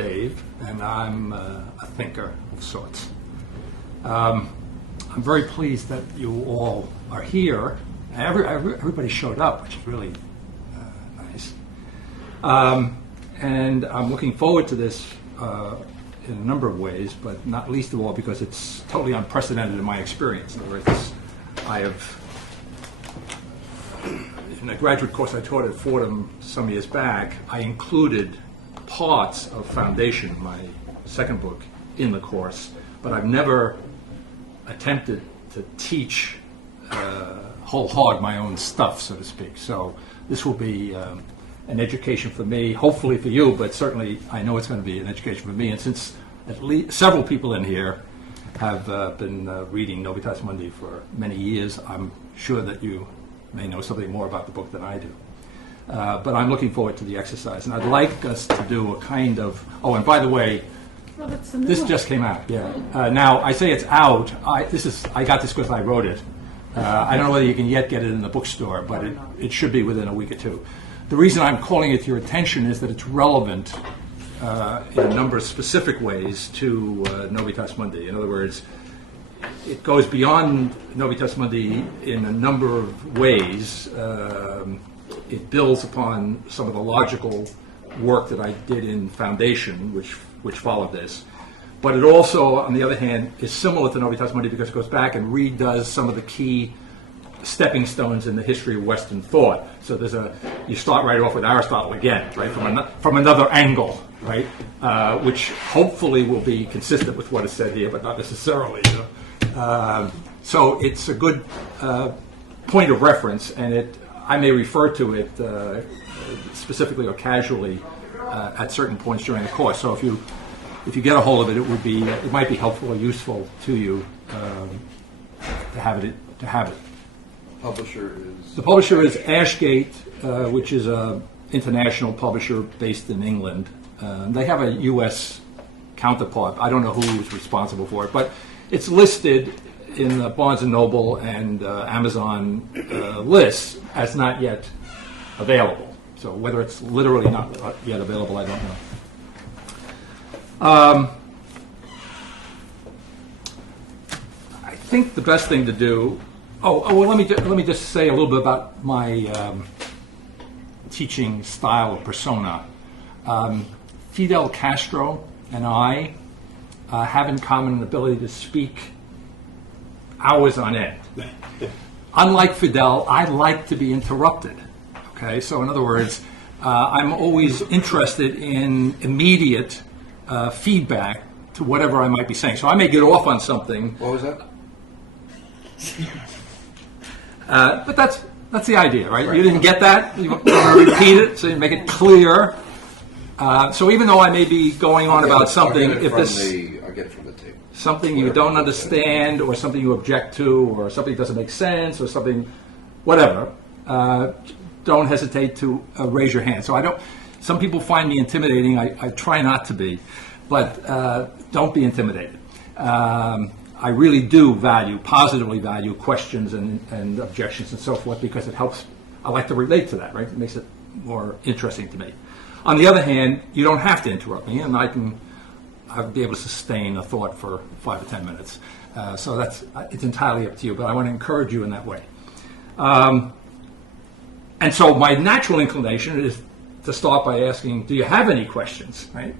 Dave, and I'm a thinker of sorts. I'm very pleased that you all are here. Everybody showed up, which is really nice. And I'm looking forward to this in a number of ways, but not least of all because it's totally unprecedented in my experience. In other words, I have, in a graduate course I taught at Fordham some years back, I included parts of Foundation, my second book, in the course, but I've never attempted to teach whole hog my own stuff, so to speak. So this will be an education for me, hopefully for you, but certainly I know it's going to be an education for me. And since at least several people in here have been reading Novitas Mundi for many years, I'm sure that you may know something more about the book than I do. But I'm looking forward to the exercise. And I'd like us to do a kind of, oh, and by the way, this just came out, yeah. Now, I say it's out. I got this because I wrote it. I don't know whether you can yet get it in the bookstore, but it should be within a week or two. The reason I'm calling it to your attention is that it's relevant in a number of specific ways to Novitas Mundi. In other words, it goes beyond Novitas Mundi in a number of ways. It builds upon some of the logical work that I did in Foundation, which followed this. But it also, on the other hand, is similar to Novitas Mundi because it goes back and redoes some of the key stepping stones in the history of Western thought. So you start right off with Aristotle again, right, from another angle, right, which hopefully will be consistent with what is said here, but not necessarily. So it's a good point of reference, and I may refer to it specifically or casually at certain points during the course. So if you get a hold of it, it might be helpful or useful to you to have it. The publisher is Ashgate, which is an international publisher based in England. They have a U.S. counterpart. I don't know who's responsible for it, but it's listed in the Barnes & Noble and Amazon lists as not yet available. So whether it's literally not yet available, I don't know. I think the best thing to do. Well, let me just say a little bit about my teaching style or persona. Fidel Castro and I have in common an ability to speak hours on end. Unlike Fidel, I like to be interrupted. Okay, so in other words, I'm always interested in immediate feedback to whatever I might be saying. So I may get off on something. What was that? But that's the idea, right? You didn't get that. You want to repeat it so you make it clear. So even though I may be going on about something, if I get it from the table. Something you don't understand, or something you object to, or something doesn't make sense, or something, whatever, don't hesitate to raise your hand. So some people find me intimidating. I try not to be, but don't be intimidated. I really do positively value questions and objections and so forth because it helps. I like to relate to that, right? It makes it more interesting to me. On the other hand, you don't have to interrupt me, and I'll be able to sustain a thought for 5 or 10 minutes. So it's entirely up to you, but I want to encourage you in that way. And so my natural inclination is to start by asking, do you have any questions, right?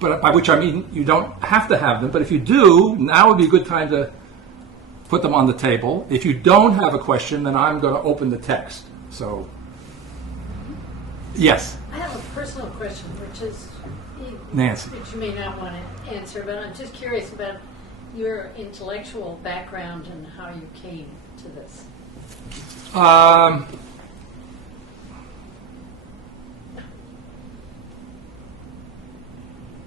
But by which I mean you don't have to have them, but if you do, now would be a good time to put them on the table. If you don't have a question, then I'm going to open the text. So, yes? I have a personal question, which is, Nancy. Which you may not want to answer, but I'm just curious about your intellectual background and how you came to this.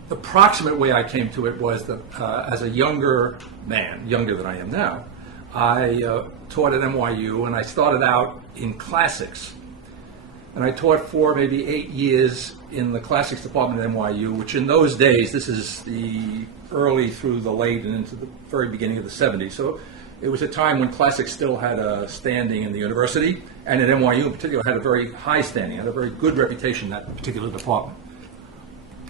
The approximate way I came to it was that as a younger man, younger than I am now, I taught at NYU, and I started out in classics. And I taught for maybe 8 years in the classics department at NYU, which in those days, this is the early through the late and into the very beginning of the 70s. So it was a time when classics still had a standing in the university, and at NYU in particular had a very high standing, had a very good reputation in that particular department.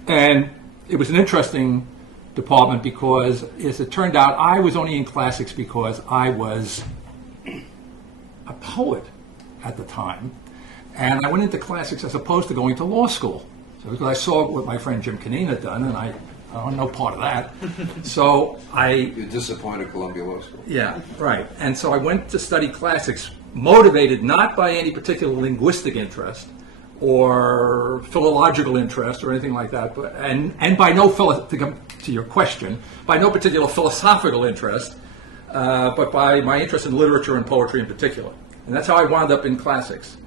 And it was an interesting department because, as it turned out, I was only in classics because I was a poet at the time. And I went into classics as opposed to going to law school. So because I saw what my friend Jim Canine had done, and I want no part of that. So You disappointed Columbia Law School. yeah, right. And so I went to study classics, motivated not by any particular linguistic interest or philological interest or anything like that, but and by no to come to your question, by no particular philosophical interest, but by my interest in literature and poetry in particular. And that's how I wound up in classics.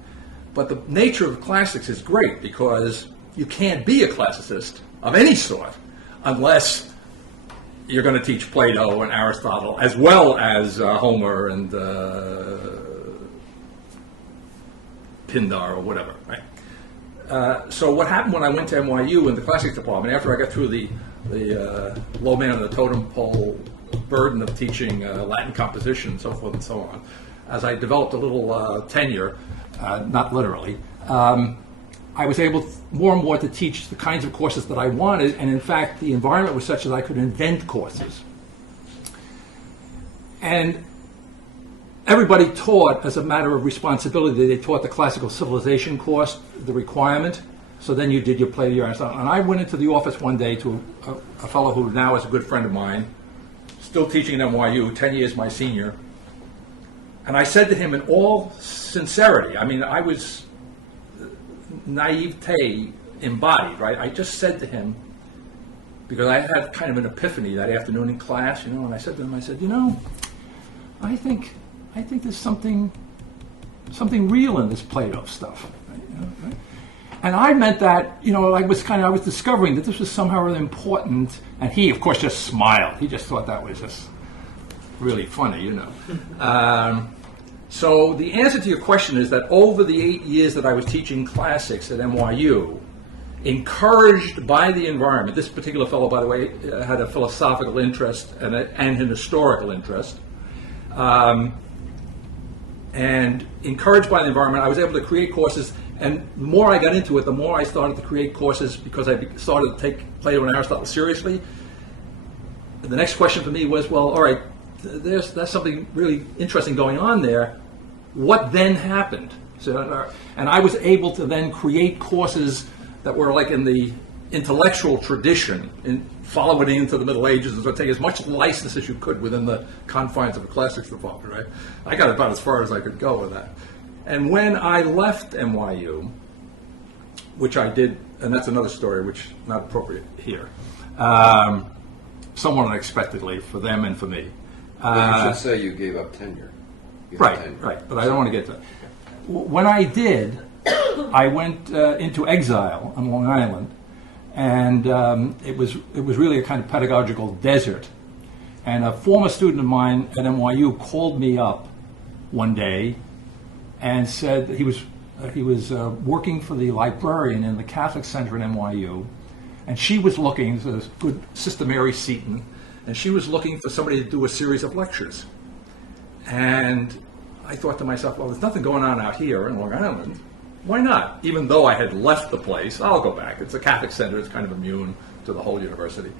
But the nature of classics is great because you can't be a classicist of any sort unless you're going to teach Plato and Aristotle as well as Homer and Pindar or whatever, right? So what happened when I went to NYU in the classics department, after I got through the low man on the totem pole burden of teaching Latin composition and so forth and so on, as I developed a little tenure, not literally, I was able more and more to teach the kinds of courses that I wanted, and in fact the environment was such that I could invent courses. And everybody taught as a matter of responsibility. They taught the classical civilization course, the requirement, so then you did your Plato, your Aristotle. And I went into the office one day to a fellow who now is a good friend of mine, still teaching at NYU, 10 years my senior, and I said to him in all sincerity, I mean, I was naivete embodied, right? I just said to him, because I had kind of an epiphany that afternoon in class, and I said to him, I said, I think there's something real in this Plato stuff. Right? And I meant that, I was discovering that this was somehow really important, and he, of course, just smiled. He just thought that was just really funny, So the answer to your question is that over the 8 years that I was teaching classics at NYU, encouraged by the environment, this particular fellow, by the way, had a philosophical interest and an historical interest, and encouraged by the environment, I was able to create courses, and the more I got into it, the more I started to create courses because I started to take Plato and Aristotle seriously. The next question for me was, well, all right, that's something really interesting going on there. What then happened? And I was able to then create courses that were like in the intellectual tradition, following into the Middle Ages, and so take as much license as you could within the confines of a classics department, right? I got about as far as I could go with that. And when I left NYU, which I did, and that's another story which is not appropriate here, somewhat unexpectedly for them and for me. Well, you should say you gave up tenure. Right, but I don't want to get to that. When I did, I went into exile on Long Island, and it was really a kind of pedagogical desert. And a former student of mine at NYU called me up one day and said that he was working for the librarian in the Catholic Center at NYU, and she was looking, this is good Sister Mary Seton, and she was looking for somebody to do a series of lectures. And I thought to myself, well, there's nothing going on out here in Long Island. Why not? Even though I had left the place, I'll go back. It's a Catholic center. It's kind of immune to the whole university.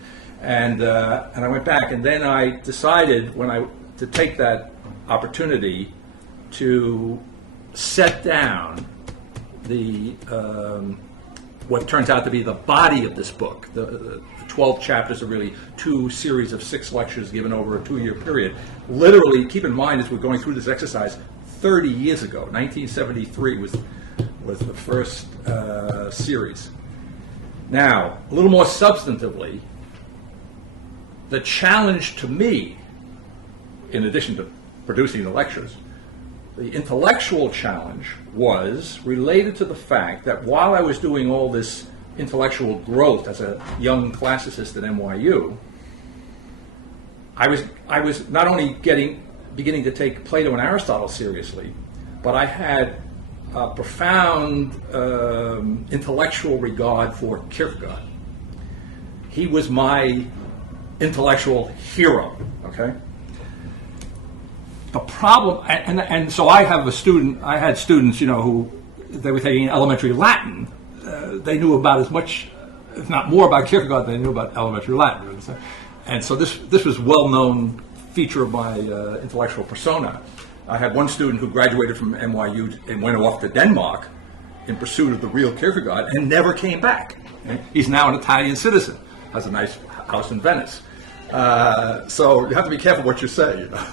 And I went back. And then I decided to take that opportunity to set down the what turns out to be the body of this book. The 12 chapters are really 2 series of 6 lectures given over a 2-year period. Literally, keep in mind as we're going through this exercise, 30 years ago, 1973 was the first series. Now, a little more substantively, the challenge to me, in addition to producing the lectures, the intellectual challenge was related to the fact that while I was doing all this intellectual growth as a young classicist at NYU, I was not only beginning to take Plato and Aristotle seriously, but I had a profound intellectual regard for Kierkegaard. He was my intellectual hero, okay? The problem, and so I had students, who they were taking elementary Latin. They knew about as much if not more about Kierkegaard than I knew about elementary Latin. And so this was a well-known feature of my intellectual persona. I had one student who graduated from NYU and went off to Denmark in pursuit of the real Kierkegaard and never came back. Okay? He's now an Italian citizen, has a nice house in Venice. So you have to be careful what you say, you know.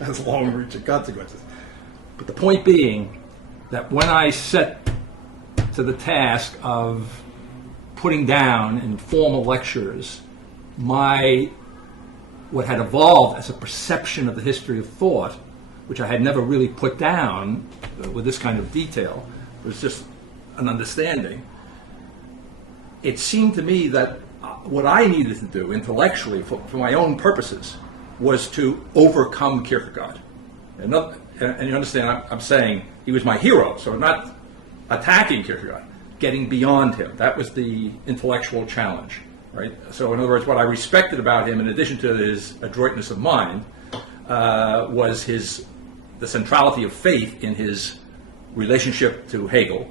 Has long-reaching consequences. But the point being that when I set to the task of putting down in formal lectures what had evolved as a perception of the history of thought, which I had never really put down with this kind of detail, it was just an understanding. It seemed to me that what I needed to do intellectually for my own purposes was to overcome Kierkegaard. And you understand, I'm saying he was my hero, so not attacking Kierkegaard, getting beyond him. That was the intellectual challenge, right? So in other words, what I respected about him, in addition to his adroitness of mind, was the centrality of faith in his relationship to Hegel.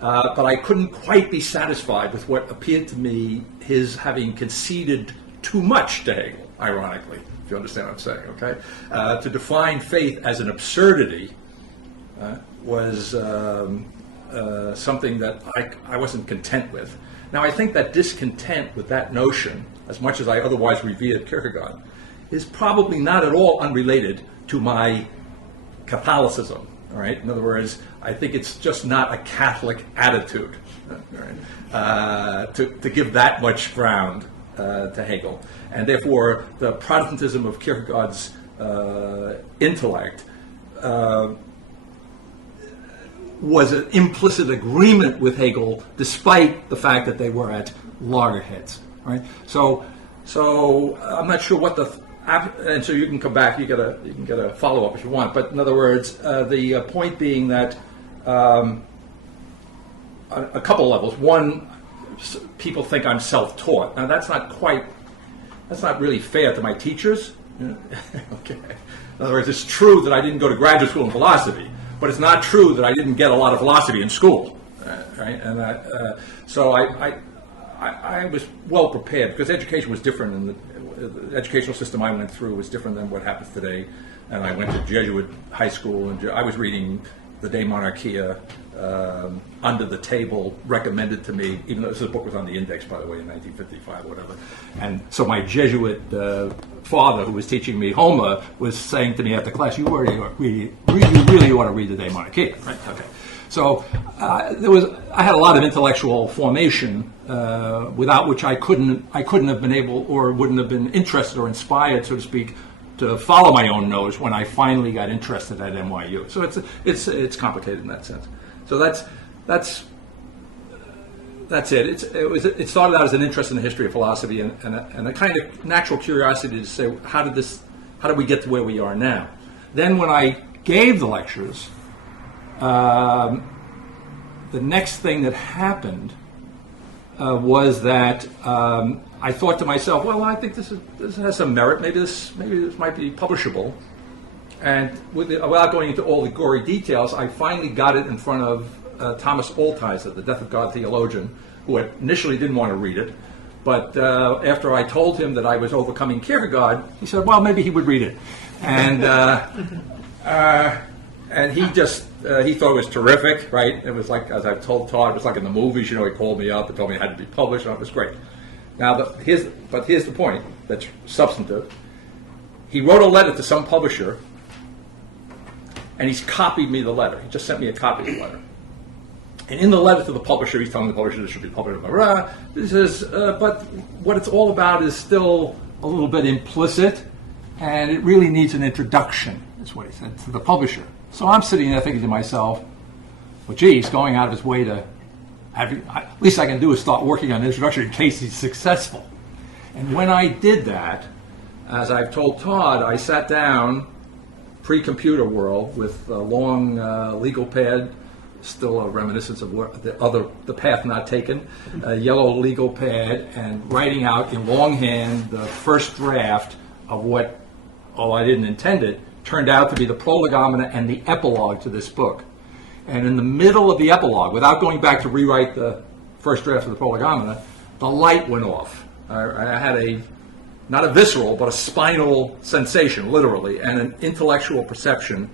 But I couldn't quite be satisfied with what appeared to me his having conceded too much to Hegel, ironically, if you understand what I'm saying, okay? To define faith as an absurdity was something that I wasn't content with. Now, I think that discontent with that notion, as much as I otherwise revered Kierkegaard, is probably not at all unrelated to my Catholicism. All right. In other words, I think it's just not a Catholic attitude, right? To give that much ground to Hegel, and therefore the Protestantism of Kierkegaard's intellect was an implicit agreement with Hegel, despite the fact that they were at loggerheads. Right. So I'm not sure what and so you can come back. You can get a follow up if you want. But in other words, the point being that a couple levels. One, people think I'm self-taught. Now that's not really fair to my teachers. Okay. In other words, it's true that I didn't go to graduate school in philosophy, but it's not true that I didn't get a lot of philosophy in school. Right? And so I was well prepared because education was different, and the educational system I went through was different than what happens today. And I went to Jesuit high school, and I was reading the De Monarchia under the table, recommended to me, even though this book was on the index, by the way, in 1955 or whatever. And so my Jesuit father, who was teaching me Homer, was saying to me after class, you really ought to read the De Monarchia, right? Okay. So I had a lot of intellectual formation without which I couldn't have been able, or wouldn't have been interested or inspired, so to speak, to follow my own nose when I finally got interested at NYU. So it's complicated in that sense. So that's it. It started out as an interest in the history of philosophy and a kind of natural curiosity to say how did we get to where we are now? Then when I gave the lectures, the next thing that happened was that I thought to myself, well, I think this has some merit. Maybe this might be publishable. And without going into all the gory details, I finally got it in front of Thomas Altizer, the Death of God theologian, who initially didn't want to read it. But after I told him that I was overcoming Kierkegaard, he said, well, maybe he would read it. And and he thought it was terrific, right? It was like, as I've told Todd, it was like in the movies, he called me up and told me it had to be published, and it was great. Now, here's the point that's substantive. He wrote a letter to some publisher, and he's copied me the letter. He just sent me a copy of the letter. And in the letter to the publisher, he's telling the publisher this should be published. He says, but what it's all about is still a little bit implicit, and it really needs an introduction, is what he said to the publisher. So I'm sitting there thinking to myself, well, gee, he's going out of his way to at least I can do is start working on an introduction in case he's successful. And when I did that, as I've told Todd, I sat down, pre-computer world, with a long legal pad, still a reminiscence of what the path not taken, a yellow legal pad, and writing out in longhand the first draft of what, although I didn't intend it, turned out to be the prolegomena and the epilogue to this book. And in the middle of the epilogue, without going back to rewrite the first draft of the Prolegomena, the light went off. I had not a visceral, but a spinal sensation, literally, and an intellectual perception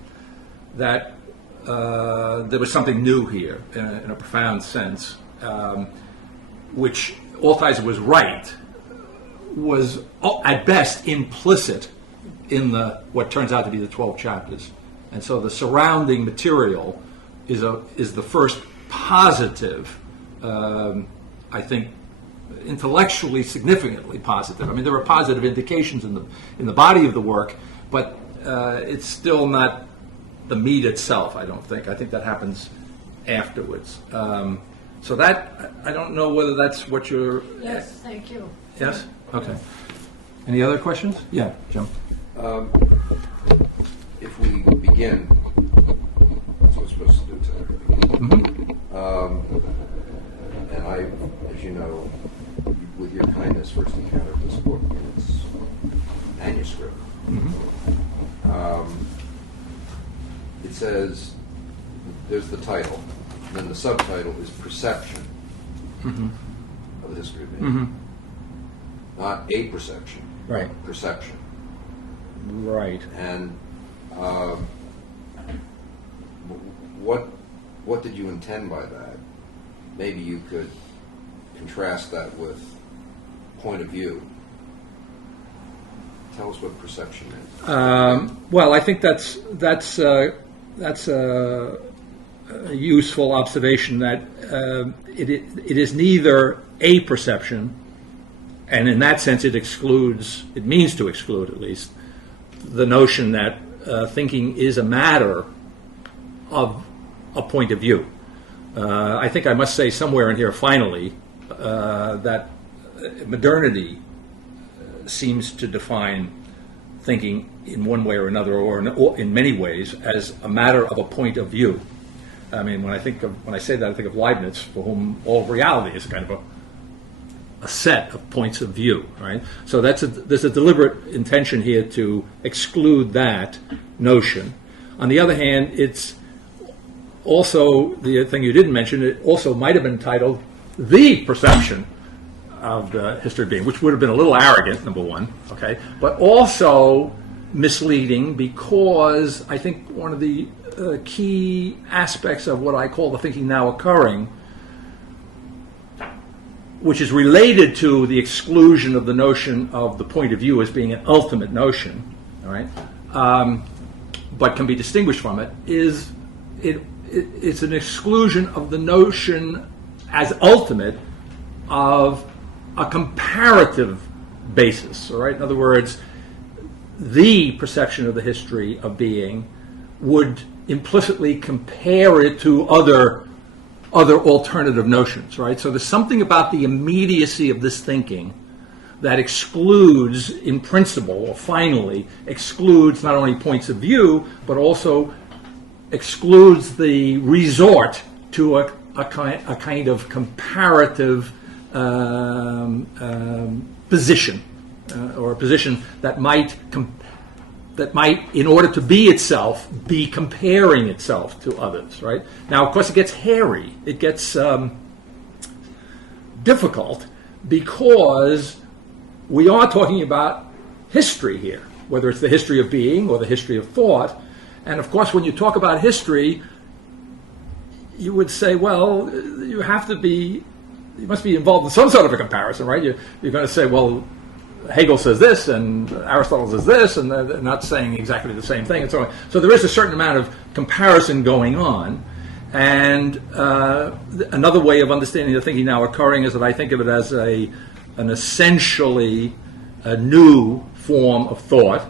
that there was something new here in a profound sense, which Altizer was right, was at best implicit in what turns out to be the 12 chapters. And so the surrounding material is the first positive, I think, intellectually significantly positive. I mean, there are positive indications in the body of the work, but it's still not the meat itself, I don't think. I think that happens afterwards. So that, I don't know whether that's what you're... Yes, thank you. Yes? Okay. Any other questions? Yeah, Jim. If we begin, that's what we're supposed to do today. And I, as you know, with your kindness, first encountered this book in its manuscript. It says, there's the title, then the subtitle is Perception of the History of Being. Not a perception, Right. perception. Right. And what did you intend by that? Maybe you could contrast that with point of view. Tell us what perception is. Well, I think that's a useful observation, that it is neither a perception, and in that sense it means to exclude at least, the notion that thinking is a matter of a point of view. I think I must say somewhere in here, finally, that modernity seems to define thinking in one way or another, or in many ways, as a matter of a point of view. I mean, when I say that, I think of Leibniz, for whom all reality is kind of a set of points of view, right? So there's a deliberate intention here to exclude that notion. On the other hand, it's also, the thing you didn't mention, it also might have been titled The Perception of the History of Being, which would have been a little arrogant, number one, okay, but also misleading, because I think one of the key aspects of what I call the thinking now occurring, which is related to the exclusion of the notion of the point of view as being an ultimate notion, all right, but can be distinguished from it, is it's an exclusion of the notion as ultimate of a comparative basis, all right? In other words, the perception of the history of being would implicitly compare it to other alternative notions, right? So there's something about the immediacy of this thinking that excludes, in principle, or finally, excludes not only points of view, but also excludes the resort to a kind of comparative position, or a position that might, in order to be itself, be comparing itself to others, right? Now, of course, it gets hairy. It gets difficult, because we are talking about history here, whether it's the history of being or the history of thought. And of course, when you talk about history, you would say, well, you must be involved in some sort of a comparison, right? You're going to say, well, Hegel says this, and Aristotle says this, and they're not saying exactly the same thing, and so on. So there is a certain amount of comparison going on. And another way of understanding the thinking now occurring is that I think of it as an essentially a new form of thought.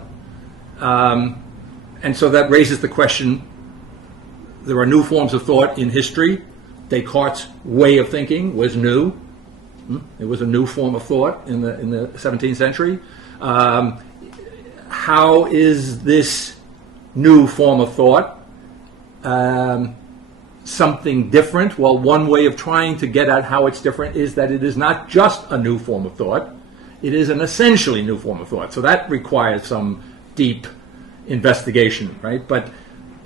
And so that raises the question, there are new forms of thought in history. Descartes' way of thinking was new. It was a new form of thought in the 17th century. How is this new form of thought something different? Well, one way of trying to get at how it's different is that it is not just a new form of thought. It is an essentially new form of thought. So that requires some deep investigation, right? But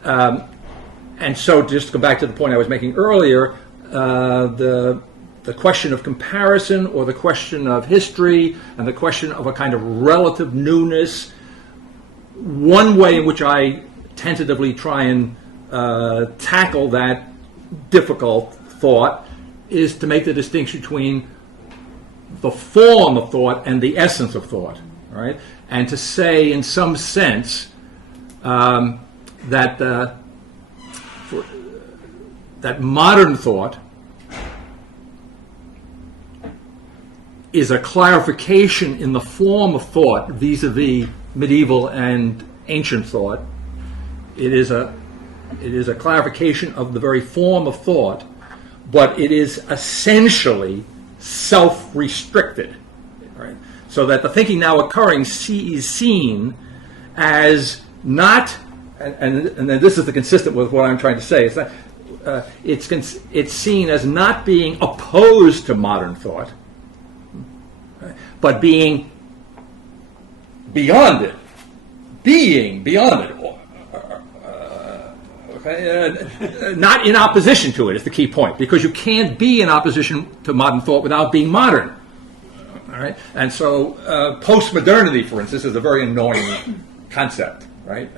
and so just to go back to the point I was making earlier, the the question of comparison, or the question of history, and the question of a kind of relative newness. One way in which I tentatively try and tackle that difficult thought is to make the distinction between the form of thought and the essence of thought, right? And to say, in some sense, that modern thought is a clarification in the form of thought vis-a-vis medieval and ancient thought. It is a clarification of the very form of thought, but it is essentially self-restricted, right? So that the thinking now occurring is seen as not, and this is the consistent with what I'm trying to say. It's that it's seen as not being opposed to modern thought, but being beyond it, not in opposition to it is the key point, because you can't be in opposition to modern thought without being modern. All right, and so postmodernity, for instance, is a very annoying concept, right?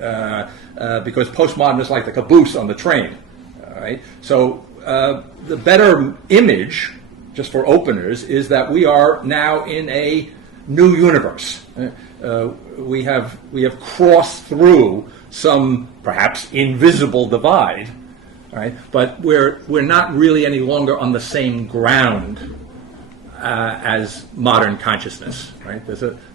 Because postmodern is like the caboose on the train. All right, so the better image, just for openers, is that we are now in a new universe. We have crossed through some perhaps invisible divide, right? But we're not really any longer on the same ground as modern consciousness, right?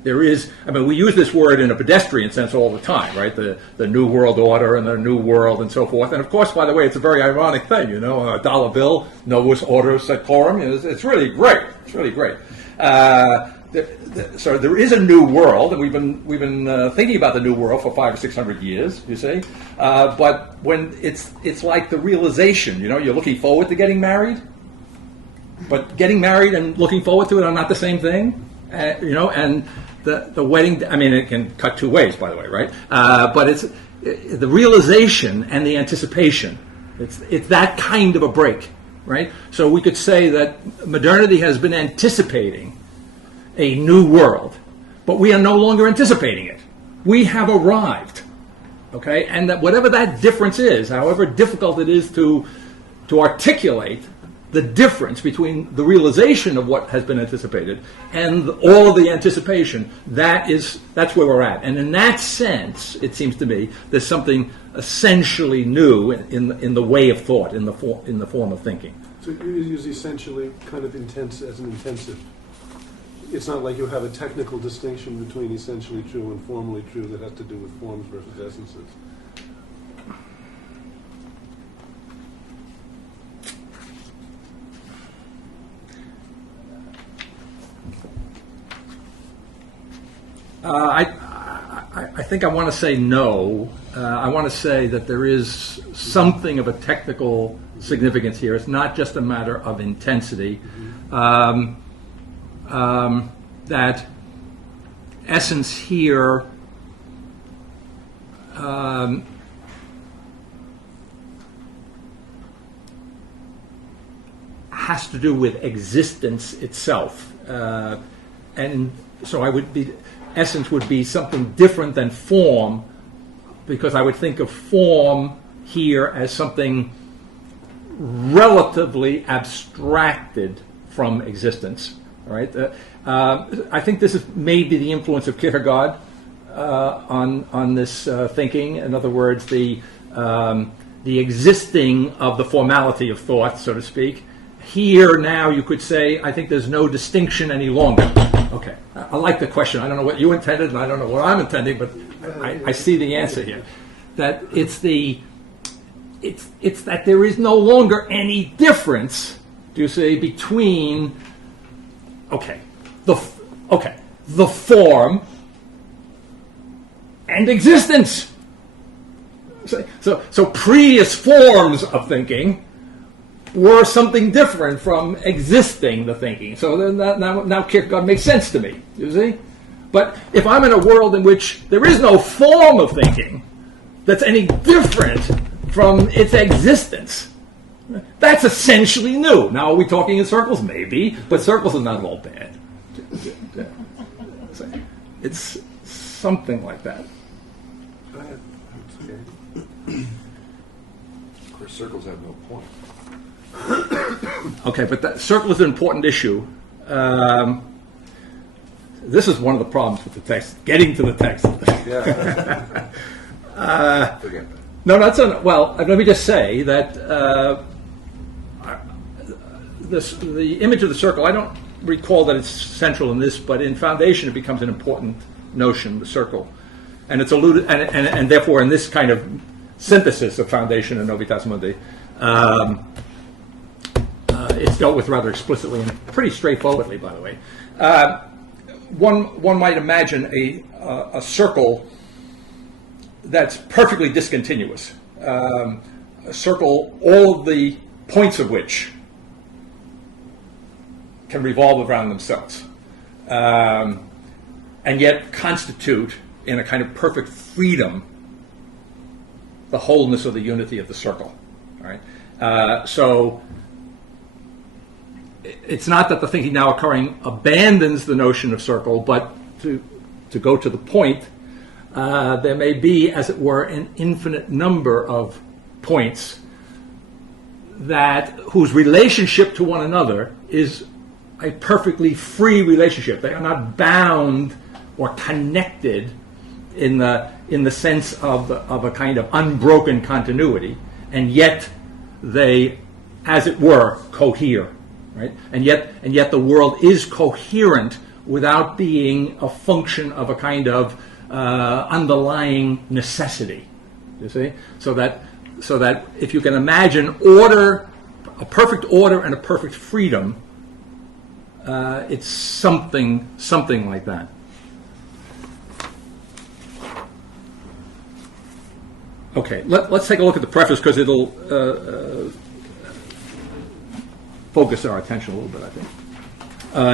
There is. I mean, we use this word in a pedestrian sense all the time, right? The New World Order and the New World and so forth. And of course, by the way, it's a very ironic thing, you know, a dollar bill, novus ordo seclorum. It's really great. It's really great. So there is a new world, and we've been thinking about the new world for 500 or 600 years. You see, but when it's like the realization, you know, you're looking forward to getting married, but getting married and looking forward to it are not the same thing, you know. And the wedding, I mean, it can cut two ways, by the way, right? But it's the realization and the anticipation. It's that kind of a break, right? So we could say that modernity has been anticipating a new world, but we are no longer anticipating it. We have arrived, okay? And that whatever that difference is, however difficult it is to articulate the difference between the realization of what has been anticipated and all of the anticipation, that's where we're at. And in that sense, it seems to me, there's something essentially new in the way of thought, in the form of thinking. So you use essentially kind of intense as an intensive. It's not like you have a technical distinction between essentially true and formally true that has to do with forms versus essences. I think I want to say no. I want to say that there is something of a technical significance here. It's not just a matter of intensity. That essence here has to do with existence itself, and so essence would be something different than form, because I would think of form here as something relatively abstracted from existence. Right? I think this is maybe the influence of Kierkegaard on this thinking. In other words, the existing of the formality of thought, so to speak. Here now, you could say, I think there's no distinction any longer. Okay, I like the question. I don't know what you intended, and I don't know what I'm intending, but I see the answer here. That it's that there is no longer any difference, do you see, between the form and existence. So previous forms of thinking were something different from existing the thinking. So then now Kierkegaard makes sense to me, you see? But if I'm in a world in which there is no form of thinking that's any different from its existence, That's essentially new. Now, are we talking in circles? Maybe, but circles are not all bad. It's something like that. Go ahead. Of course, circles have no point. Okay, but that circle is an important issue. This is one of the problems with the text, getting to the text. Yeah. Forget that. No, well, let me just say that the image of the circle, I don't recall that it's central in this, but in Foundation it becomes an important notion, the circle. And it's alluded, and therefore in this kind of synthesis of Foundation and Novitas Mundi, it's dealt with rather explicitly and pretty straightforwardly, by the way. One might imagine a circle that's perfectly discontinuous. A circle, all of the points of which can revolve around themselves, and yet constitute, in a kind of perfect freedom, the wholeness or the unity of the circle. All right? So it's not that the thinking now occurring abandons the notion of circle, but to go to the point, there may be, as it were, an infinite number of points whose relationship to one another is a perfectly free relationship. They are not bound or connected in the sense of a kind of unbroken continuity, and yet they, as it were, cohere. Right? And yet the world is coherent without being a function of a kind of underlying necessity. You see? So that if you can imagine order, a perfect order and a perfect freedom, it's something like that. Okay, let's take a look at the preface, because it'll focus our attention a little bit, I think.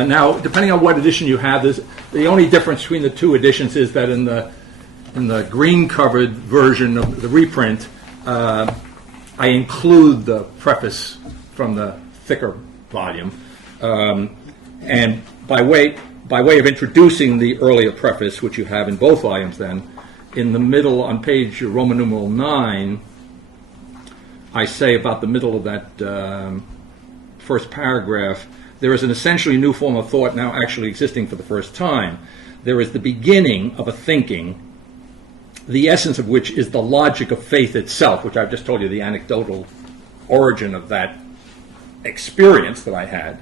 Now, depending on what edition you have, the only difference between the two editions is that in the green-covered version of the reprint, I include the preface from the thicker volume, and by way of introducing the earlier preface, which you have in both volumes, then in the middle on page Roman numeral 9, I say about the middle of that first paragraph, there is an essentially new form of thought now actually existing for the first time. There is the beginning of a thinking, the essence of which is the logic of faith itself, which I've just told you the anecdotal origin of that experience that I had.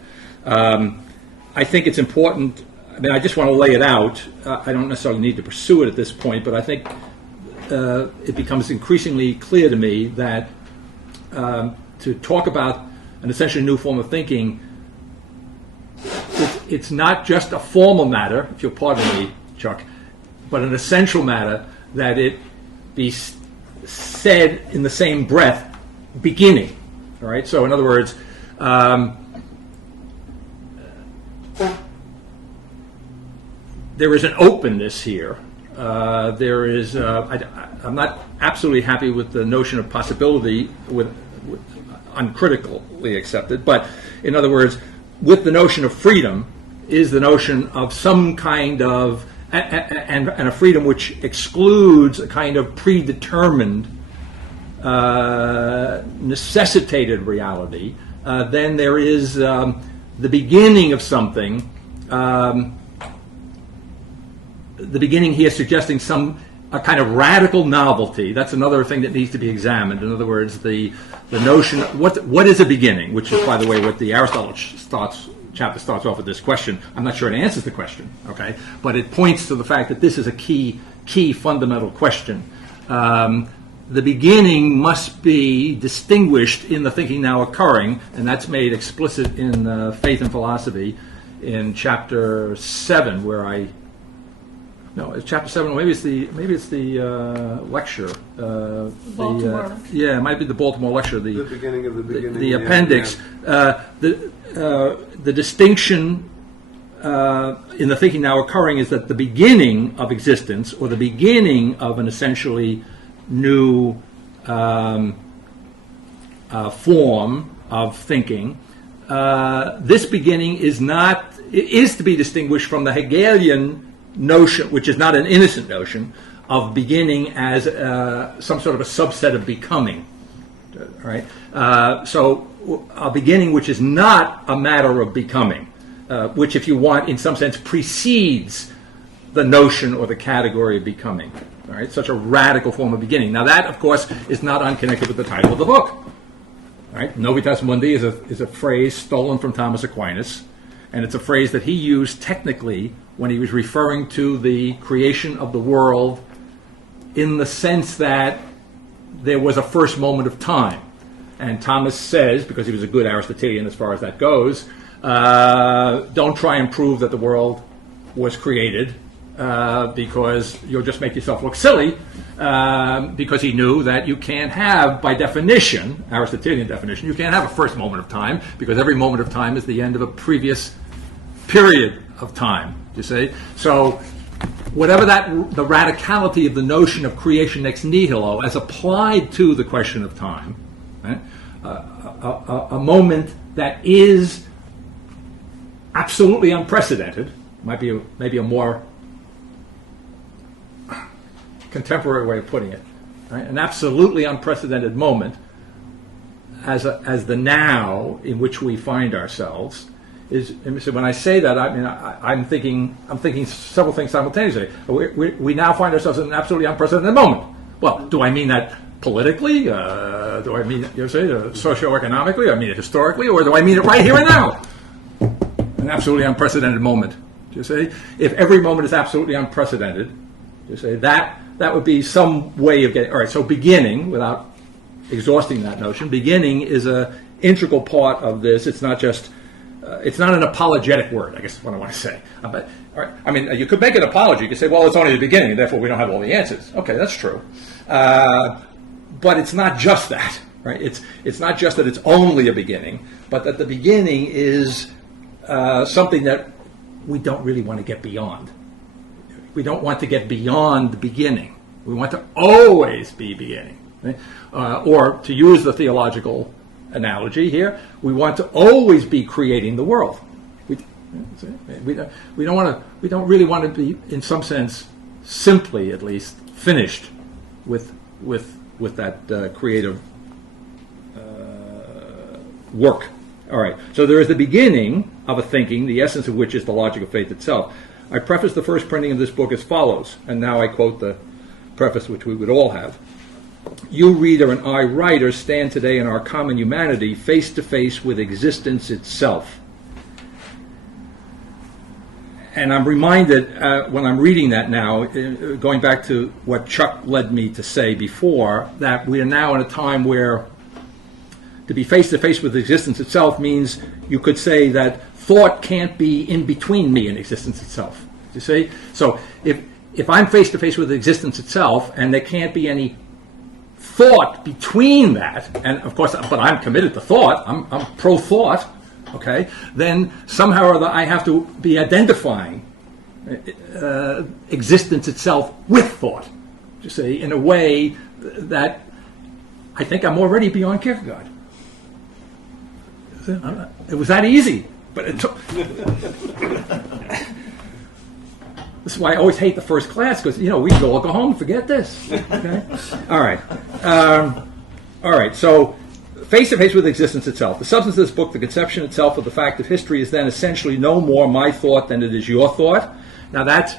I think it's important. I mean, I just want to lay it out. I don't necessarily need to pursue it at this point, but I think it becomes increasingly clear to me that to talk about an essentially new form of thinking, it's not just a formal matter, if you'll pardon me, Chuck, but an essential matter that it be said in the same breath, beginning. All right. So, in other words, there is an openness here. There is. I'm not absolutely happy with the notion of possibility with uncritically accepted, but in other words, with the notion of freedom is the notion of some kind of and a freedom which excludes a kind of predetermined, necessitated reality. Then there is the beginning of something. The beginning here suggesting a kind of radical novelty. That's another thing that needs to be examined. In other words, the notion, what is a beginning, which is, by the way, what the Aristotle chapter starts off with this question. I'm not sure it answers the question, okay? But it points to the fact that this is a key fundamental question. The beginning must be distinguished in the thinking now occurring, and that's made explicit in Faith and Philosophy in chapter 7, where it's chapter 7. Maybe it's the lecture. Baltimore. It might be the Baltimore lecture. The beginning of the beginning. The appendix. The distinction in the thinking now occurring is that the beginning of existence, or the beginning of an essentially new form of thinking, this beginning is to be distinguished from the Hegelian notion, which is not an innocent notion, of beginning as some sort of a subset of becoming. Right? So a beginning which is not a matter of becoming, which, if you want, in some sense precedes the notion or the category of becoming. All right? Such a radical form of beginning. Now that, of course, is not unconnected with the title of the book. All right? Novitas Mundi is a phrase stolen from Thomas Aquinas, and it's a phrase that he used technically when he was referring to the creation of the world in the sense that there was a first moment of time. And Thomas says, because he was a good Aristotelian as far as that goes, don't try and prove that the world was created, because you'll just make yourself look silly, because he knew that you can't have, by definition, Aristotelian definition, you can't have a first moment of time, because every moment of time is the end of a previous period of time, you see? So whatever the radicality of the notion of creation ex nihilo as applied to the question of time, right? A moment that is absolutely unprecedented, might be maybe a more contemporary way of putting it, right? An absolutely unprecedented moment as the now in which we find ourselves is. So when I say that, I mean I'm thinking several things simultaneously. We now find ourselves in an absolutely unprecedented moment. Well, do I mean that politically? Do I mean socioeconomically? I mean it historically, or do I mean it right here and now? An absolutely unprecedented moment. Do you see? If every moment is absolutely unprecedented, you say that would be some way of getting. All right. So beginning, without exhausting that notion, beginning is a integral part of this. It's not just. It's not an apologetic word, I guess is what I want to say. But all right, I mean, you could make an apology. You could say, well, it's only the beginning, and therefore we don't have all the answers. Okay, that's true. But it's not just that, right? It's not just that it's only a beginning, but that the beginning is something that we don't really want to get beyond. We don't want to get beyond the beginning. We want to always be beginning. Right? Or to use the theological analogy here, we want to always be creating the world. We don't really want to be, in some sense, simply at least finished with that creative work. All right. So there is the beginning of a thinking, the essence of which is the logic of faith itself. I preface the first printing of this book as follows, and now I quote the preface which we would all have. You, reader, and I, writer, stand today in our common humanity face to face with existence itself. And I'm reminded, when I'm reading that now, going back to what Chuck led me to say before, that we are now in a time where to be face to face with existence itself means you could say that thought can't be in between me and existence itself. You see? So if I'm face to face with existence itself and there can't be any thought between that, and of course, but I'm committed to thought, I'm pro-thought, okay, then somehow or other I have to be identifying existence itself with thought, you see, in a way that I think I'm already beyond Kierkegaard. It was that easy, but it took... This is why I always hate the first class, because, we can all go home and forget this. Okay? All right. All right, so face-to-face with existence itself. The substance of this book, the conception itself of the fact of history, is then essentially no more my thought than it is your thought. Now that's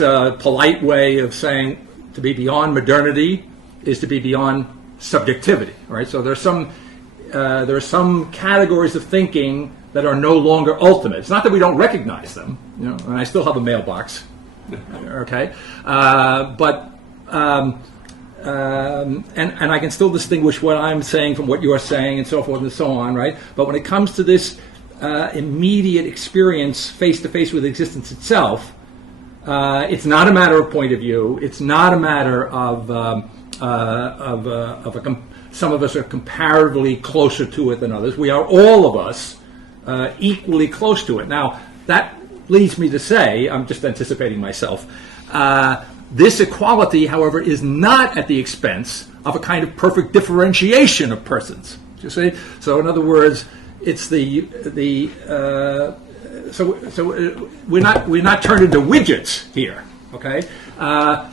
a polite way of saying to be beyond modernity is to be beyond subjectivity. Right? So there are some categories of thinking that are no longer ultimate. It's not that we don't recognize them, and I still have a mailbox, okay? But I can still distinguish what I'm saying from what you're saying, and so forth and so on, right? But when it comes to this immediate experience, face to face with existence itself, it's not a matter of point of view. It's not a matter of some of us are comparatively closer to it than others. We are, all of us, equally close to it. Now, that leads me to say, I'm just anticipating myself, This equality, however, is not at the expense of a kind of perfect differentiation of persons. Do you see? So, in other words, it's we're not turned into widgets here. Okay. The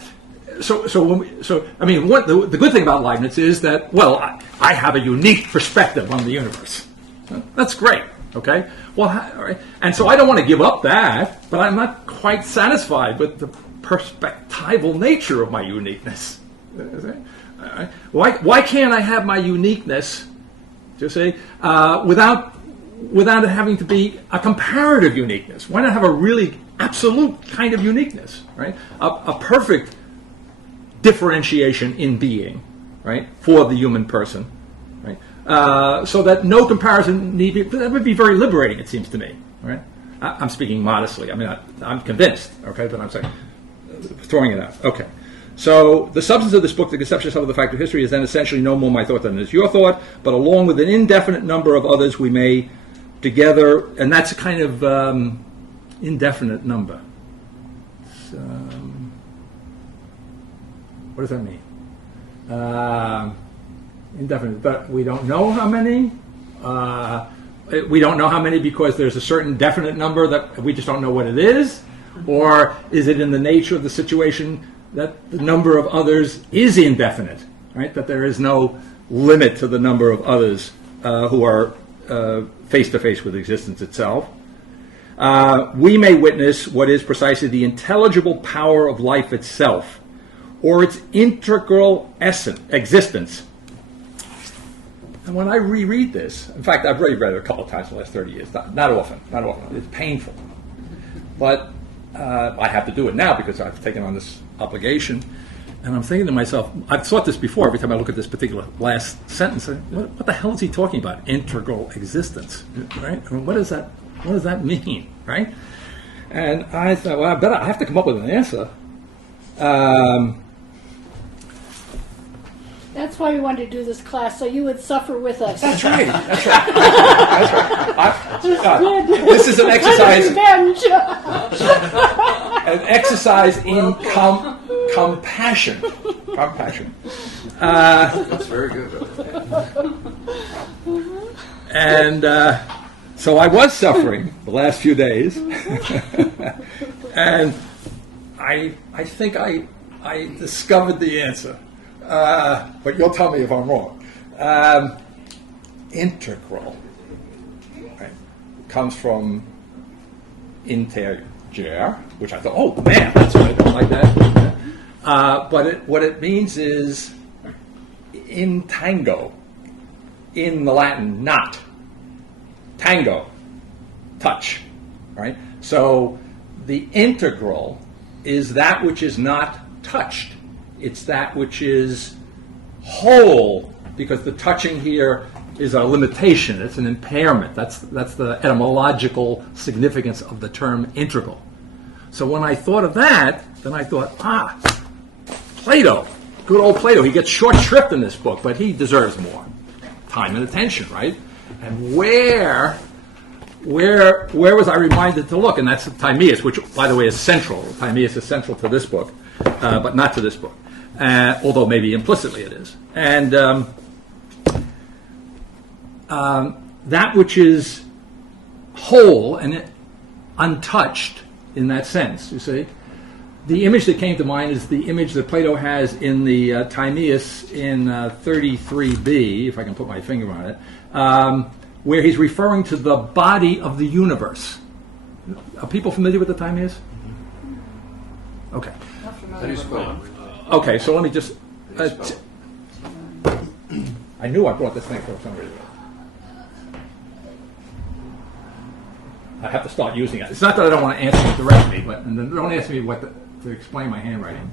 good thing about Leibniz is that, well, I have a unique perspective on the universe. That's great. Okay. Well, all right. And so I don't want to give up that, but I'm not quite satisfied with the perspectival nature of my uniqueness. Why can't I have my uniqueness, do you see, without it having to be a comparative uniqueness? Why not have a really absolute kind of uniqueness, right? A perfect differentiation in being, right, for the human person, right? So that no comparison need be. That would be very liberating, it seems to me, right? I'm speaking modestly. I mean, I'm convinced, okay, but I'm saying, throwing it out. Okay. So the substance of this book, The Conception of the Fact of History, is then essentially no more my thought than is your thought, but along with an indefinite number of others we may together, and that's a kind of indefinite number. What does that mean? Indefinite, but we don't know how many. We don't know how many because there's a certain definite number that we just don't know what it is. Or is it in the nature of the situation that the number of others is indefinite, right? That there is no limit to the number of others who are face to face with existence itself. We may witness what is precisely the intelligible power of life itself, or its integral existence. And when I reread this, in fact, I've already read it a couple of times in the last 30 years, not often. It's painful. But I have to do it now because I've taken on this obligation. And I'm thinking to myself, I've thought this before, every time I look at this particular last sentence, what the hell is he talking about? Integral existence, right? I mean, what does that mean, right? And I thought, well, I have to come up with an answer. That's why we wanted to do this class, so you would suffer with us. That's right. This is an exercise. An exercise in compassion. That's very good. And so I was suffering the last few days, and I think I discovered the answer. But you'll tell me if I'm wrong. Integral, right, comes from integer, which I thought, oh man, that's what I don't like that. But what it means is in tango, in the Latin, not. Tango, touch, right? So the integral is that which is not touched. It's that which is whole, because the touching here is a limitation. It's an impairment. That's the etymological significance of the term integral. So when I thought of that, then I thought, Plato, good old Plato. He gets short shrift in this book, but he deserves more time and attention, right? And where was I reminded to look? And that's Timaeus, which, by the way, is central. Timaeus is central to this book, but not to this book. Although maybe implicitly it is. And that which is whole and untouched in that sense, you see. The image that came to mind is the image that Plato has in the Timaeus in 33b, if I can put my finger on it, where he's referring to the body of the universe. Are people familiar with the Timaeus? Okay. How do you spell it? Okay, so let me just... I knew I brought this thing for some reason. I have to start using it. It's not that I don't want to answer it directly, but don't ask me to explain my handwriting.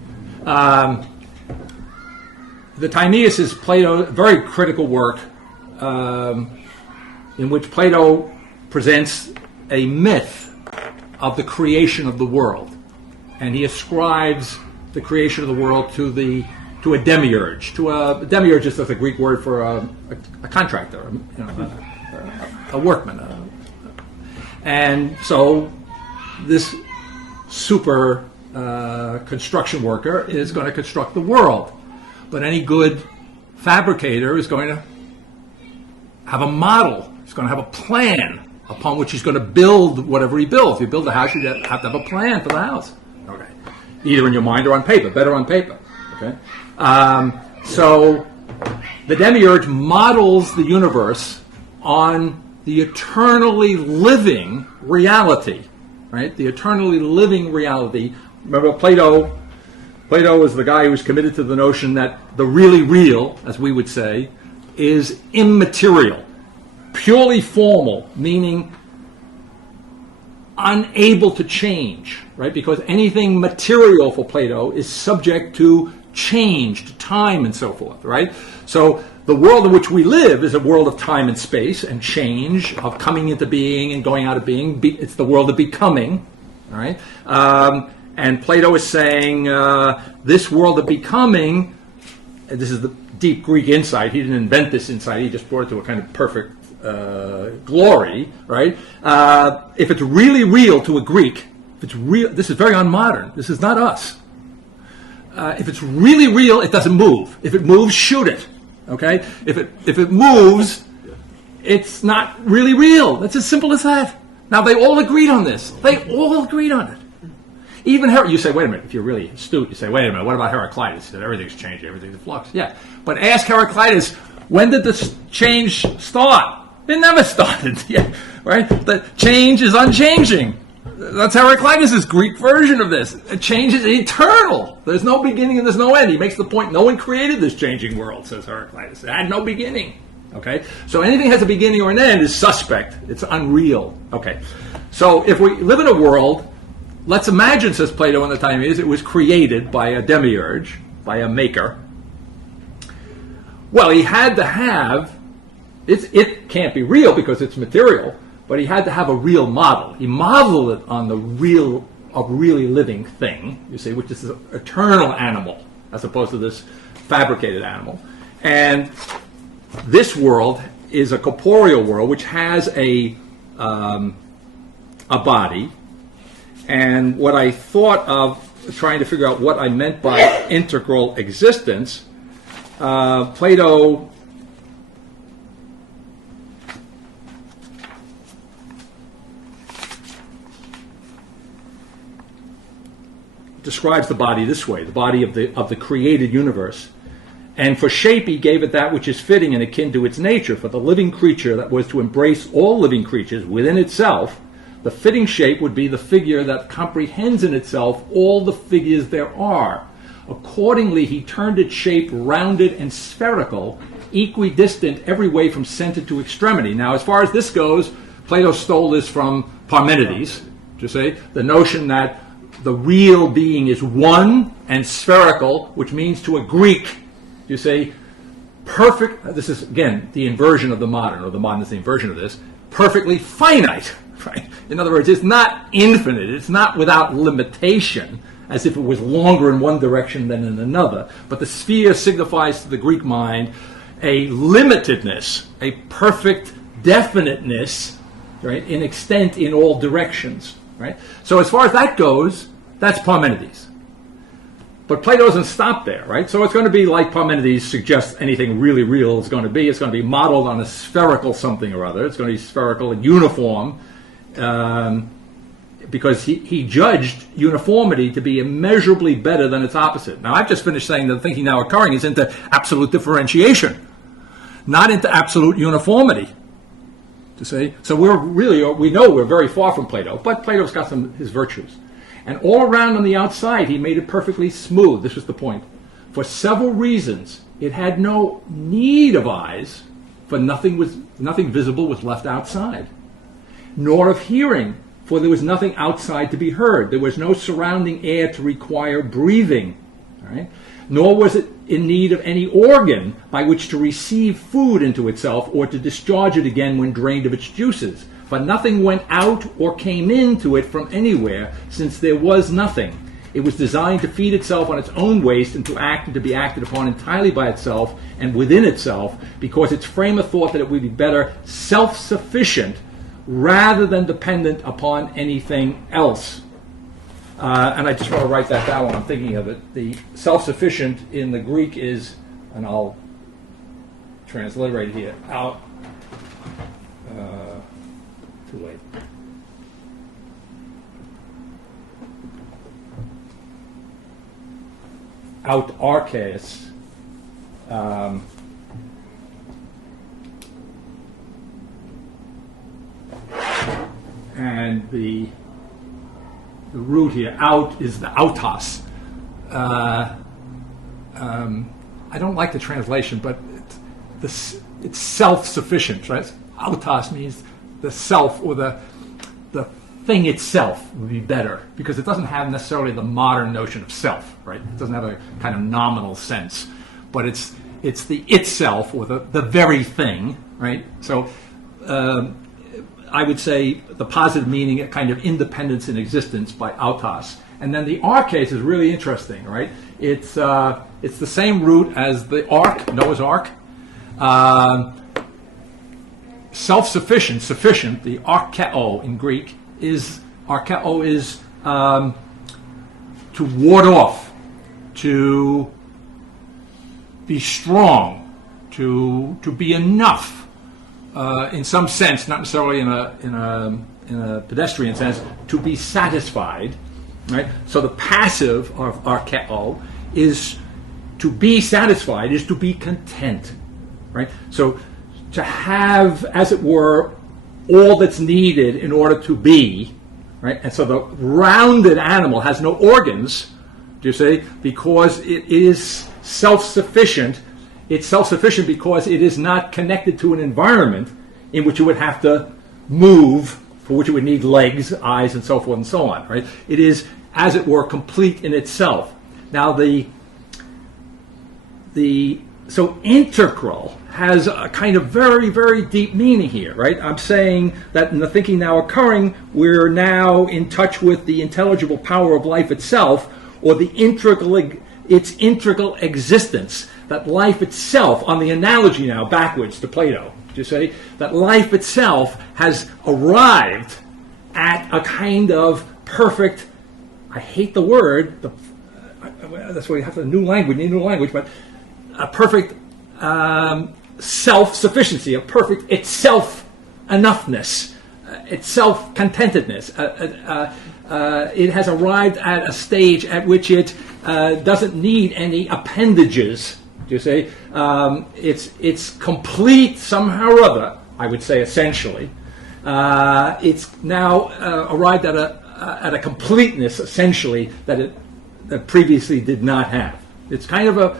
The Timaeus is Plato's very critical work in which Plato presents a myth of the creation of the world. And he ascribes the creation of the world to a demiurge. A demiurge is just a Greek word for a contractor, a workman. And so this super construction worker is going to construct the world. But any good fabricator is going to have a model. He's going to have a plan upon which he's going to build whatever he builds. If you build a house, you have to have a plan for the house. Okay. Either in your mind or on paper. Better on paper. Okay. So the demiurge models the universe on the eternally living reality, right? The eternally living reality. Remember, Plato was the guy who was committed to the notion that the really real, as we would say, is immaterial, purely formal, meaning unable to change, right? Because anything material for Plato is subject to change, to time and so forth, right? So the world in which we live is a world of time and space and change, of coming into being and going out of being. It's the world of becoming, all right? And Plato is saying this world of becoming, and this is the deep Greek insight. He didn't invent this insight. He just brought it to a kind of perfect glory, right? If it's really real to a Greek, if it's real, this is very unmodern. This is not us. If it's really real, it doesn't move. If it moves, shoot it. Okay? If it moves, it's not really real. That's as simple as that. Now, they all agreed on this. They all agreed on it. Even you say, wait a minute, if you're really astute, you say, wait a minute, what about Heraclitus? He said, everything's changing, everything's in flux. Yeah. But ask Heraclitus, when did this change start? It never started. Yeah. Right? The change is unchanging. That's Heraclitus' Greek version of this. Change is eternal. There's no beginning and there's no end. He makes the point, no one created this changing world, says Heraclitus. It had no beginning. Okay? So anything that has a beginning or an end is suspect. It's unreal. Okay. So if we live in a world, let's imagine, says Plato in the time it was created by a demiurge, by a maker. Well, he had to have, it can't be real because it's material, but he had to have a real model. He modeled it on a really living thing, you see, which is an eternal animal, as opposed to this fabricated animal. And this world is a corporeal world which has a body. And what I thought of trying to figure out what I meant by integral existence, Plato describes the body this way, the body of the created universe. And for shape he gave it that which is fitting and akin to its nature. For the living creature that was to embrace all living creatures within itself, the fitting shape would be the figure that comprehends in itself all the figures there are. Accordingly, he turned its shape rounded and spherical, equidistant every way from center to extremity. Now, as far as this goes, Plato stole this from Parmenides, to say the notion that the real being is one and spherical, which means to a Greek, you say, perfect, this is, again, the inversion of the modern, or the modern is the inversion of this, perfectly finite. Right? In other words, it's not infinite, it's not without limitation, as if it was longer in one direction than in another. But the sphere signifies to the Greek mind a limitedness, a perfect definiteness, right, in extent in all directions. Right? So as far as that goes, that's Parmenides. But Plato doesn't stop there, right? So it's going to be like Parmenides suggests anything really real is going to be. It's going to be modeled on a spherical something or other. It's going to be spherical and uniform, because he judged uniformity to be immeasurably better than its opposite. Now, I've just finished saying that the thinking now occurring is into absolute differentiation, not into absolute uniformity. To say, so we know we're very far from Plato, but Plato's got his virtues. And all around on the outside, he made it perfectly smooth. This was the point. For several reasons, it had no need of eyes, for nothing visible was left outside, nor of hearing, for there was nothing outside to be heard. There was no surrounding air to require breathing, right? Nor was it in need of any organ by which to receive food into itself or to discharge it again when drained of its juices. For nothing went out or came into it from anywhere, since there was nothing. It was designed to feed itself on its own waste and to act and to be acted upon entirely by itself and within itself, because its frame of thought that it would be better self-sufficient rather than dependent upon anything else. And I just want to write that down when I'm thinking of it. The self-sufficient in the Greek is, and I'll transliterate it here, too late. Autarkes, and the root here, out, is the autos. I don't like the translation, but it's self-sufficient, right? Autos means the self, or the thing itself would be better, because it doesn't have necessarily the modern notion of self, right? It doesn't have a kind of nominal sense, but it's the itself, or the very thing, right? So I would say the positive meaning, a kind of independence in existence by autos. And then the arcase is really interesting, right? It's the same root as the ark, Noah's ark. Self-sufficient, sufficient, the archeo in Greek, is to ward off, to be strong, to be enough, in some sense, not necessarily in a pedestrian sense, to be satisfied, right? So the passive of archeo is to be satisfied, is to be content, right? So to have, as it were, all that's needed in order to be, right? And so the rounded animal has no organs, do you see? Because it is self-sufficient. It's self-sufficient because it is not connected to an environment in which you would have to move, for which it would need legs, eyes, and so forth and so on, right? It is, as it were, complete in itself. Now so integral has a kind of very, very deep meaning here, right? I'm saying that in the thinking now occurring, we're now in touch with the intelligible power of life itself, or its integral existence, that life itself, on the analogy now backwards to Plato, do you say, that life itself has arrived at a kind of perfect, I hate the word, that's why you have to need new language, but a perfect self-sufficiency, a perfect itself-enoughness, itself-contentedness. It has arrived at a stage at which it doesn't need any appendages, do you say? It's complete somehow or other, I would say, essentially. It's now arrived at a completeness, essentially, that previously did not have. It's kind of a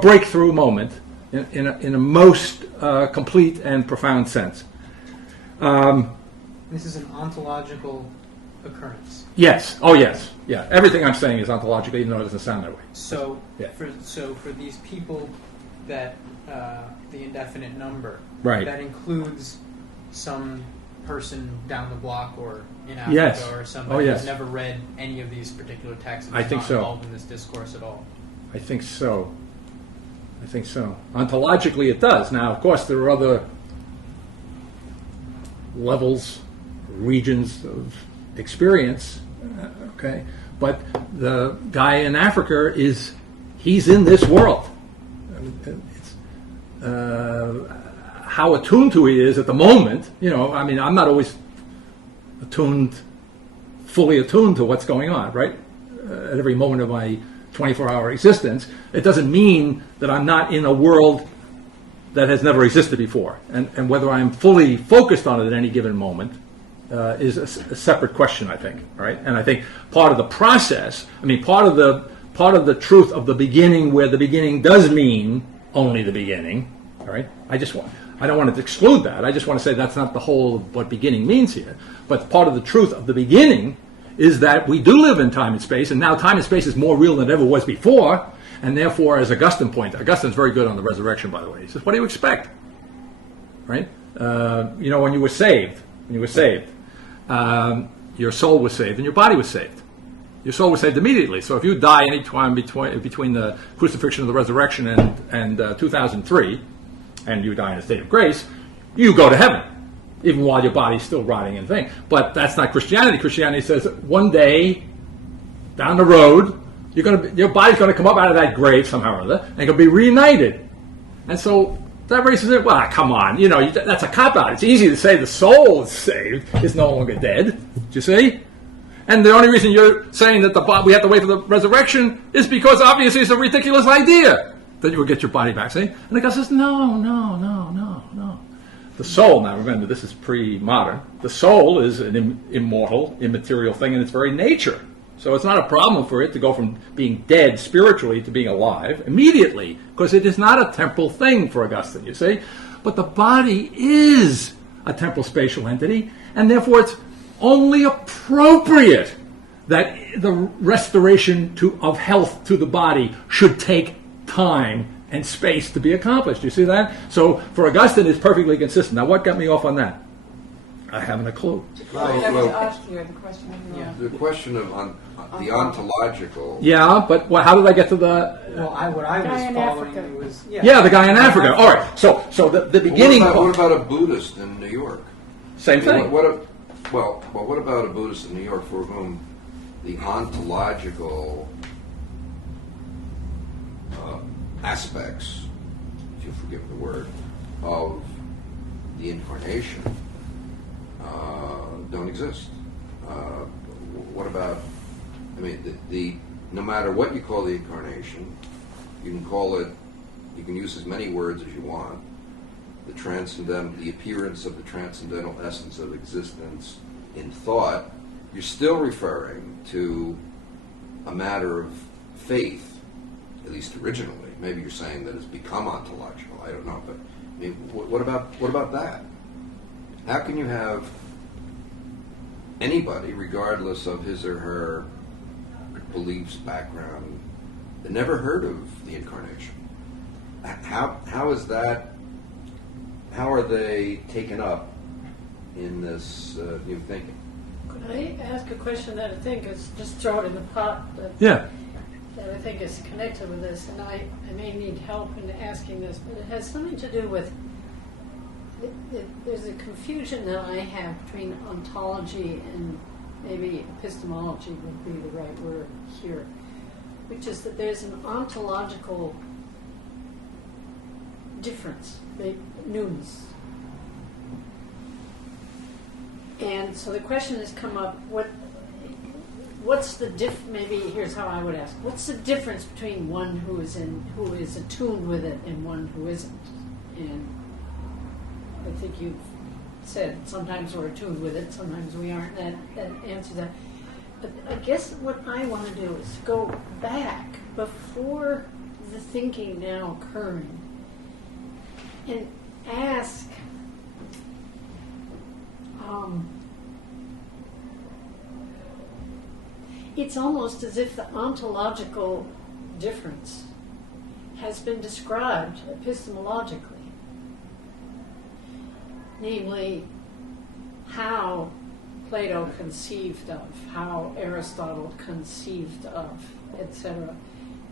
breakthrough moment in a most complete and profound sense. This is an ontological occurrence. Yes. Oh, yes. Yeah. Everything I'm saying is ontological, even though it doesn't sound that way. So, yeah. for these people, that the indefinite number, right, that includes some person down the block or in Africa, yes, or somebody yes, who's never read any of these particular texts. I think not so. Involved in this discourse at all. I think so. Ontologically, it does. Now, of course, there are other levels, regions of experience, okay? But the guy in Africa he's in this world. How attuned to he is at the moment, I'm not always fully attuned to what's going on, right? At every moment of my 24-hour existence, it doesn't mean that I'm not in a world that has never existed before. And whether I'm fully focused on it at any given moment is a separate question, I think, right? And I think part of the process, part of the truth of the beginning, where the beginning does mean only the beginning, all right? I don't want to exclude that. I just want to say that's not the whole of what beginning means here. But part of the truth of the beginning is that we do live in time and space, and now time and space is more real than it ever was before, and therefore, as Augustine's very good on the resurrection, by the way. He says, what do you expect? Right? When you were saved, your soul was saved and your body was saved. Your soul was saved immediately. So if you die any time between the crucifixion and the resurrection and 2003, and you die in a state of grace, you go to heaven, even while your body's still rotting and thing. But that's not Christianity. Christianity says one day down the road, your body's going to come up out of that grave somehow or other, and you're going to be reunited. And so that raises it. Well, come on, that's a cop-out. It's easy to say the soul is saved, is no longer dead. Do you see? And the only reason you're saying that we have to wait for the resurrection is because obviously it's a ridiculous idea that you will get your body back. See? And the guy says, no. The soul, now remember, this is pre-modern. The soul is an immortal, immaterial thing in its very nature. So it's not a problem for it to go from being dead spiritually to being alive immediately, because it is not a temporal thing for Augustine, you see. But the body is a temporal spatial entity, and therefore it's only appropriate that the restoration of health to the body should take time and space to be accomplished. You see that? So for Augustine, it's perfectly consistent. Now, what got me off on that? I haven't a clue. The question of the ontological. Yeah, but how did I get to the? Well, what I Guy was in following Africa. was The guy in Africa. All right. So the beginning. What about a Buddhist in New York? Same thing. What about a Buddhist in New York for whom the ontological aspects, if you forgive the word, of the incarnation don't exist? What about? I mean, no matter what you call the incarnation, you can call it. You can use as many words as you want. The appearance of the transcendental essence of existence in thought, you're still referring to a matter of faith, at least originally. Maybe you're saying that it's become ontological. I don't know, but I mean, what about that? How can you have anybody, regardless of his or her beliefs, background, that never heard of the incarnation? How is that? How are they taken up in this new thinking? Could I ask a question that I think is just throw it in the pot? Yeah. That I think is connected with this, and I may need help in asking this, but it has something to do with. There's a confusion that I have between ontology and maybe epistemology would be the right word here, which is that there's an ontological difference, newness. And so the question has come up, what's the maybe here's how I would ask, what's the difference between one who is attuned with it and one who isn't? And I think you've said sometimes we're attuned with it, sometimes we aren't. That answers that. But I guess what I want to do is go back before the thinking now occurring and ask it's almost as if the ontological difference has been described epistemologically, namely how Plato conceived of, how Aristotle conceived of, etc.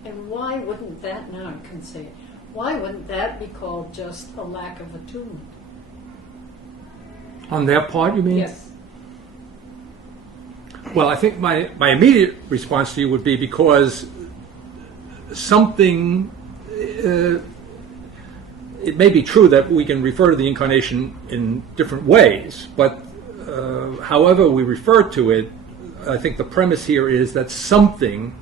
And why wouldn't that, now I can say it, why wouldn't that be called just a lack of attunement? On their part, you mean? Yes. Well, I think my immediate response to you would be because something, it may be true that we can refer to the incarnation in different ways, but however we refer to it, I think the premise here is that something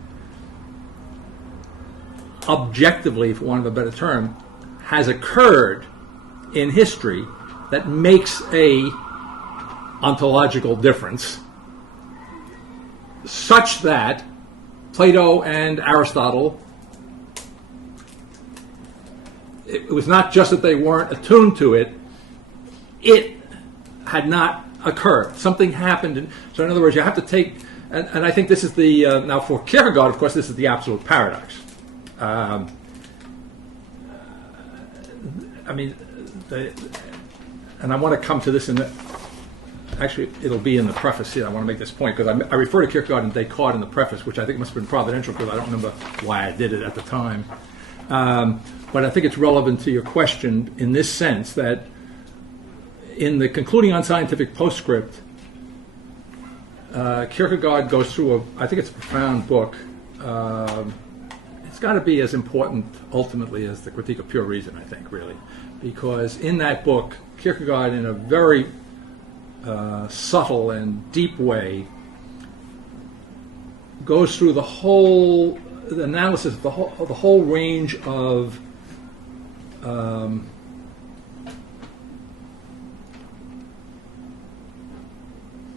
objectively, for want of a better term, has occurred in history that makes a ontological difference such that Plato and Aristotle, it was not just that they weren't attuned to it, it had not occurred. Something happened. So in other words, you have to take, and I think this is the, now for Kierkegaard, of course, this is the absolute paradox. I mean, and I want to come to this in the, actually, it'll be in the preface here. I want to make this point because I refer to Kierkegaard and Descartes in the preface, which I think must have been providential because I don't remember why I did it at the time. But I think it's relevant to your question in this sense that in the concluding on scientific postscript, Kierkegaard goes through I think it's a profound book. It's got to be as important ultimately as the Critique of Pure Reason, I think, really. Because in that book, Kierkegaard, in a very subtle and deep way, goes through the analysis of the whole range of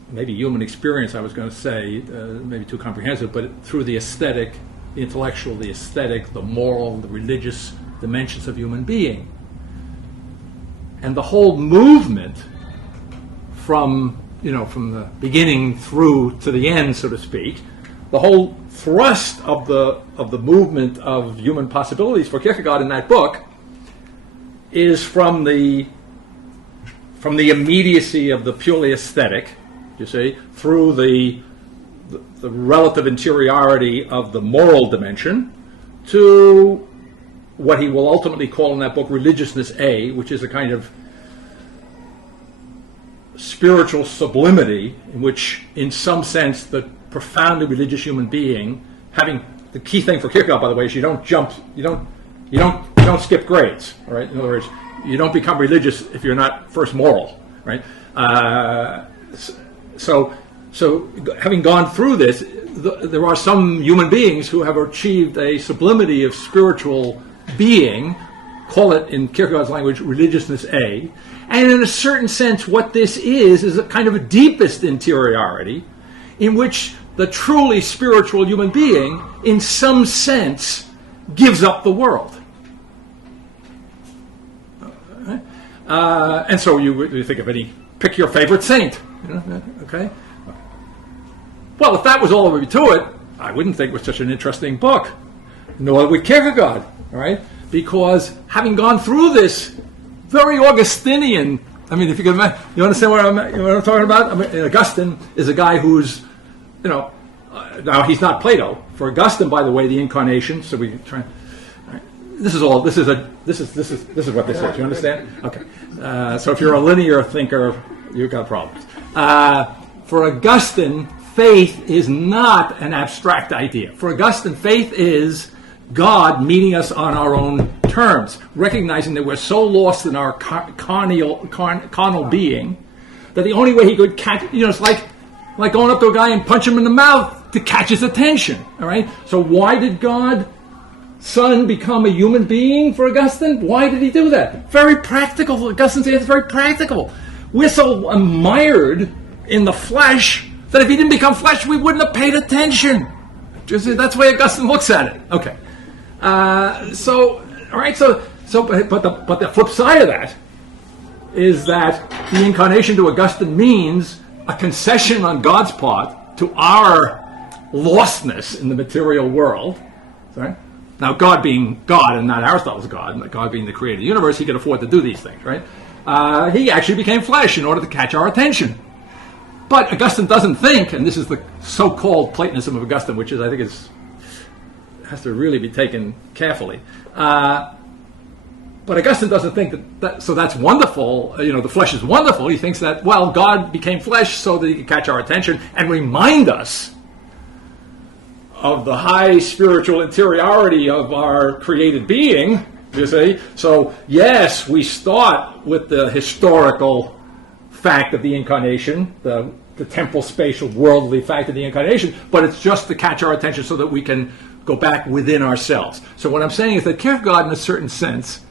maybe human experience, I was going to say, maybe too comprehensive, but through the aesthetic, the intellectual, the aesthetic, the moral, the religious dimensions of human being. And the whole movement from the beginning through to the end, so to speak, the whole thrust of the movement of human possibilities for Kierkegaard in that book is from the immediacy of the purely aesthetic, you see, through the relative interiority of the moral dimension to what he will ultimately call in that book religiousness A, which is a kind of spiritual sublimity in which, in some sense, the profoundly religious human being, having the key thing for Kierkegaard, by the way, is you don't skip grades. All right, in other words, you don't become religious if you're not first moral. Right. So having gone through this, there are some human beings who have achieved a sublimity of spiritual being, call it in Kierkegaard's language religiousness A, and in a certain sense what this is a kind of a deepest interiority in which the truly spiritual human being in some sense gives up the world. And so you think of pick your favorite saint, okay? Well, if that was all there would be to it, I wouldn't think it was such an interesting book, nor would Kierkegaard, all right? Because having gone through this very Augustinian, I mean, if you can imagine, you understand what I'm talking about? I mean, Augustine is a guy who's, now he's not Plato. For Augustine, by the way, the incarnation. So we try. Right, this is what this is. You understand? Okay. So if you're a linear thinker, you've got problems. For Augustine, faith is not an abstract idea. For Augustine, faith is God meeting us on our own terms, recognizing that we're so lost in our carnal being that the only way he could catch, it's like going up to a guy and punch him in the mouth to catch his attention. All right. So why did God, Son, become a human being for Augustine? Why did he do that? Very practical. Augustine says it's very practical. We're so mired in the flesh that if he didn't become flesh, we wouldn't have paid attention. That's the way Augustine looks at it. Okay. All right. But the flip side of that is that the incarnation to Augustine means a concession on God's part to our lostness in the material world. Right? Now, God being God and not Aristotle's God, and God being the creator of the universe, he could afford to do these things, right? He actually became flesh in order to catch our attention. But Augustine doesn't think, and this is the so-called Platonism of Augustine, which I think has to really be taken carefully. But Augustine doesn't think so that's wonderful. The flesh is wonderful. He thinks that, well, God became flesh so that he could catch our attention and remind us of the high spiritual interiority of our created being, you see. So, yes, we start with the historical fact of the incarnation, the temporal, spatial, worldly fact of the incarnation, but it's just to catch our attention so that we can go back within ourselves. So what I'm saying is that Kierkegaard, in a certain sense,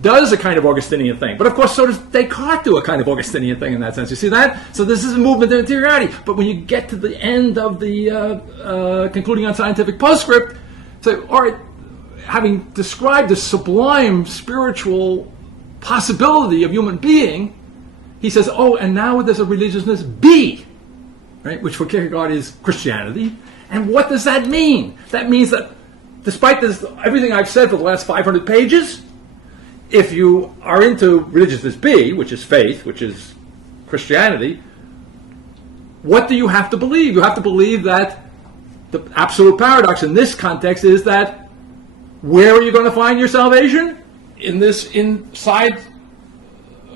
does a kind of Augustinian thing. But of course, so does Descartes do a kind of Augustinian thing in that sense. You see that? So this is a movement of interiority. But when you get to the end of the concluding on scientific postscript, say, all right, having described the sublime spiritual possibility of human being, he says, oh, and now there's a religiousness B, right, which for Kierkegaard is Christianity. And what does that mean? That means that despite everything I've said for the last 500 pages, if you are into religiousness B, which is faith, which is Christianity, what do you have to believe? You have to believe that the absolute paradox in this context is that where are you going to find your salvation? Inside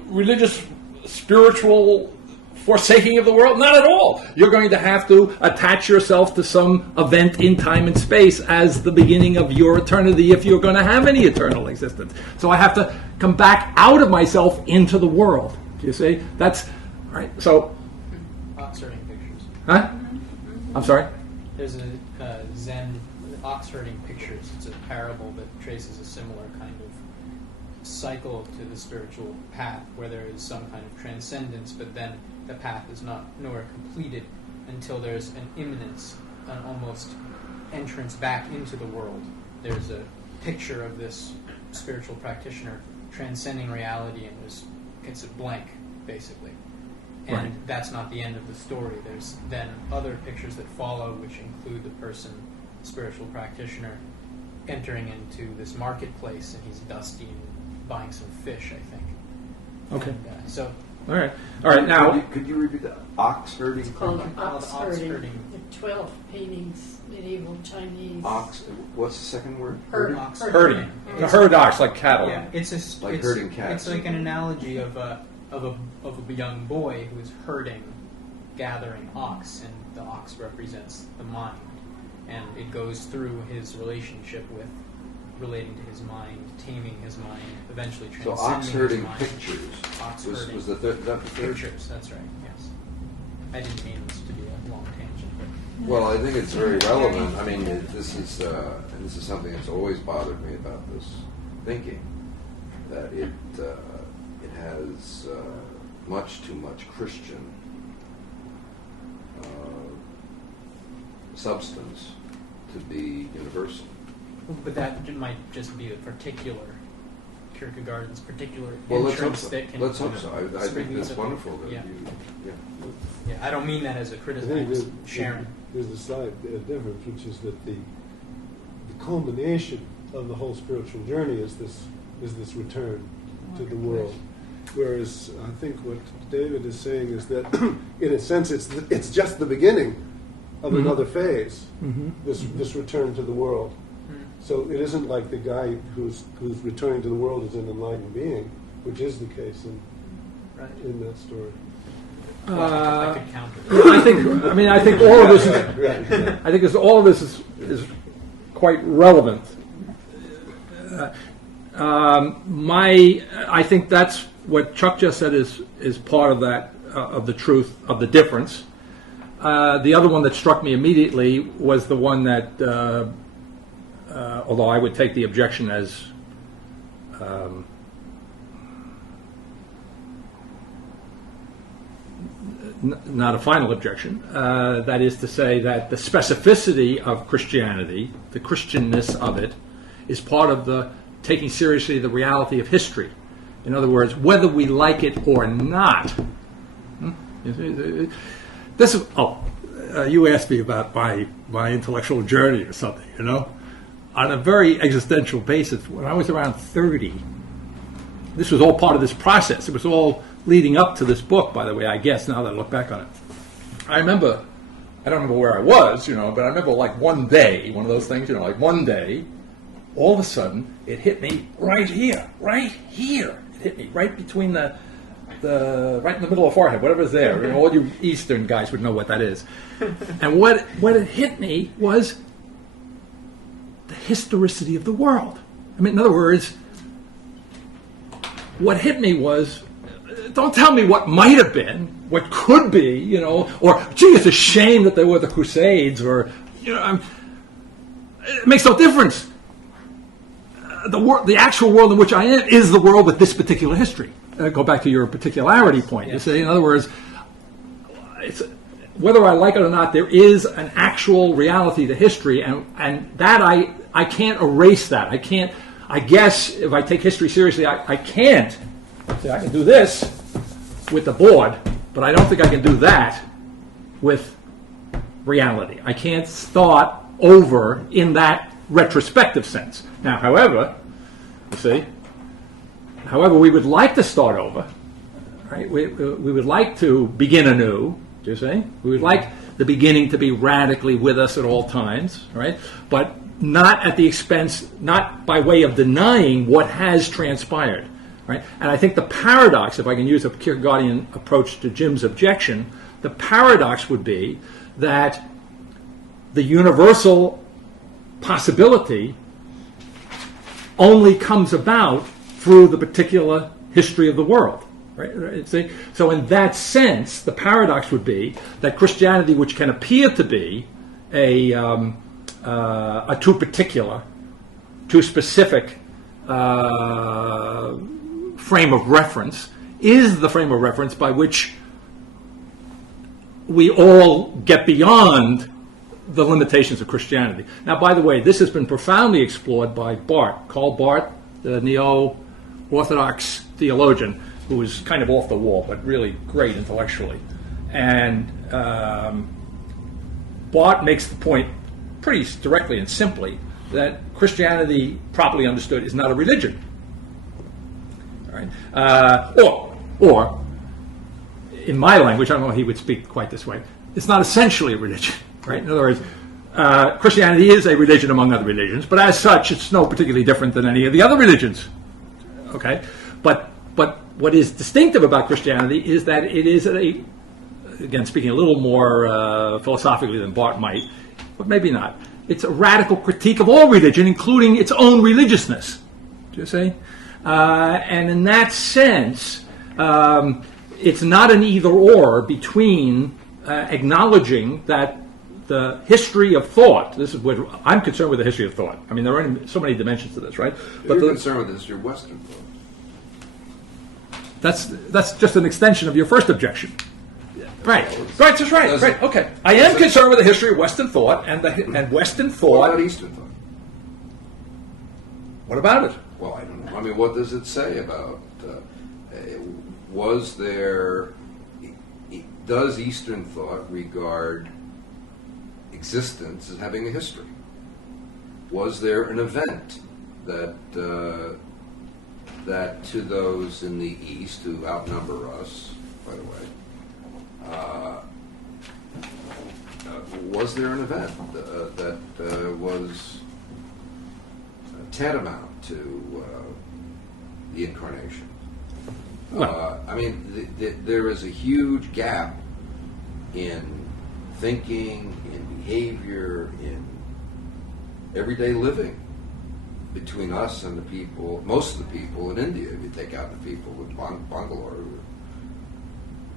religious, spiritual forsaking of the world? Not at all. You're going to have to attach yourself to some event in time and space as the beginning of your eternity if you're going to have any eternal existence. So I have to come back out of myself into the world. Do you see? That's right. So, Ox-herding pictures. huh? I'm sorry? There's a Zen ox-herding pictures. It's a parable that traces a similar kind of cycle to the spiritual path, where there is some kind of transcendence, but then the path is nowhere completed until there's an imminence, an almost entrance back into the world. There's a picture of this spiritual practitioner transcending reality, and it's a blank, basically. And Right. that's not the end of the story. There's then other pictures that follow, which include the person, spiritual practitioner, entering into this marketplace, and he's dusty and buying some fish, I think. Okay. And, so All right. Now, Could you repeat that? Ox herding? Called Ox ox-herding. herding. The 12 paintings, medieval Chinese. Ox. What's the second word? Ox herding. The herd ox, like cattle. Yeah, it's Like herding cats. It's like an analogy of a young boy who is herding, gathering ox, and the ox represents the mind, and it goes through his relationship with relating to his mind, taming his mind, eventually So transcending ox his herding mind. pictures Ox was, herding. was the third. Is that the third? Pictures, that's right. Yes, I didn't mean this to be a long tangent, but Well, I think it's very relevant. I mean, this is something that's always bothered me about this thinking, that it has much too much Christian substance to be universal. But that might just be the particular Kierkegaard's particular Well, let's hope entrance so. that can. Let's hope so. I spring think these it's up. wonderful that Yeah. you. Yeah, I don't mean that as a I criticism. think I'm just sharing. there's a slight difference, which is that the culmination of the whole spiritual journey is this return to the world. Whereas I think what David is saying is that, in a sense, it's just the beginning of another phase. This return to the world. So it isn't like the guy who's returning to the world is an enlightened being, which is the case Right. in that story. I could counter. I think all of this is. Right. I think all of this is quite relevant. I think that's what Chuck just said is part of that of the truth of the difference. The other one that struck me immediately was the one that, although I would take the objection as not a final objection, that is to say that the specificity of Christianity, the Christianness of it, is part of the taking seriously the reality of history. In other words, whether we like it or not. This is, you asked me about my intellectual journey or something, on a very existential basis. When I was around 30, this was all part of this process. It was all leading up to this book, by the way, I guess, now that I look back on it. I don't remember where I was, but I remember like one day, one of those things, like one day, all of a sudden, it hit me right here. It hit me right between right in the middle of the forehead, whatever's there. All you Eastern guys would know what that is. And what it hit me was the historicity of the world. In other words, what hit me was, don't tell me what might have been, what could be, or, gee, it's a shame that there were the Crusades, or, it makes no difference. The actual world in which I am is the world with this particular history. Go back to your particularity point. You see, in other words, whether I like it or not, there is an actual reality to history, and that I can't erase that. I guess if I take history seriously, I can't. See, I can do this with the board, but I don't think I can do that with reality. I can't start over in that retrospective sense. Now, however, we would like to start over, right? We would like to begin anew, do you see? We would like the beginning to be radically with us at all times, right? But not at the expense, not by way of denying what has transpired. right? And I think the paradox, if I can use a Kierkegaardian approach to Jim's objection, the paradox would be that the universal possibility only comes about through the particular history of the world. Right? See? So in that sense, the paradox would be that Christianity, which can appear to be a too particular, too specific frame of reference, is the frame of reference by which we all get beyond the limitations of Christianity. Now, by the way, this has been profoundly explored by Karl Barth, the neo-Orthodox theologian, who is kind of off the wall, but really great intellectually. And Barth makes the point pretty directly and simply that Christianity, properly understood, is not a religion. All right? Or, in my language, I don't know if he would speak quite this way, it's not essentially a religion. Right? In other words, Christianity is a religion among other religions, but as such, it's no particularly different than any of the other religions. Okay? But what is distinctive about Christianity is that it is again, speaking a little more philosophically than Barth might, but maybe not. It's a radical critique of all religion, including its own religiousness. Do you see? And in that sense, it's not an either-or between acknowledging that the history of thought, this is what I'm concerned with, the history of thought. I mean, there are so many dimensions to this, right? But you're concerned with the history of Western thought. That's just an extension of your first objection. Right, just right. Okay, I am concerned with the history of Western thought and Western thought. What about Eastern thought? What about it? Well, I don't know. I mean, what does it say about? Does Eastern thought regard existence as having a history? Was there an event that to those in the East who outnumber us, by the way, was there an event that was tantamount to the incarnation? I mean, there is a huge gap in thinking, in behavior, in everyday living between us and the people, most of the people in India. If you take out the people in Bangalore, who are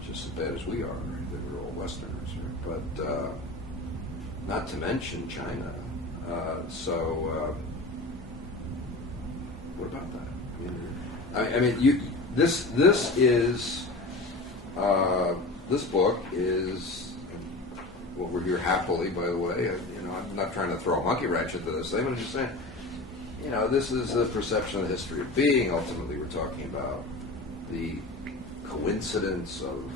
just as bad as we are, right? They were all Westerners, right? But not to mention China. What about that? This book is, well, we're here happily, by the way. I'm not trying to throw a monkey wrench into this thing, but I'm just saying, this is the perception of the history of being. Ultimately, we're talking about the coincidence of,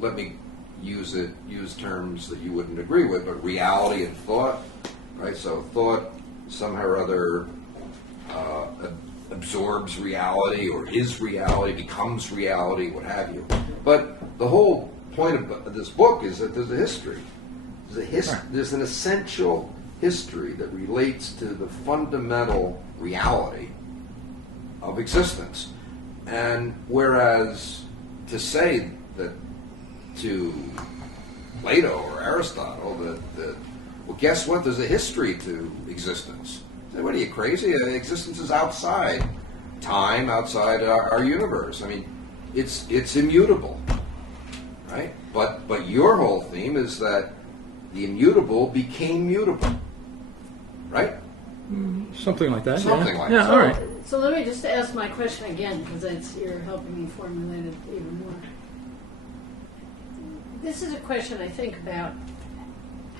let me use terms that you wouldn't agree with, but reality and thought, right? So thought somehow or other absorbs reality, or is reality, becomes reality, what have you. But the whole point of this book is that there's a history. There's an essential history that relates to the fundamental reality of existence. And whereas to say that to Plato or Aristotle that well, guess what? There's a history to existence. Say, what are you, crazy? Existence is outside time, outside our universe. I mean, it's immutable, right? But your whole theme is that the immutable became mutable, right? Something like that. Something like that. that. All right. So let me just ask my question again, because you're helping me formulate it even more. This is a question I think about.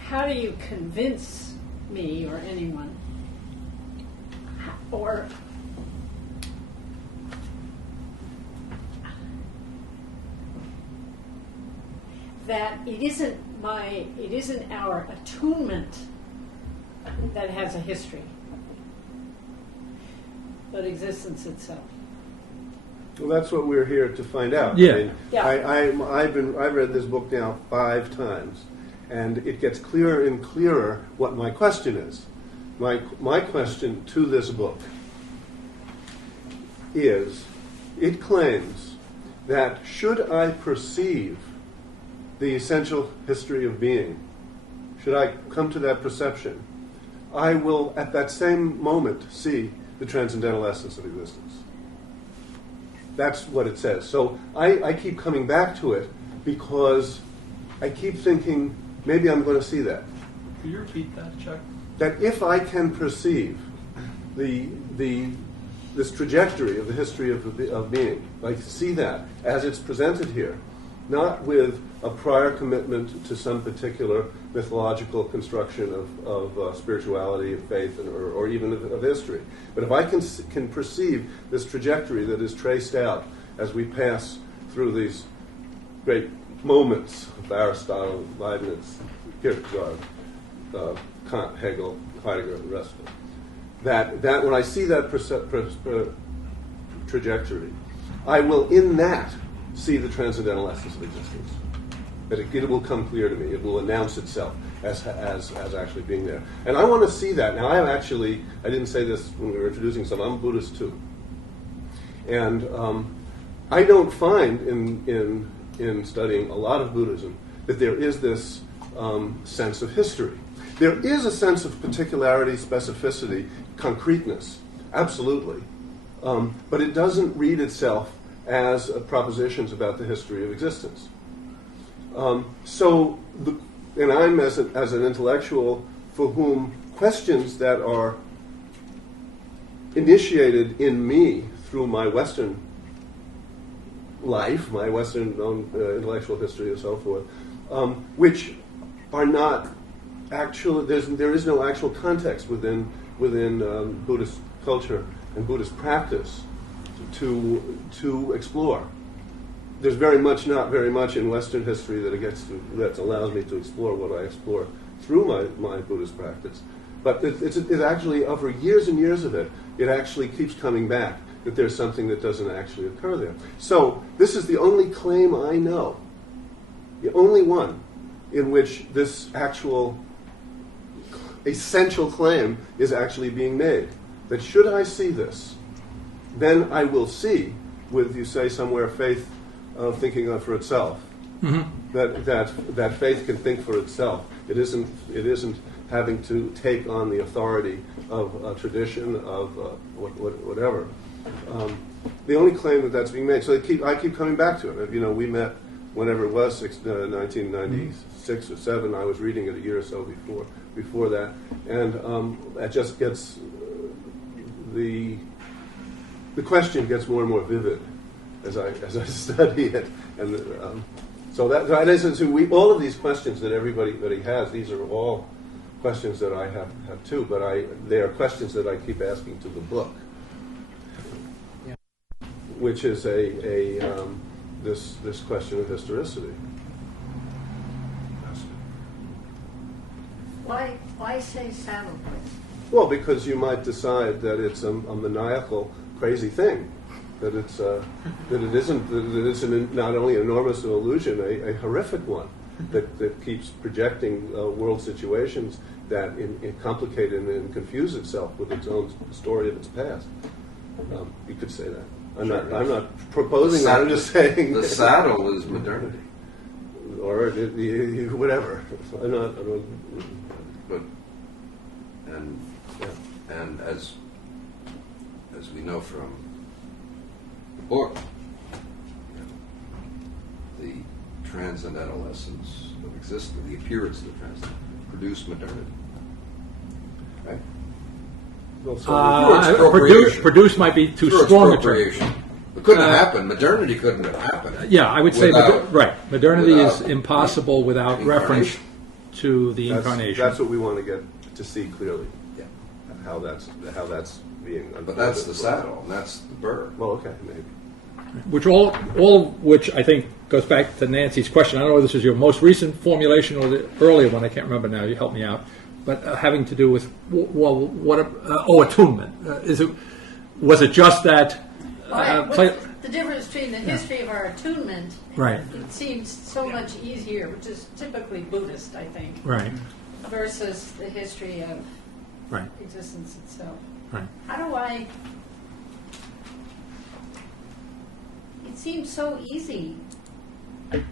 How do you convince me or anyone, or that it isn't our attunement that has a history, but existence itself? Well, that's what we're here to find out. Yeah. I've read this book now 5 times, and it gets clearer and clearer what my question is. My question to this book is, it claims that should I perceive the essential history of being, should I come to that perception, I will at that same moment see the transcendental essence of existence. That's what it says. So I keep coming back to it because I keep thinking maybe I'm going to see that. Could you repeat that, Chuck? That if I can perceive this trajectory of the history of being, I see that as it's presented here, not with a prior commitment to some particular mythological construction of spirituality, of faith, or even of history. But if I can perceive this trajectory that is traced out as we pass through these great moments of Aristotle, Leibniz, Kierkegaard, Kant, Hegel, Heidegger, and the rest of them, that when I see that trajectory, I will in that see the transcendental essence of existence. That it will come clear to me. It will announce itself as actually being there. And I want to see that. Now, I didn't say this when we were introducing some, I'm a Buddhist too. And I don't find in studying a lot of Buddhism that there is this sense of history. There is a sense of particularity, specificity, concreteness, absolutely. But it doesn't read itself as propositions about the history of existence. And I'm as an intellectual for whom questions that are initiated in me through my Western life, my Western intellectual history and so forth, which are not actual. There is no actual context within Buddhist culture and Buddhist practice to explore. There's not very much in Western history that allows me to explore what I explore through my Buddhist practice. But it's actually, over years and years of it, it actually keeps coming back that there's something that doesn't actually occur there. So this is the only claim I know, the only one in which this actual essential claim is actually being made. That should I see this, then I will see, with, you say somewhere, faith thinking for itself. Mm-hmm. That faith can think for itself. It isn't having to take on the authority of a tradition of whatever. The only claim that's being made. So I keep coming back to it. We met whenever it was 1996 or 7. I was reading it a year or so before that, and that just gets the question gets more and more vivid as I study it, and so that is all of these questions that everybody has. These are all questions that I have too, but they are questions that I keep asking to the book, yeah. Which is this question of historicity. Why say saddle? Well, because you might decide that it's a maniacal, crazy thing. That it's not only an enormous illusion, a horrific one that keeps projecting world situations that complicate and confuse itself with its own story of its past. You could say that. I'm not proposing that. I'm just saying the saddle is modernity, or whatever. I'm not. But and as we know from book, the transcendental essence of existence, the appearance of the transcendental, produced modernity. Right? Produce might be too strong a term. It couldn't have happened. Modernity couldn't have happened. Yeah, I would say modernity is without impossible without reference to the incarnation. That's what we want to get to see clearly. Yeah. How that's being. But that's the saddle, and that's the bird. Well, okay, maybe. Which all of which I think goes back to Nancy's question. I don't know if this is your most recent formulation or the earlier one. I can't remember now. You help me out. But having to do with attunement. Was it just that? What's the difference between the history of our attunement? Right. It seems so much easier, which is typically Buddhist, I think. Right. Versus the history of right. existence itself. Right. How do I it seems so easy to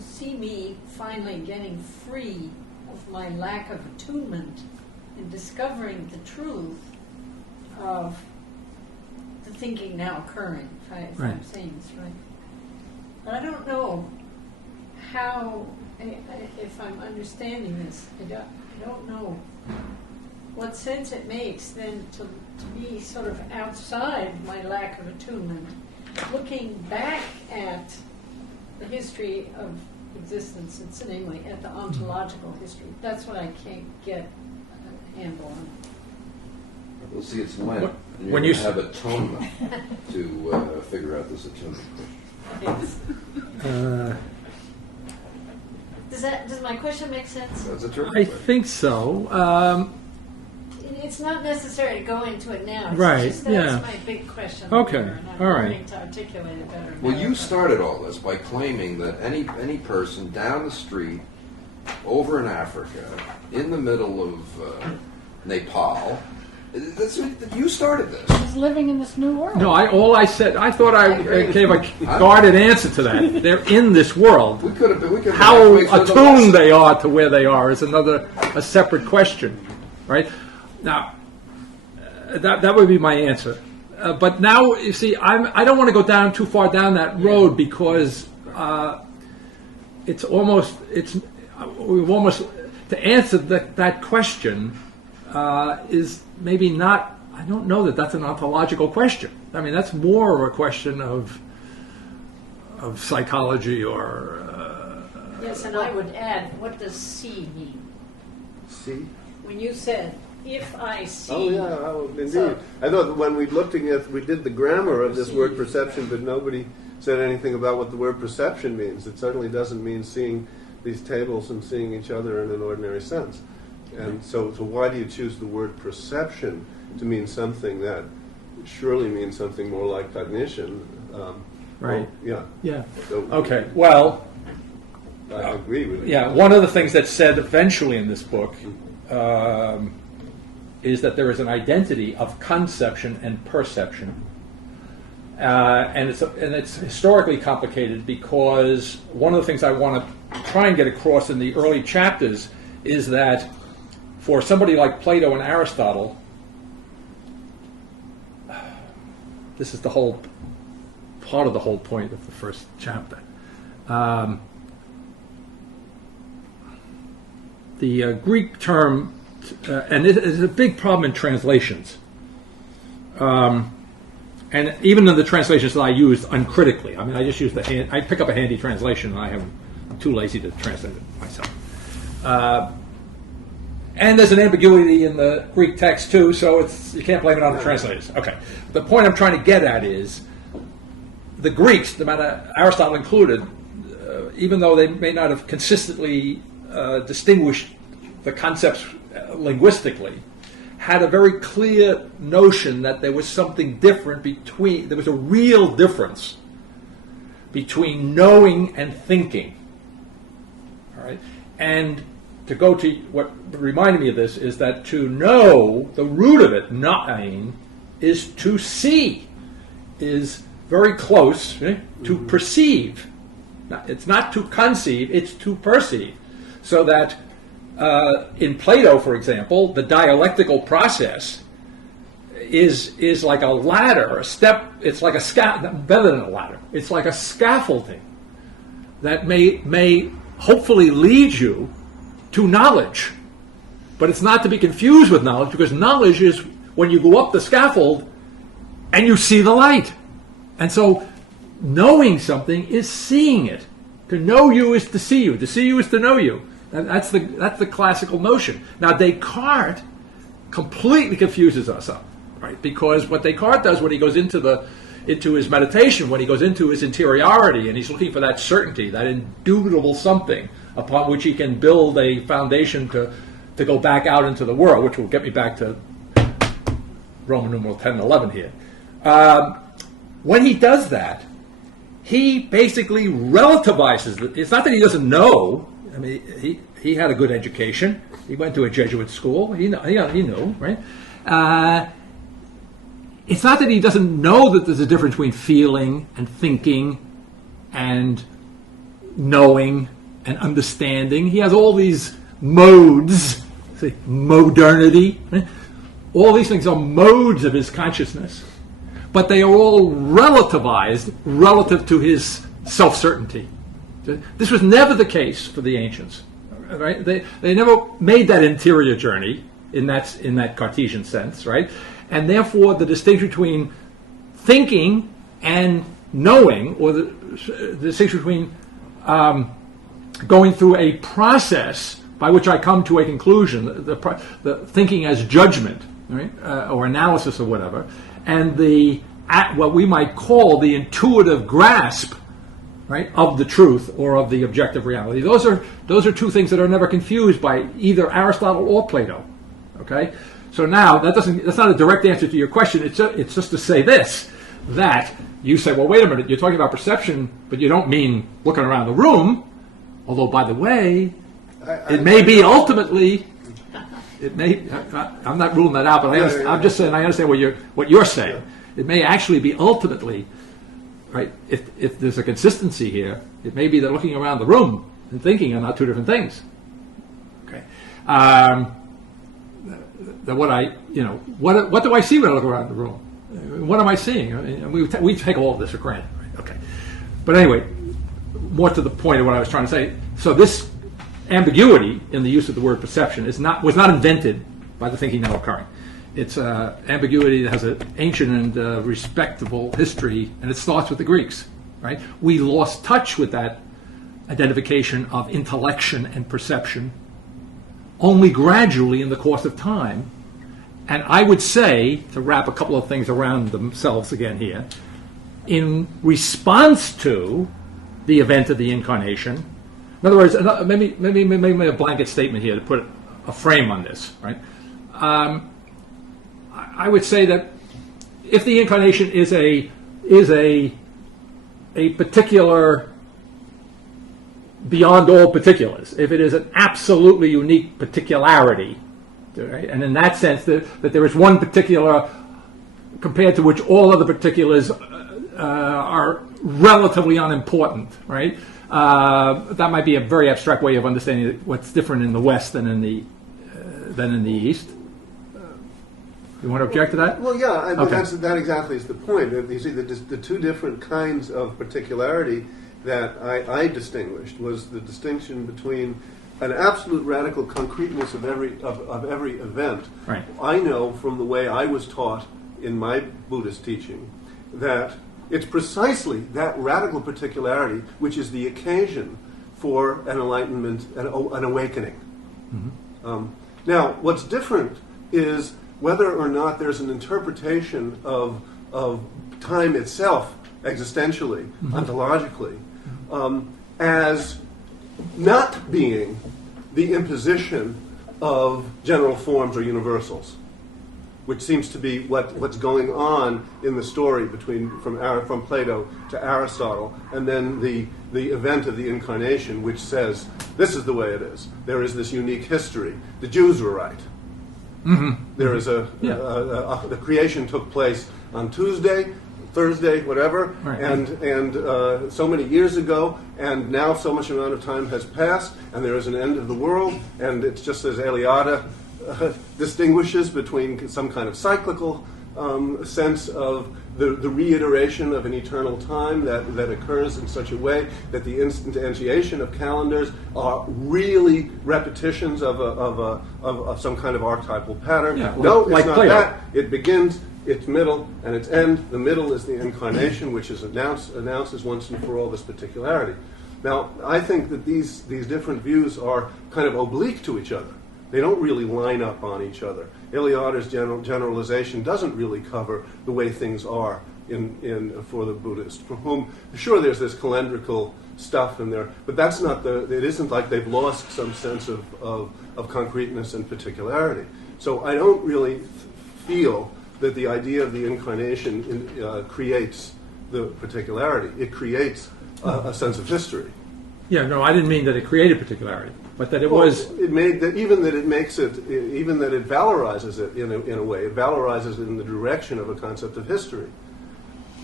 see me finally getting free of my lack of attunement and discovering the truth of the thinking now occurring, if I'm saying this right. But I don't know how, if I'm understanding this, I don't know what sense it makes then to be sort of outside my lack of attunement, looking back at the history of existence, and namely at the ontological history. That's what I can't get a handle on. Well, see, it's Lent. And when you're you going to have atonement to figure out this atonement question. Yes. Does my question make sense? That's a terrific I question. think so. It's not necessary to go into it now. It's Right, just that's my big question. Okay, here, and I'm all right. learning to articulate it better. Well, now. you started all this by claiming that any person down the street, over in Africa, in the middle of Nepal, you started this. He's living in this new world. No, all I said, I thought I agree. gave a guarded answer to that. They're in this world. We could have. How attuned they are to where they are is a separate question, right? Now, that would be my answer. But now, you see, I don't want to go too far down that road because we've almost to answer that question is maybe not. I don't know that that's an ontological question. I mean, that's more of a question of psychology or. Yes, and I would add, what does see mean? See? When you said, if I see. Oh yeah, indeed. So- I thought when we did the grammar of this word perception, but nobody said anything about what the word perception means. It certainly doesn't mean seeing these tables and seeing each other in an ordinary sense. And so why do you choose the word perception to mean something that surely means something more like cognition? Right. Well, Yeah. So Okay. Well. I agree with you. Yeah, one of the things that's said eventually in this book is that there is an identity of conception and perception, and it's historically complicated because one of the things I want to try and get across in the early chapters is that for somebody like Plato and Aristotle, this is the whole part of the whole point of the first chapter. The Greek term, and it is a big problem in translations, and even in the translations that I used uncritically. I mean, I just use I pick up a handy translation, and I'm too lazy to translate it myself. And there's an ambiguity in the Greek text too, so you can't blame it on the translators. Okay, the point I'm trying to get at is the Greeks, no matter Aristotle included, even though they may not have consistently distinguished the concepts linguistically, had a very clear notion that there was something different there was a real difference between knowing and thinking. All right? And to go to what reminded me of this is that to know, the root of it, knowing, is to see, is very close to perceive. Now, it's not to conceive, it's to perceive. So that in Plato, for example, the dialectical process is like a ladder, a step. It's like better than a ladder. It's like a scaffolding that may hopefully lead you to knowledge, but it's not to be confused with knowledge, because knowledge is when you go up the scaffold and you see the light. And so knowing something is seeing it. To know you is to see you. To see you is to know you. And that's the classical notion. Now Descartes completely confuses us up, right? Because what Descartes does when he goes into his meditation, when he goes into his interiority, and he's looking for that certainty, that indubitable something upon which he can build a foundation to go back out into the world, which will get me back to Roman numeral 10 and 11 here. When he does that, he basically relativizes it. It's not that he doesn't know. I mean, he had a good education. He went to a Jesuit school. He knew, right? it's not that he doesn't know that there's a difference between feeling and thinking and knowing and understanding. He has all these modes, say modernity. All these things are modes of his consciousness, but they are all relativized relative to his self-certainty. This was never the case for the ancients. Right? They never made that interior journey in that Cartesian sense, right? And therefore, the distinction between thinking and knowing, or the distinction between going through a process by which I come to a conclusion, the thinking as judgment, right, or analysis or whatever, and what we might call the intuitive grasp, right, of the truth or of the objective reality. Those are two things that are never confused by either Aristotle or Plato. Okay, so now that's not a direct answer to your question. It's just to say this, that you say, well, wait a minute, you're talking about perception, but you don't mean looking around the room. Although, by the way, it may be ultimately. It may. I'm not ruling that out, but I'm just saying I understand what you're saying. It may actually be ultimately. Right? If there's a consistency here, it may be that looking around the room and thinking are not two different things. Okay. That what do I see when I look around the room? What am I seeing? I mean, we take all of this for granted. Right? Okay. But anyway, more to the point of what I was trying to say. So this ambiguity in the use of the word perception was not invented by the thinking now occurring. It's ambiguity that has an ancient and respectable history, and it starts with the Greeks, right? We lost touch with that identification of intellection and perception only gradually in the course of time. And I would say, to wrap a couple of things around themselves again here, in response to the event of the incarnation, in other words, maybe a blanket statement here to put a frame on this, right? I would say that if the incarnation is a particular beyond all particulars, if it is an absolutely unique particularity, right? And in that sense that there is one particular compared to which all other particulars are relatively unimportant, right? That might be a very abstract way of understanding what's different in the West than in the East. You want to object to that? Well, yeah, Okay. that exactly is the point. You see, the two different kinds of particularity that I distinguished was the distinction between an absolute radical concreteness of every event. Right. I know from the way I was taught in my Buddhist teaching that it's precisely that radical particularity which is the occasion for an enlightenment, an awakening. Mm-hmm. Now, what's different is whether or not there's an interpretation of time itself existentially, mm-hmm. ontologically, as not being the imposition of general forms or universals, which seems to be what's going on in the story from Plato to Aristotle, and then the event of the incarnation, which says this is the way it is. There is this unique history. The Jews were right. Mm-hmm. There is the creation took place on Tuesday, Thursday, whatever, right. and so many years ago, and now so much amount of time has passed, and there is an end of the world, and it's just as Eliade distinguishes between some kind of cyclical sense of the reiteration of an eternal time that occurs in such a way that the instantiation of calendars are really repetitions of some kind of archetypal pattern. Yeah, no, like it's not Plato. that. It begins, its middle, and its end. The middle is the incarnation, which is announces once and for all this particularity. Now, I think that these different views are kind of oblique to each other. They don't really line up on each other. Eliade's generalization doesn't really cover the way things are for the Buddhist, for whom, sure, there's this calendrical stuff in there, but that's not it isn't like they've lost some sense of concreteness and particularity. So I don't really feel that the idea of the incarnation creates the particularity. It creates a sense of history. Yeah, no, I didn't mean that it created particularity. but that it was. It made that even that it makes it, even that it valorizes it in a way. It valorizes it in the direction of a concept of history.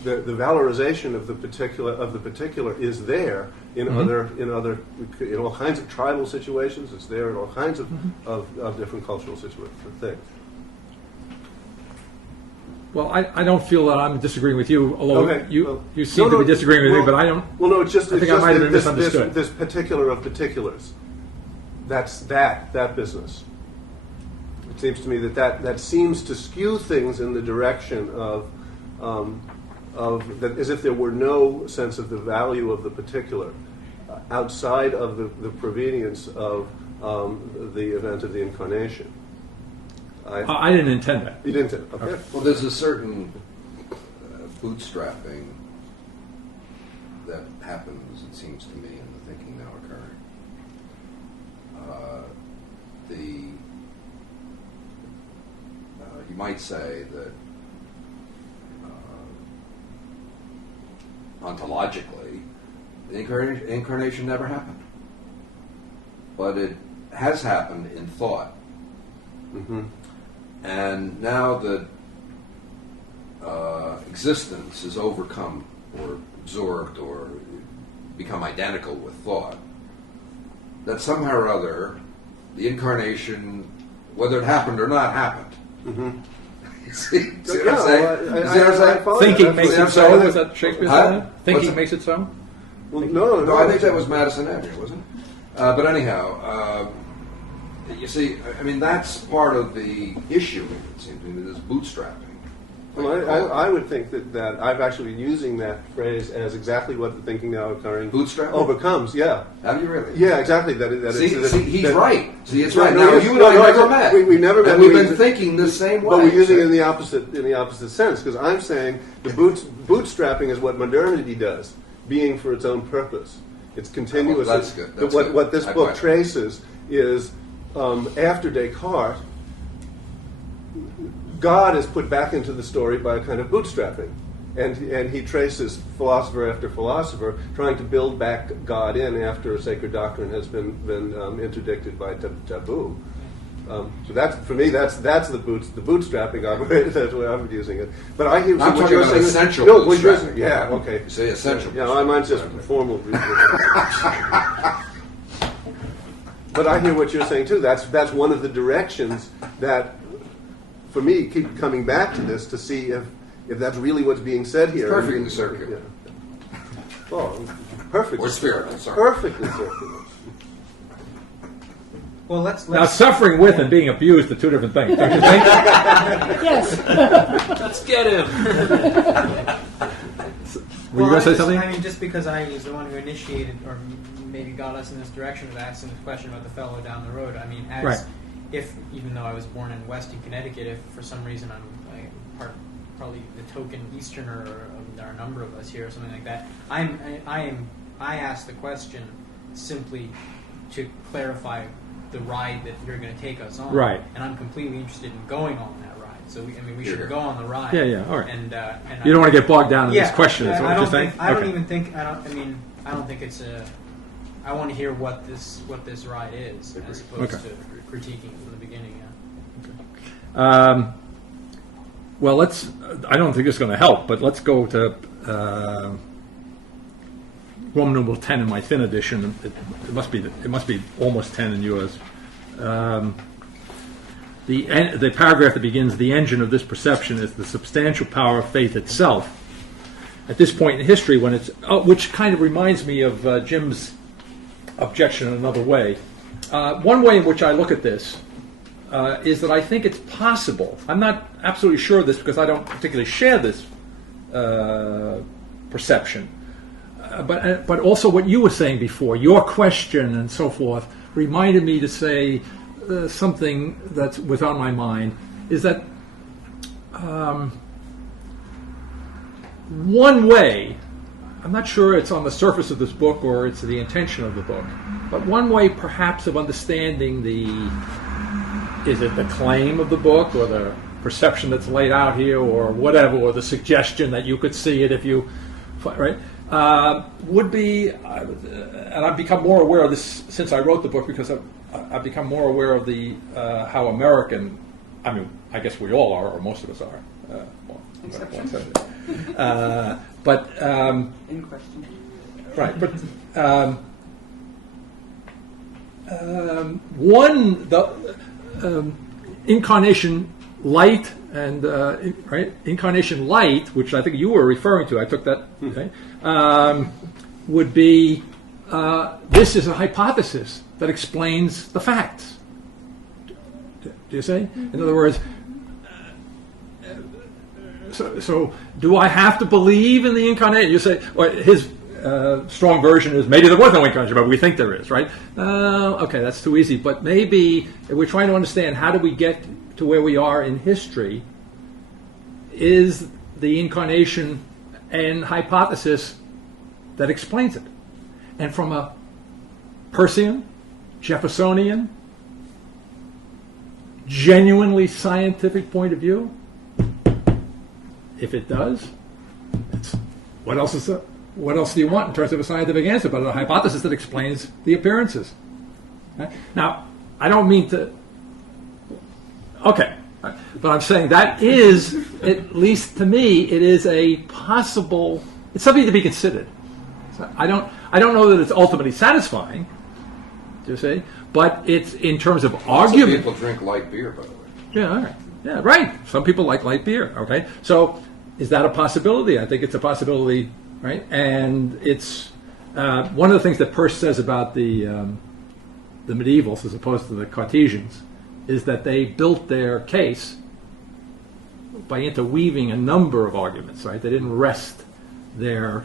The valorization of the particular is there in in all kinds of tribal situations. It's there in all kinds of different cultural things. Well, I don't feel that I'm disagreeing with you, although Okay, you seem to be disagreeing with me, but I don't. Well, no, it's just. I think I might have been misunderstood. This particular of particulars. That's that business. It seems to me that seems to skew things in the direction of that, as if there were no sense of the value of the particular outside of the provenience of the event of the incarnation. I didn't intend that. You didn't. Okay. Well, there's a certain bootstrapping that happens, it seems to me, in the thinking now occurring. You might say that ontologically, the incarnation never happened, but it has happened in thought. Mm-hmm. And now that existence is overcome or absorbed or become identical with thought, that somehow or other the incarnation, whether it happened or not, happened. Mm-hmm. See what I'm saying? Thinking makes it so. Was that Shakespeare Huh? said that? Thinking makes it so? Well, no. I think that was Madison Avenue, wasn't it? But anyhow, you see, I mean, that's part of the issue, it seems to me, this bootstrapping. Well, I would think that I've actually been using that phrase as exactly what the thinking now occurring Bootstrapping? overcomes. Yeah. Have you really? Yeah, exactly. He's right. See, it's right. No, Now, you and I never met. We never met. And we've been thinking the same way. But we're using it in the opposite sense, because I'm saying the bootstrapping is what modernity does, being for its own purpose. It's continuous. That's good. That's what good. this book traces is after Descartes, God is put back into the story by a kind of bootstrapping. And he traces philosopher after philosopher trying to build back God in after a sacred doctrine has been interdicted by taboo. So that's, for me, that's the bootstrapping argument. That's the way I'm using it. But I hear I'm what talking you're about saying. essential No, bootstrapping. yeah, okay. You say essential. Yeah, mine's just formal. But I hear what you're saying too. That's one of the directions that, for me, keep coming back to this to see if that's really what's being said here. It's perfectly circular. Yeah. Oh, perfectly. Or spherical, sorry. Perfectly circular. Well, let's Now, suffering with and being abused are two different things, don't you think? Yes. let's get him. Were you going to say something? I mean, just because I was the one who initiated or maybe got us in this direction of asking this question about the fellow down the road. I mean, even though I was born in Weston, Connecticut, if for some reason I'm probably the token Easterner of there are a number of us here or something like that, I asked the question simply to clarify the ride that you're going to take us on. Right. And I'm completely interested in going on that ride. So we should go on the ride. Yeah, all right. And you don't want to get bogged down in this question, is what you're saying? I don't think it's a. I want to hear what this ride is, as opposed to critiquing from the beginning. Yeah. Well, I don't think it's going to help, but let's go to Roman numeral 10 in my thin edition. It must be almost 10 in yours. The paragraph that begins, "The engine of this perception is the substantial power of faith itself." At this point in history, when which kind of reminds me of Jim's objection in another way. One way in which I look at this is that I think it's possible. I'm not absolutely sure of this because I don't particularly share this perception. But also what you were saying before, your question and so forth, reminded me to say something that was on my mind, is that one way, I'm not sure it's on the surface of this book or it's the intention of the book, but one way perhaps of understanding is it the claim of the book or the perception that's laid out here or whatever, or the suggestion that you could see it if you, right? would be, and I've become more aware of this since I wrote the book, because I've become more aware of the how American, I mean, I guess we all are, or most of us are. Exception. But In question. right, but one, the incarnation light and right, incarnation light, which I think you were referring to, I took that, okay, would be this is a hypothesis that explains the facts. Do you see? In other words, so do I have to believe in the incarnation? You say, well, his strong version is maybe there was no incarnation, but we think there is, right? Okay, that's too easy. But maybe if we're trying to understand how do we get to where we are in history, is the incarnation an hypothesis that explains it? And from a Peircean, Jeffersonian, genuinely scientific point of view, if it does, what else do you want in terms of a scientific answer but a hypothesis that explains the appearances? Okay? Now, I don't mean to. Okay, but I'm saying that is, at least to me, it is a possible. It's something to be considered. So I don't know that it's ultimately satisfying. Do you see? But it's in terms of Some argument. people drink light beer, by the way. Yeah, all right. Yeah, right. Some people like light beer. Okay, so is that a possibility? I think it's a possibility, right? And it's one of the things that Peirce says about the medievals, as opposed to the Cartesians, is that they built their case by interweaving a number of arguments. Right? They didn't rest the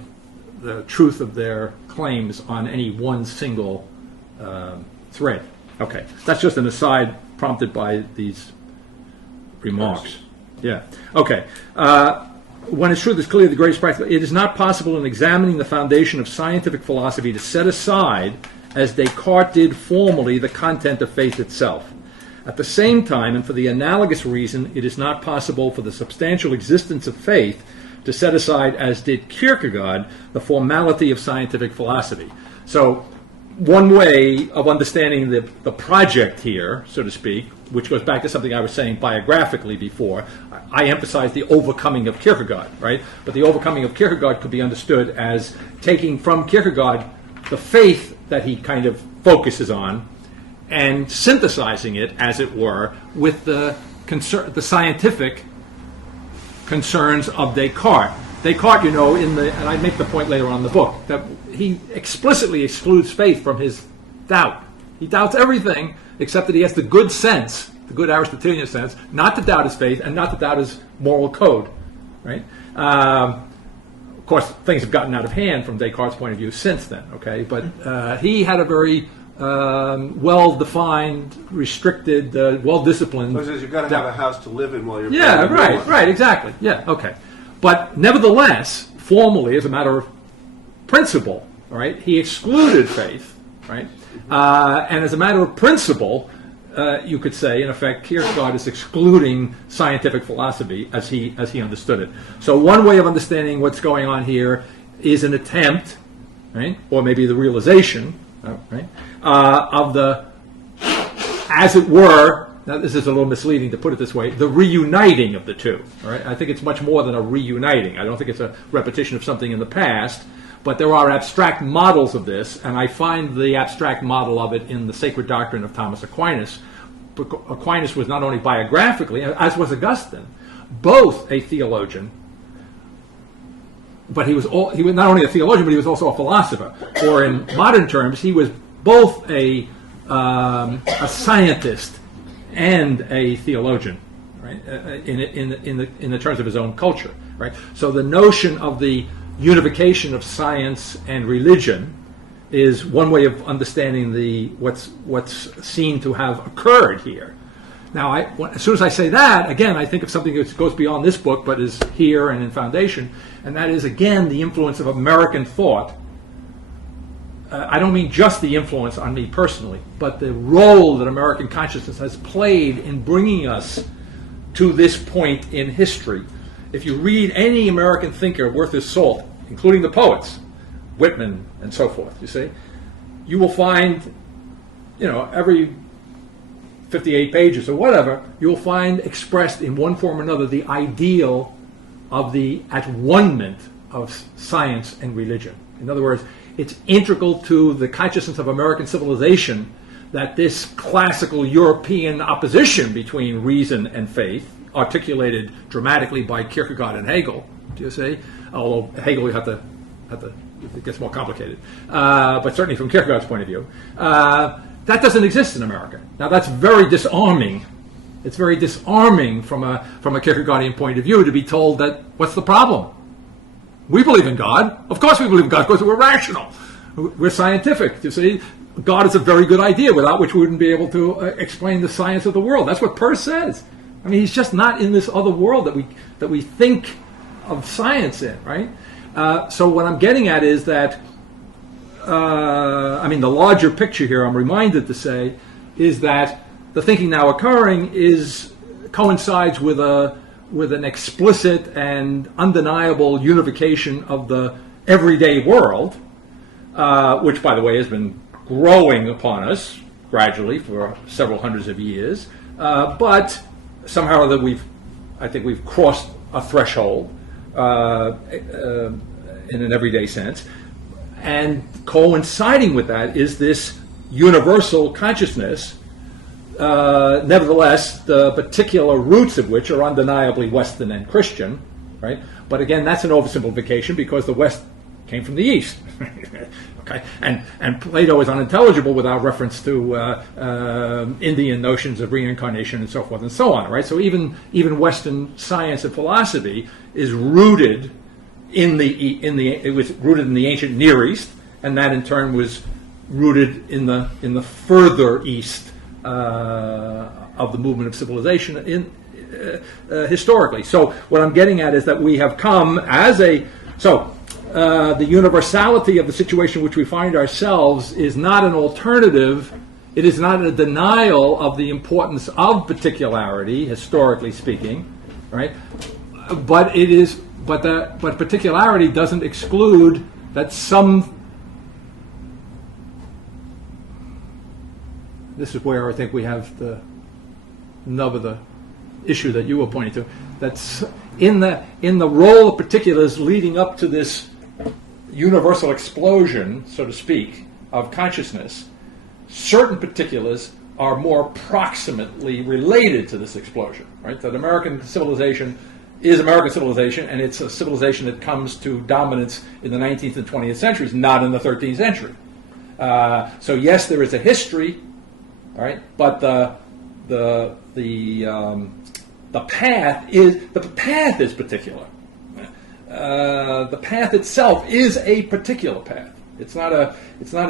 truth of their claims on any one single thread. Okay, that's just an aside prompted by these remarks. Yeah. Okay. When it's true that's clearly the greatest practical, it is not possible in examining the foundation of scientific philosophy to set aside, as Descartes did formally, the content of faith itself. At the same time, and for the analogous reason, it is not possible for the substantial existence of faith to set aside, as did Kierkegaard, the formality of scientific philosophy. So, one way of understanding the project here, so to speak, which goes back to something I was saying biographically before, I emphasized the overcoming of Kierkegaard, right? But the overcoming of Kierkegaard could be understood as taking from Kierkegaard the faith that he kind of focuses on and synthesizing it, as it were, with the scientific concerns of Descartes. Descartes, you know, and I make the point later on in the book, that he explicitly excludes faith from his doubt. He doubts everything except that he has the good sense, the good Aristotelian sense, not to doubt his faith and not to doubt his moral code. Right? Of course, things have gotten out of hand from Descartes' point of view since then. Okay, but he had a very well-defined, restricted, well-disciplined. So it says you've got to have a house to live in while you're. Yeah, building a new one. right, exactly. Yeah, okay. But nevertheless, formally, as a matter of principle, all right, he excluded faith, right? And as a matter of principle, you could say, in effect, Kierkegaard is excluding scientific philosophy as he understood it. So one way of understanding what's going on here is an attempt, right, or maybe the realization, right, of the, as it were. Now, this is a little misleading to put it this way, the reuniting of the two. All right? I think it's much more than a reuniting. I don't think it's a repetition of something in the past, but there are abstract models of this, and I find the abstract model of it in the Sacred Doctrine of Thomas Aquinas. Aquinas was not only biographically, as was Augustine, both a theologian, but he was not only a theologian, but he was also a philosopher. Or in modern terms, he was both a scientist and a theologian, right? In the terms of his own culture, right? So the notion of the unification of science and religion is one way of understanding what's seen to have occurred here. Now, as soon as I say that, again, I think of something that goes beyond this book, but is here and in Foundation, and that is, again, the influence of American thought. I don't mean just the influence on me personally, but the role that American consciousness has played in bringing us to this point in history. If you read any American thinker worth his salt, including the poets, Whitman, and so forth, you see, you will find, every 58 pages or whatever, you'll find expressed in one form or another the ideal of the at-one-ment of science and religion. In other words, it's integral to the consciousness of American civilization that this classical European opposition between reason and faith, articulated dramatically by Kierkegaard and Hegel, do you see? Although Hegel, you have to it gets more complicated. But certainly from Kierkegaard's point of view, that doesn't exist in America. Now that's very disarming. It's very disarming from a Kierkegaardian point of view to be told that, what's the problem? We believe in God. Of course we believe in God, because we're rational. We're scientific, you see. God is a very good idea, without which we wouldn't be able to explain the science of the world. That's what Peirce says. I mean, he's just not in this other world that we think of science in, right? So what I'm getting at is that, the larger picture here, I'm reminded to say, is that the thinking now occurring coincides with an explicit and undeniable unification of the everyday world, which, by the way, has been growing upon us gradually for several hundreds of years, but somehow that I think we've crossed a threshold in an everyday sense, and coinciding with that is this universal consciousness. Nevertheless, the particular roots of which are undeniably Western and Christian, right? But again, that's an oversimplification because the West came from the East. Okay, and Plato is unintelligible without reference to Indian notions of reincarnation and so forth and so on, right? So even Western science and philosophy is rooted it was rooted in the ancient Near East, and that in turn was rooted in the further East of the movement of civilization historically. So what I'm getting at is that we have come the universality of the situation in which we find ourselves is not an alternative. It is not a denial of the importance of particularity, historically speaking, right? But particularity doesn't exclude that this is where I think we have the nub of the issue that you were pointing to. That's in the role of particulars leading up to this universal explosion, so to speak, of consciousness. Certain particulars are more proximately related to this explosion, right? That American civilization is American civilization, and it's a civilization that comes to dominance in the 19th and 20th centuries, not in the 13th century. So yes, there is a history, all right, but the path is particular. The path itself is a particular path. It's not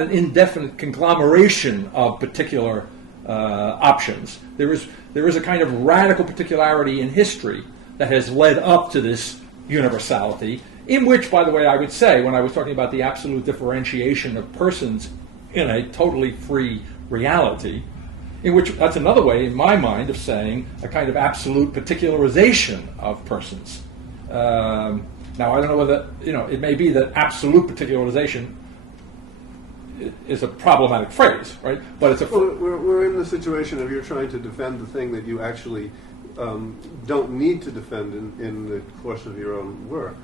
an indefinite conglomeration of particular options. There is a kind of radical particularity in history that has led up to this universality, in which, by the way, I would say, when I was talking about the absolute differentiation of persons in a totally free reality, in which that's another way, in my mind, of saying a kind of absolute particularization of persons. Now, I don't know whether, it may be that absolute particularization is a problematic phrase, right? But it's we're in the situation of you're trying to defend the thing that you actually don't need to defend in the course of your own work.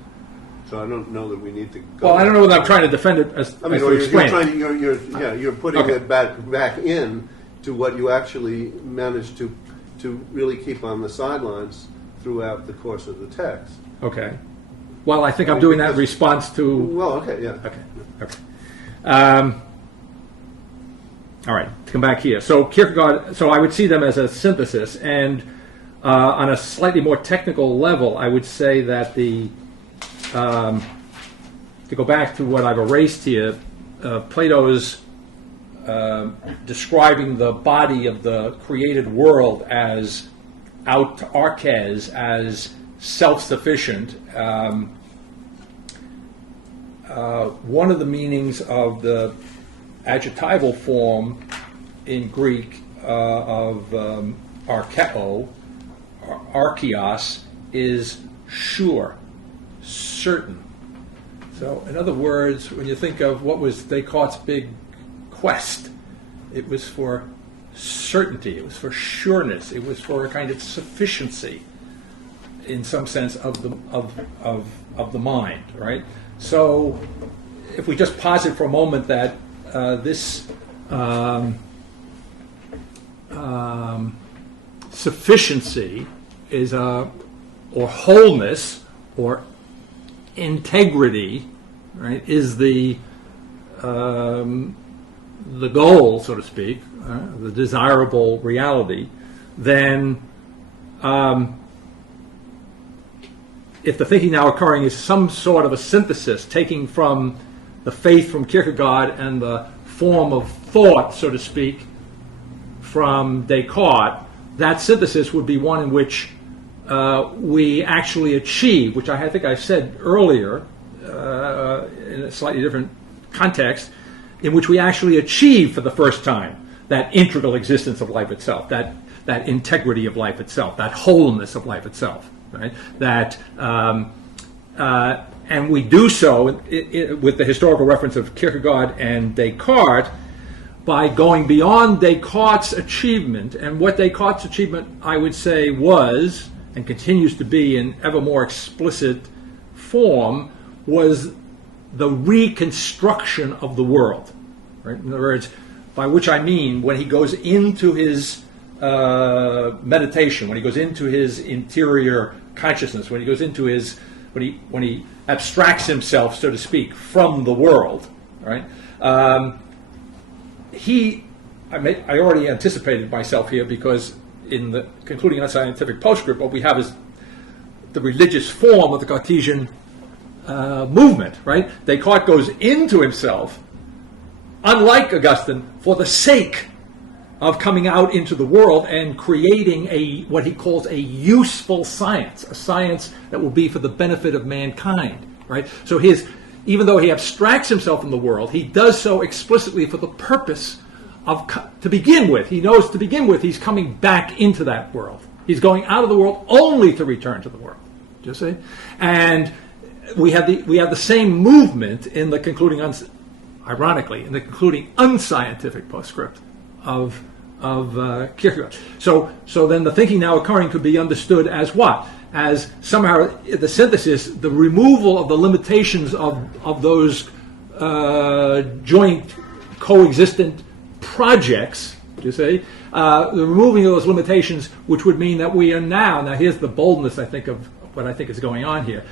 So I don't know that we need to go. Well, I don't know whether I'm trying to defend it as to explain. You're putting it back in to what you actually managed to really keep on the sidelines throughout the course of the text. Okay. Well, I think I'm doing that in response to... Well, okay, yeah. Okay. All right, to come back here. So Kierkegaard, I would see them as a synthesis, and on a slightly more technical level, I would say that to go back to what I've erased here, Plato's describing the body of the created world as autarkes, as self-sufficient. One of the meanings of the adjectival form in Greek of archeo, archeos, is sure, certain. So, in other words, when you think of what was Descartes' big quest, it was for certainty, it was for sureness, it was for a kind of sufficiency, in some sense, of the mind, right? So, if we just posit for a moment that this sufficiency is or wholeness or integrity, right, is the goal, so to speak, the desirable reality, then if the thinking now occurring is some sort of a synthesis, taking from the faith from Kierkegaard and the form of thought, so to speak, from Descartes, that synthesis would be one in which we actually achieve, which I think I said earlier in a slightly different context, in which we actually achieve for the first time that integral existence of life itself, that integrity of life itself, that wholeness of life itself, right? That and we do so with the historical reference of Kierkegaard and Descartes by going beyond Descartes' achievement. And what Descartes' achievement, I would say, was and continues to be in ever more explicit form, was the reconstruction of the world. Right? In other words, by which I mean when he goes into his meditation, when he goes into his interior consciousness, when he goes into his when he abstracts himself, so to speak, from the world, right? I already anticipated myself here because in the concluding unscientific postscript, what we have is the religious form of the Cartesian movement, right? Descartes goes into himself, unlike Augustine, for the sake of coming out into the world and creating what he calls a useful science, a science that will be for the benefit of mankind, right? So even though he abstracts himself from the world, he does so explicitly for the purpose of, to begin with, he knows to begin with he's coming back into that world. He's going out of the world only to return to the world. Do you see? And we have the same movement in the concluding, ironically, in the concluding unscientific postscript of Kierkegaard. So then the thinking now occurring could be understood as what? As somehow the synthesis, the removal of the limitations of those joint coexistent projects, you see, the removing of those limitations, which would mean that we are now here's the boldness, I think, of what I think is going on here.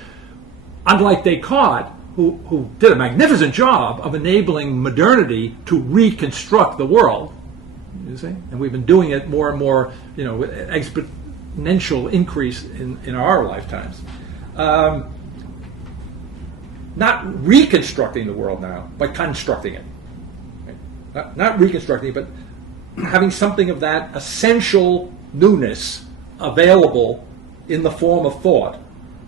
Unlike Descartes, who did a magnificent job of enabling modernity to reconstruct the world, you see, and we've been doing it more and more, with exponential increase in our lifetimes. Not reconstructing the world now, but constructing it. Right? Not reconstructing it, but having something of that essential newness available in the form of thought,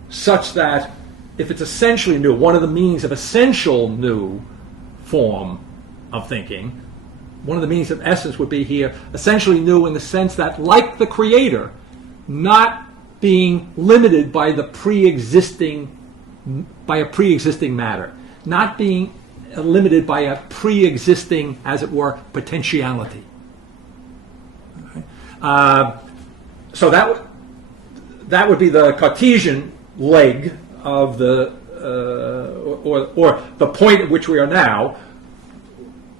such that if it's essentially new, one of the meanings of essential new form of thinking, one of the meanings of essence would be here essentially new in the sense that, like the Creator, not being limited by a pre-existing matter, not being limited by a pre-existing, as it were, potentiality. Okay. So that would be the Cartesian leg of the or the point at which we are now,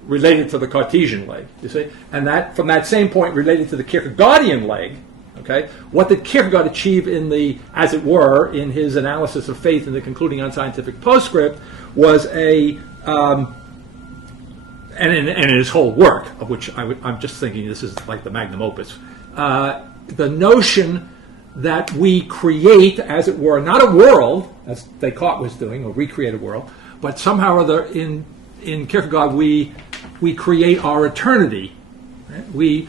related to the Cartesian leg, you see, and that from that same point related to the Kierkegaardian leg. Okay, what did Kierkegaard achieve as it were, in his analysis of faith in the concluding unscientific postscript, was and in his whole work, of which I'm just thinking this is like the magnum opus, the notion that we create, as it were, not a world, as Descartes was doing, or recreate a world, but somehow or other in Kierkegaard we create our eternity. Right? We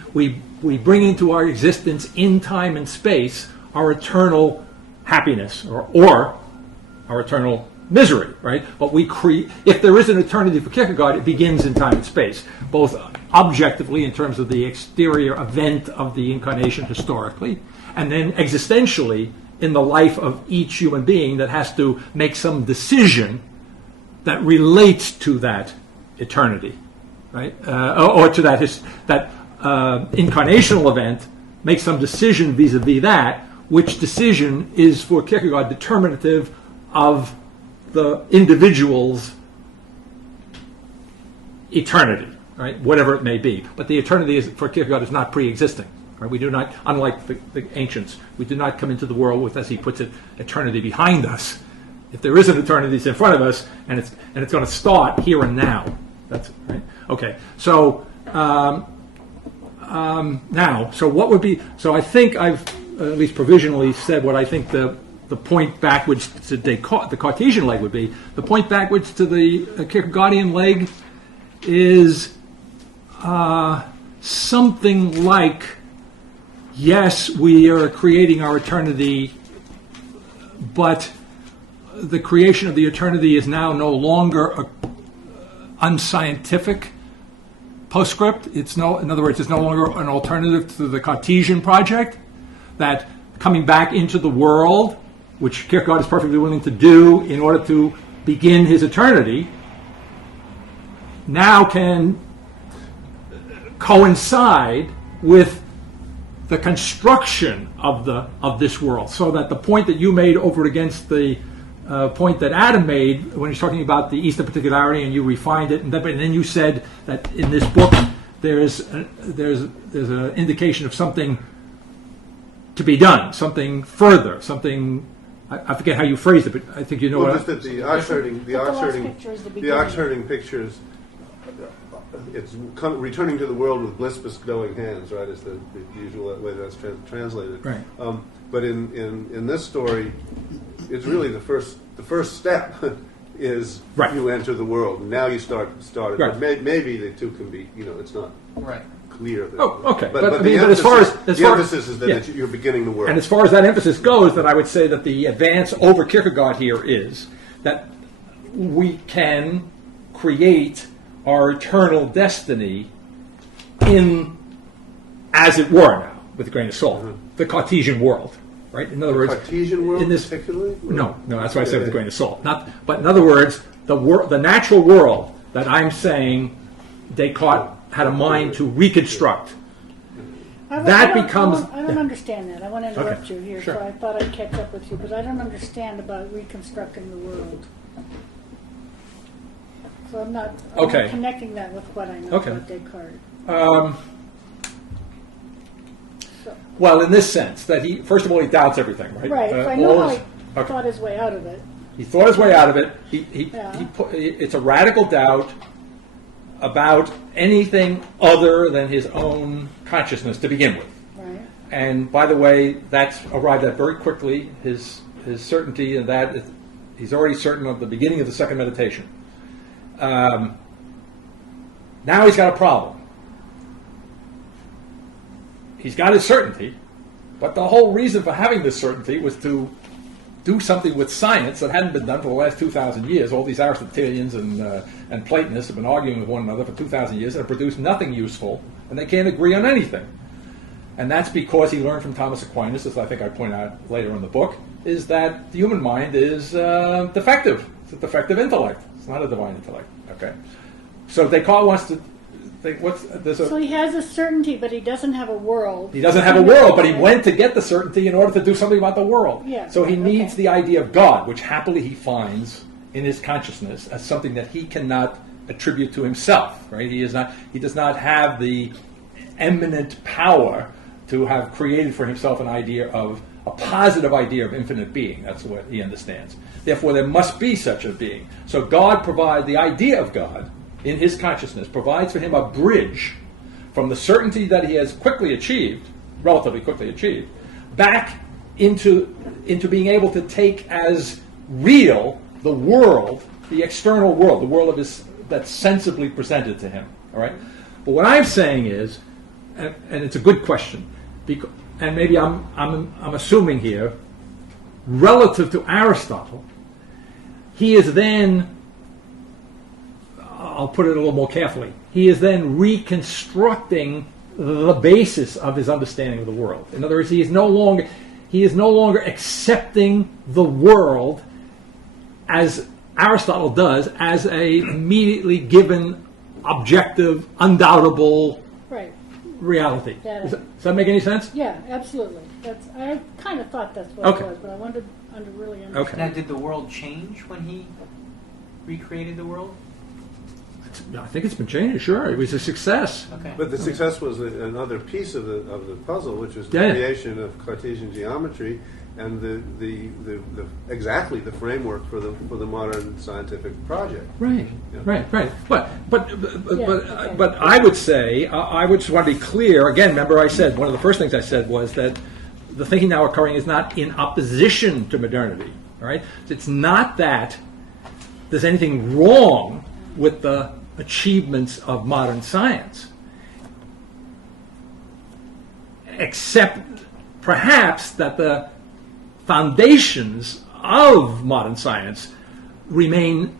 bring into our existence in time and space our eternal happiness or our eternal misery, right? But if there is an eternity for Kierkegaard, it begins in time and space, both objectively in terms of the exterior event of the incarnation historically, and then existentially in the life of each human being that has to make some decision that relates to that eternity, right? Or to that incarnational event, make some decision vis-a-vis that, which decision is for Kierkegaard determinative of the individual's eternity, right? Whatever it may be. But the eternity is, for Kierkegaard, is not pre-existing. Right? We do not, unlike the ancients, we do not come into the world with, as he puts it, eternity behind us. If there is an eternity, it's in front of us, and it's going to start here and now. That's right. Okay. So now, so what would be? So I think I've at least provisionally said what I think the point backwards to Descartes, the Cartesian leg would be. The point backwards to the Kierkegaardian leg is something like, yes, we are creating our eternity, but the creation of the eternity is now no longer a unscientific postscript. In other words, it's no longer an alternative to the Cartesian project, that coming back into the world, which Kierkegaard is perfectly willing to do in order to begin his eternity, now can coincide with the construction of this world, so that the point that you made over against the point that Adam made when he's talking about the Eastern particularity, and you refined it, and then you said that in this book there's an indication of something to be done, something further, something. I forget how you phrased it, but I think you know Well, what. just that the ox herding pictures, it's returning to the world with blissful glowing hands, right? Is the usual way that's translated. Right. But in this story, it's really the first step is Right. you enter the world. Now you start it. Right. But maybe the two can be. It's not Right. clear. That, Oh, okay. But, But, I the mean, but emphasis, as far emphasis is that you're beginning the world. And as far as that emphasis goes, then I would say that the advance over Kierkegaard here is that we can create our eternal destiny in, as it were now, with a grain of salt, the Cartesian world, right? In other words, Cartesian world, in this, particularly? no, that's why I said with a grain of salt. But in other words, the natural world that I'm saying Descartes had a mind to reconstruct. I don't understand that. I want to interrupt Okay, you here, sure. so I thought I'd catch up with you, but I don't understand about reconstructing the world. So I'm not connecting that with what I know about Descartes. Well, in this sense, that he, first of all, he doubts everything, right? Right. So I know how he thought his way out of it. He thought his way out of it. Yeah. It's a radical doubt about anything other than his own consciousness to begin with. Right. And by the way, that's arrived at very quickly, his certainty, and that he's already certain of the beginning of the second meditation. Now he's got a problem. He's got his certainty, but the whole reason for having this certainty was to do something with science that hadn't been done for the last 2,000 years. All these Aristotelians and Platonists have been arguing with one another for 2,000 years and have produced nothing useful, and they can't agree on anything. And that's because he learned from Thomas Aquinas, as I think I point out later in the book, is that the human mind is defective. It's a defective intellect. It's not a divine intellect. Okay. So Descartes wants to think, So he has a certainty, but he doesn't have a world. He doesn't have a world, but he went to get the certainty in order to do something about the world. Yeah, so he okay. needs the idea of God, which happily he finds in his consciousness as something that he cannot attribute to himself. Right? He does not have the eminent power to have created for himself a positive idea of infinite being. That's what he understands. Therefore, there must be such a being. So God provides the idea of God in his consciousness, provides for him a bridge from the certainty that he has relatively quickly achieved, back into being able to take as real the world, the external world, the world of that's sensibly presented to him. All right. But what I'm saying is, and it's a good question, and maybe I'm assuming here, relative to Aristotle, he is then, I'll put it a little more carefully, he is then reconstructing the basis of his understanding of the world. In other words, he is no longer accepting the world as Aristotle does as a immediately given, objective, undoubtable Right. reality. That Does that make any sense? Yeah, absolutely. I kind of thought that's what Okay. it was, but I wanted to really Okay. understand. Now, did the world change when he recreated the world? I think it's been changed. Sure, it was a success. Okay. But the success was another piece of the puzzle, which was the Yeah. creation of Cartesian geometry and the exactly the framework for the modern scientific project. Right, Yeah. right. But okay. I would say I would just want to be clear again. Remember, I said one of the first things I said was that the thinking now occurring is not in opposition to modernity. All right, it's not that there's anything wrong with the achievements of modern science, except perhaps that the foundations of modern science remain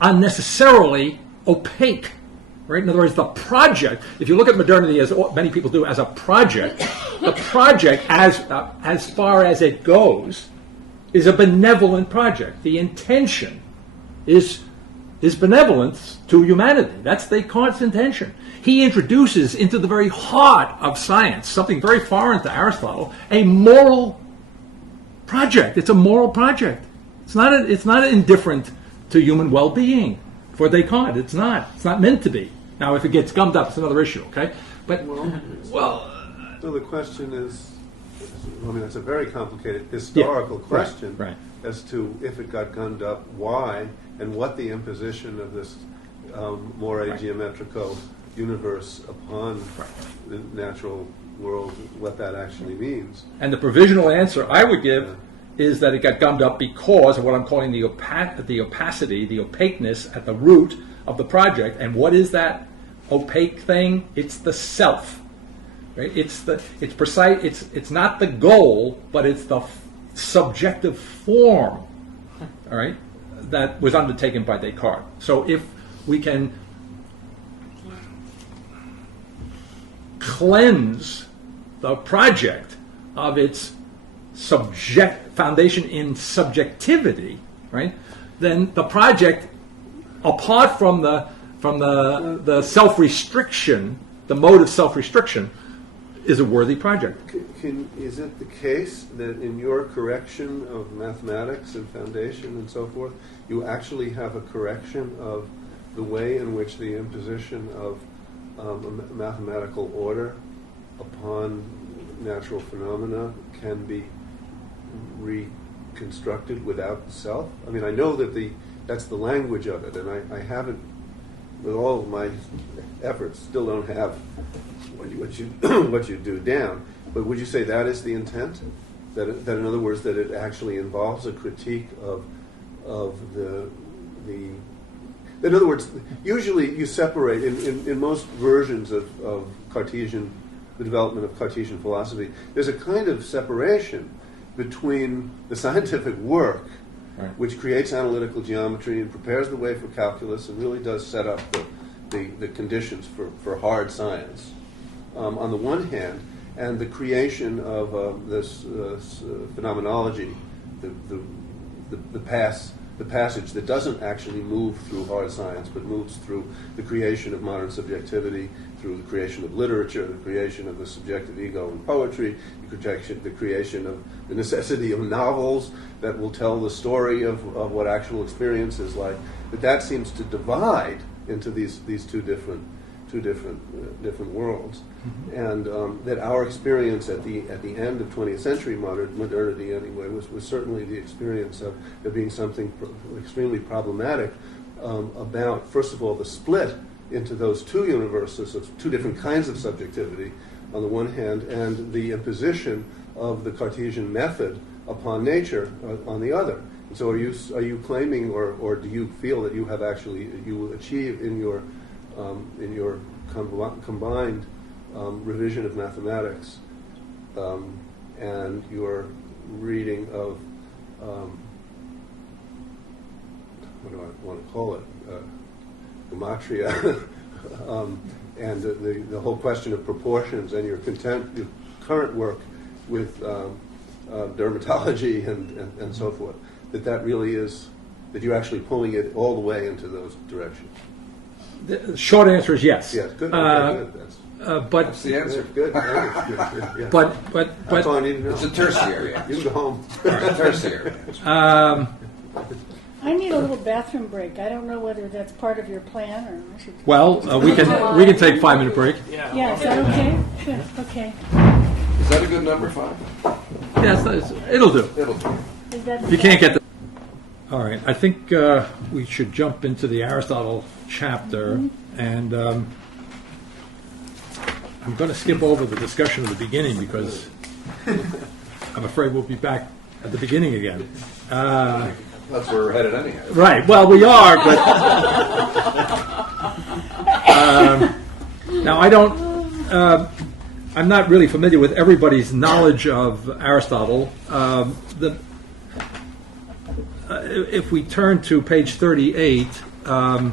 unnecessarily opaque. Right? In other words, the project, if you look at modernity as many people do as a project, the project as far as it goes is a benevolent project. The intention is benevolence to humanity. That's Descartes' intention. He introduces into the very heart of science, something very foreign to Aristotle, a moral project. It's a moral project. It's not indifferent to human well-being for Descartes. It's not. It's not meant to be. Now, if it gets gummed up, it's another issue. Okay, but So the question is, I mean, it's a very complicated historical question right. as to if it got gummed up, why, and what the imposition of this more geometrical universe upon the natural world, what that actually means. And the provisional answer I would give is that it got gummed up because of what I'm calling the opacity, the opaqueness at the root of the project. And what is that opaque thing? It's the self. Right? It's precise. It's not the goal, but it's the subjective form. All right, that was undertaken by Descartes. So if we can cleanse the project of its foundation in subjectivity, right? Then the project, apart from the self-restriction, the mode of self-restriction, is a worthy project. Is it the case that in your correction of mathematics and foundation and so forth, you actually have a correction of the way in which the imposition of a mathematical order upon natural phenomena can be reconstructed without the self? I mean, I know that that's the language of it, and I haven't, with all of my efforts, still don't have what you do down. But would you say that is the intent? That in other words, that it actually involves a critique of the in other words, usually you separate in most versions of Cartesian, the development of Cartesian philosophy, there's a kind of separation between the scientific work, right, which creates analytical geometry and prepares the way for calculus and really does set up the conditions for hard science, on the one hand, and the creation of this phenomenology, the passage that doesn't actually move through hard science, but moves through the creation of modern subjectivity, through the creation of literature, the creation of the subjective ego in poetry, the creation of the necessity of novels that will tell the story of what actual experience is like. But that seems to divide into these two different worlds, and that our experience at the end of 20th century modernity anyway was certainly the experience of there being something extremely problematic about, first of all, the split into those two universes of two different kinds of subjectivity on the one hand, and the imposition of the Cartesian method upon nature on the other. And so are you claiming, or do you feel that you have actually achieved in your combined revision of mathematics and your reading of what do I want to call it, gematria, and the whole question of proportions, and your current work with dermatology and so forth, that really is That you're actually pulling it all the way into those directions? The short answer is yes. Yes, good. Okay, good. But That's the answer. Good. Yeah. but That's all I need to know. It's a tertiary answer. You can go home. It's a tertiary answer. I need a little bathroom break. I don't know whether that's part of your plan or I should. well, we can take 5-minute break. Yeah, is that okay? Good, okay. Is that a good number, 5? Yes, it'll do. It'll do. Is that You can't get the. All right, I think we should jump into the Aristotle chapter, and I'm going to skip over the discussion of the beginning because I'm afraid we'll be back at the beginning again. That's where we're headed anyhow. Right. Well, we are, but now I don't. I'm not really familiar with everybody's knowledge of Aristotle. If we turn to page 38, I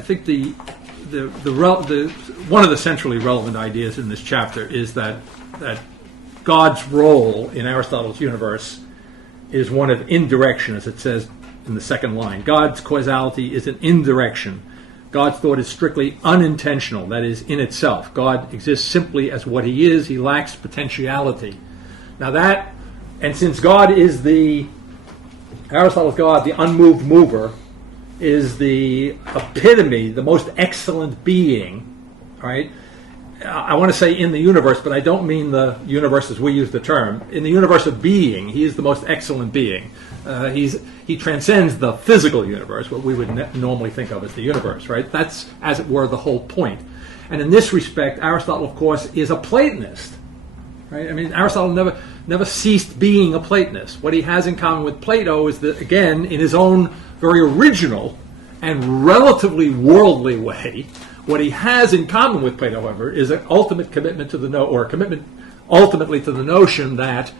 think the one of the centrally relevant ideas in this chapter is that God's role in Aristotle's universe is one of indirection, as it says in the second line. God's causality is an indirection. God's thought is strictly unintentional, that is, in itself. God exists simply as what he is. He lacks potentiality. Now that, and since God is Aristotle's God, the unmoved mover, is the epitome, the most excellent being, right? I want to say in the universe, but I don't mean the universe as we use the term. In the universe of being, he is the most excellent being. He transcends the physical universe, what we would normally think of as the universe, right? That's, as it were, the whole point. And in this respect, Aristotle, of course, is a Platonist, right? I mean, Aristotle never ceased being a Platonist. What he has in common with Plato is that, again, in his own very original and relatively worldly way, what he has in common with Plato, however, is an ultimate commitment to or a commitment ultimately to the notion that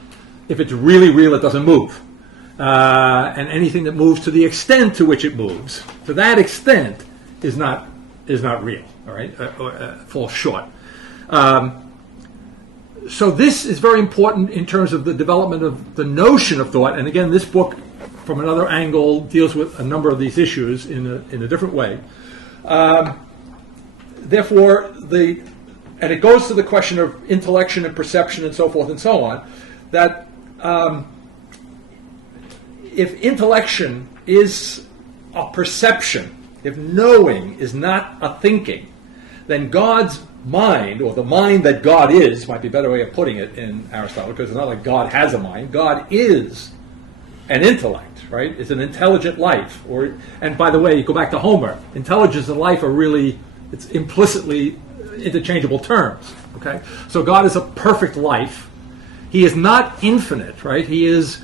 if it's really real, it doesn't move. And anything that moves to the extent to which it moves, to that extent, is not real. All right, falls short. So this is very important in terms of the development of the notion of thought. And again, this book, from another angle, deals with a number of these issues in a different way. Therefore, and it goes to the question of intellection and perception and so forth and so on, that if intellection is a perception, if knowing is not a thinking, then God's mind, or the mind that God is, might be a better way of putting it in Aristotle, because it's not like God has a mind. God is an intellect, right? It's an intelligent life. And by the way, you go back to Homer, intelligence and life are really, it's implicitly interchangeable terms, okay? So God is a perfect life. He is not infinite, right? He is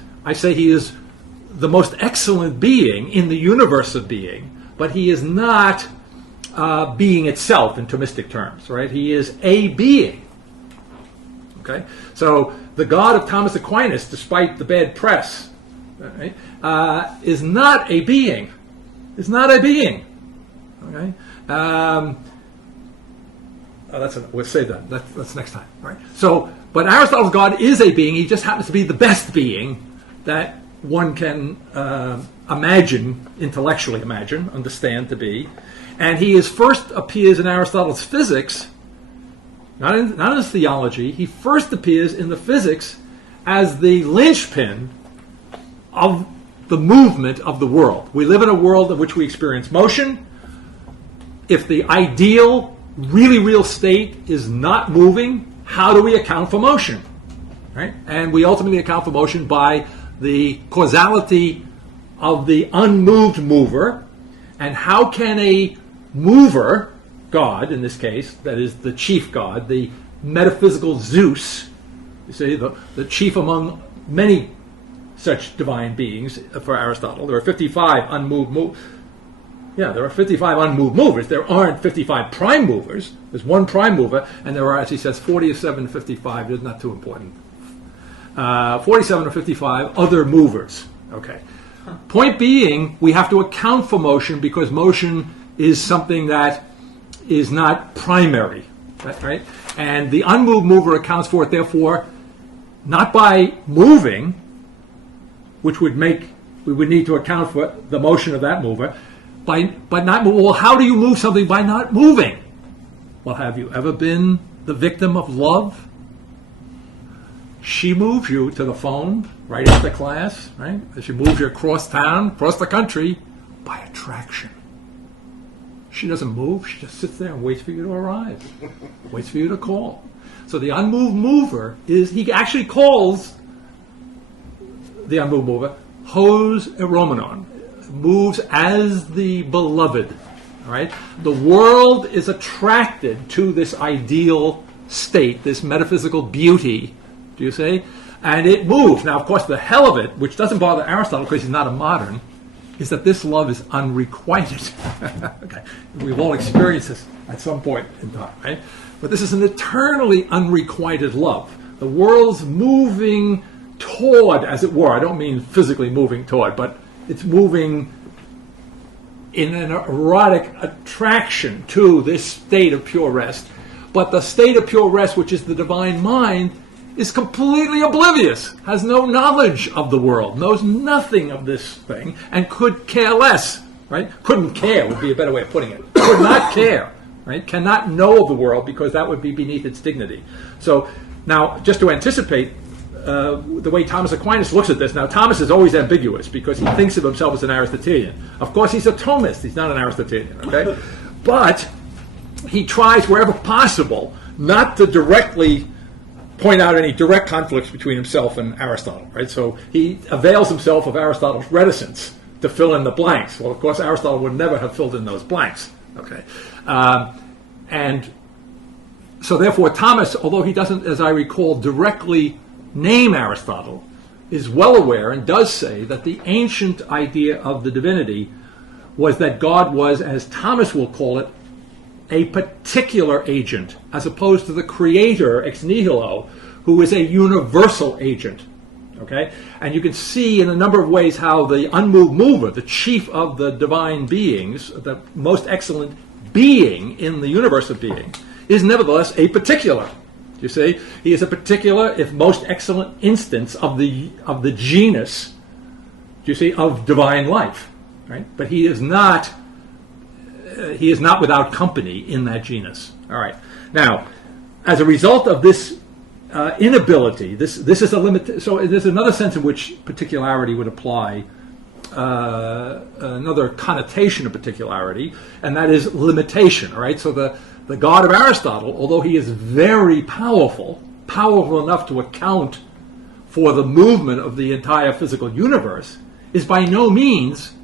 the most excellent being in the universe of being, but he is not being itself in Thomistic terms, right? He is a being, okay? So the God of Thomas Aquinas, despite the bad press, right, is not a being. Is not a being, okay? We'll say that. That's next time, right? So, but Aristotle's God is a being. He just happens to be the best being that one can intellectually understand to be. And he first appears in Aristotle's physics, not in his theology. He first appears in the physics as the linchpin of the movement of the world. We live in a world in which we experience motion. If the ideal, really real state is not moving, how do we account for motion? Right? And we ultimately account for motion by the causality of the unmoved mover. And how can a mover, God in this case, that is the chief God, the metaphysical Zeus, you see, the chief among many such divine beings for Aristotle. There are 55 unmoved movers. Yeah, there are 55 unmoved movers. There aren't 55 prime movers. There's one prime mover, and there are, as he says, 47 to 55. It's not too important. 47 or 55 other movers. Okay. Point being, we have to account for motion because motion is something that is not primary, right? And the unmoved mover accounts for it, therefore, not by moving, which would make we would need to account for the motion of that mover. By not moving, well, how do you move something by not moving? Well, have you ever been the victim of love? She moves you to the phone right after class, right? She moves you across town, across the country, by attraction. She doesn't move, she just sits there and waits for you to arrive, waits for you to call. So the unmoved mover he actually calls the unmoved mover, hos eromenon, moves as the beloved, all right? The world is attracted to this ideal state, this metaphysical beauty, do you see? And it moves. Now, of course, the hell of it, which doesn't bother Aristotle because he's not a modern, is that this love is unrequited. Okay, we've all experienced this at some point in time, right? But this is an eternally unrequited love. The world's moving toward, as it were, I don't mean physically moving toward, but it's moving in an erotic attraction to this state of pure rest. But the state of pure rest, which is the divine mind, is completely oblivious, has no knowledge of the world, knows nothing of this thing, and could care less, right? Couldn't care would be a better way of putting it. Could not care, right? Cannot know of the world because that would be beneath its dignity. So now, just to anticipate the way Thomas Aquinas looks at this, now Thomas is always ambiguous because he thinks of himself as an Aristotelian. Of course, he's a Thomist, he's not an Aristotelian, okay? But he tries wherever possible not to directly point out any direct conflicts between himself and Aristotle, right? So he avails himself of Aristotle's reticence to fill in the blanks. Well, of course, Aristotle would never have filled in those blanks, okay? And so therefore, Thomas, although he doesn't, as I recall, directly name Aristotle, is well aware and does say that the ancient idea of the divinity was that God was, as Thomas will call it, a particular agent, as opposed to the creator ex nihilo, who is a universal agent. Okay? And you can see in a number of ways how the unmoved mover, the chief of the divine beings, the most excellent being in the universe of being, is nevertheless a particular. You see? He is a particular, if most excellent instance of the genus, you see, of divine life. Right? But he is not without company in that genus. All right. Now, as a result of this inability, this is a limit. So there's another sense in which particularity would apply, another connotation of particularity, and that is limitation. All right. So the God of Aristotle, although he is very powerful enough to account for the movement of the entire physical universe, is by no means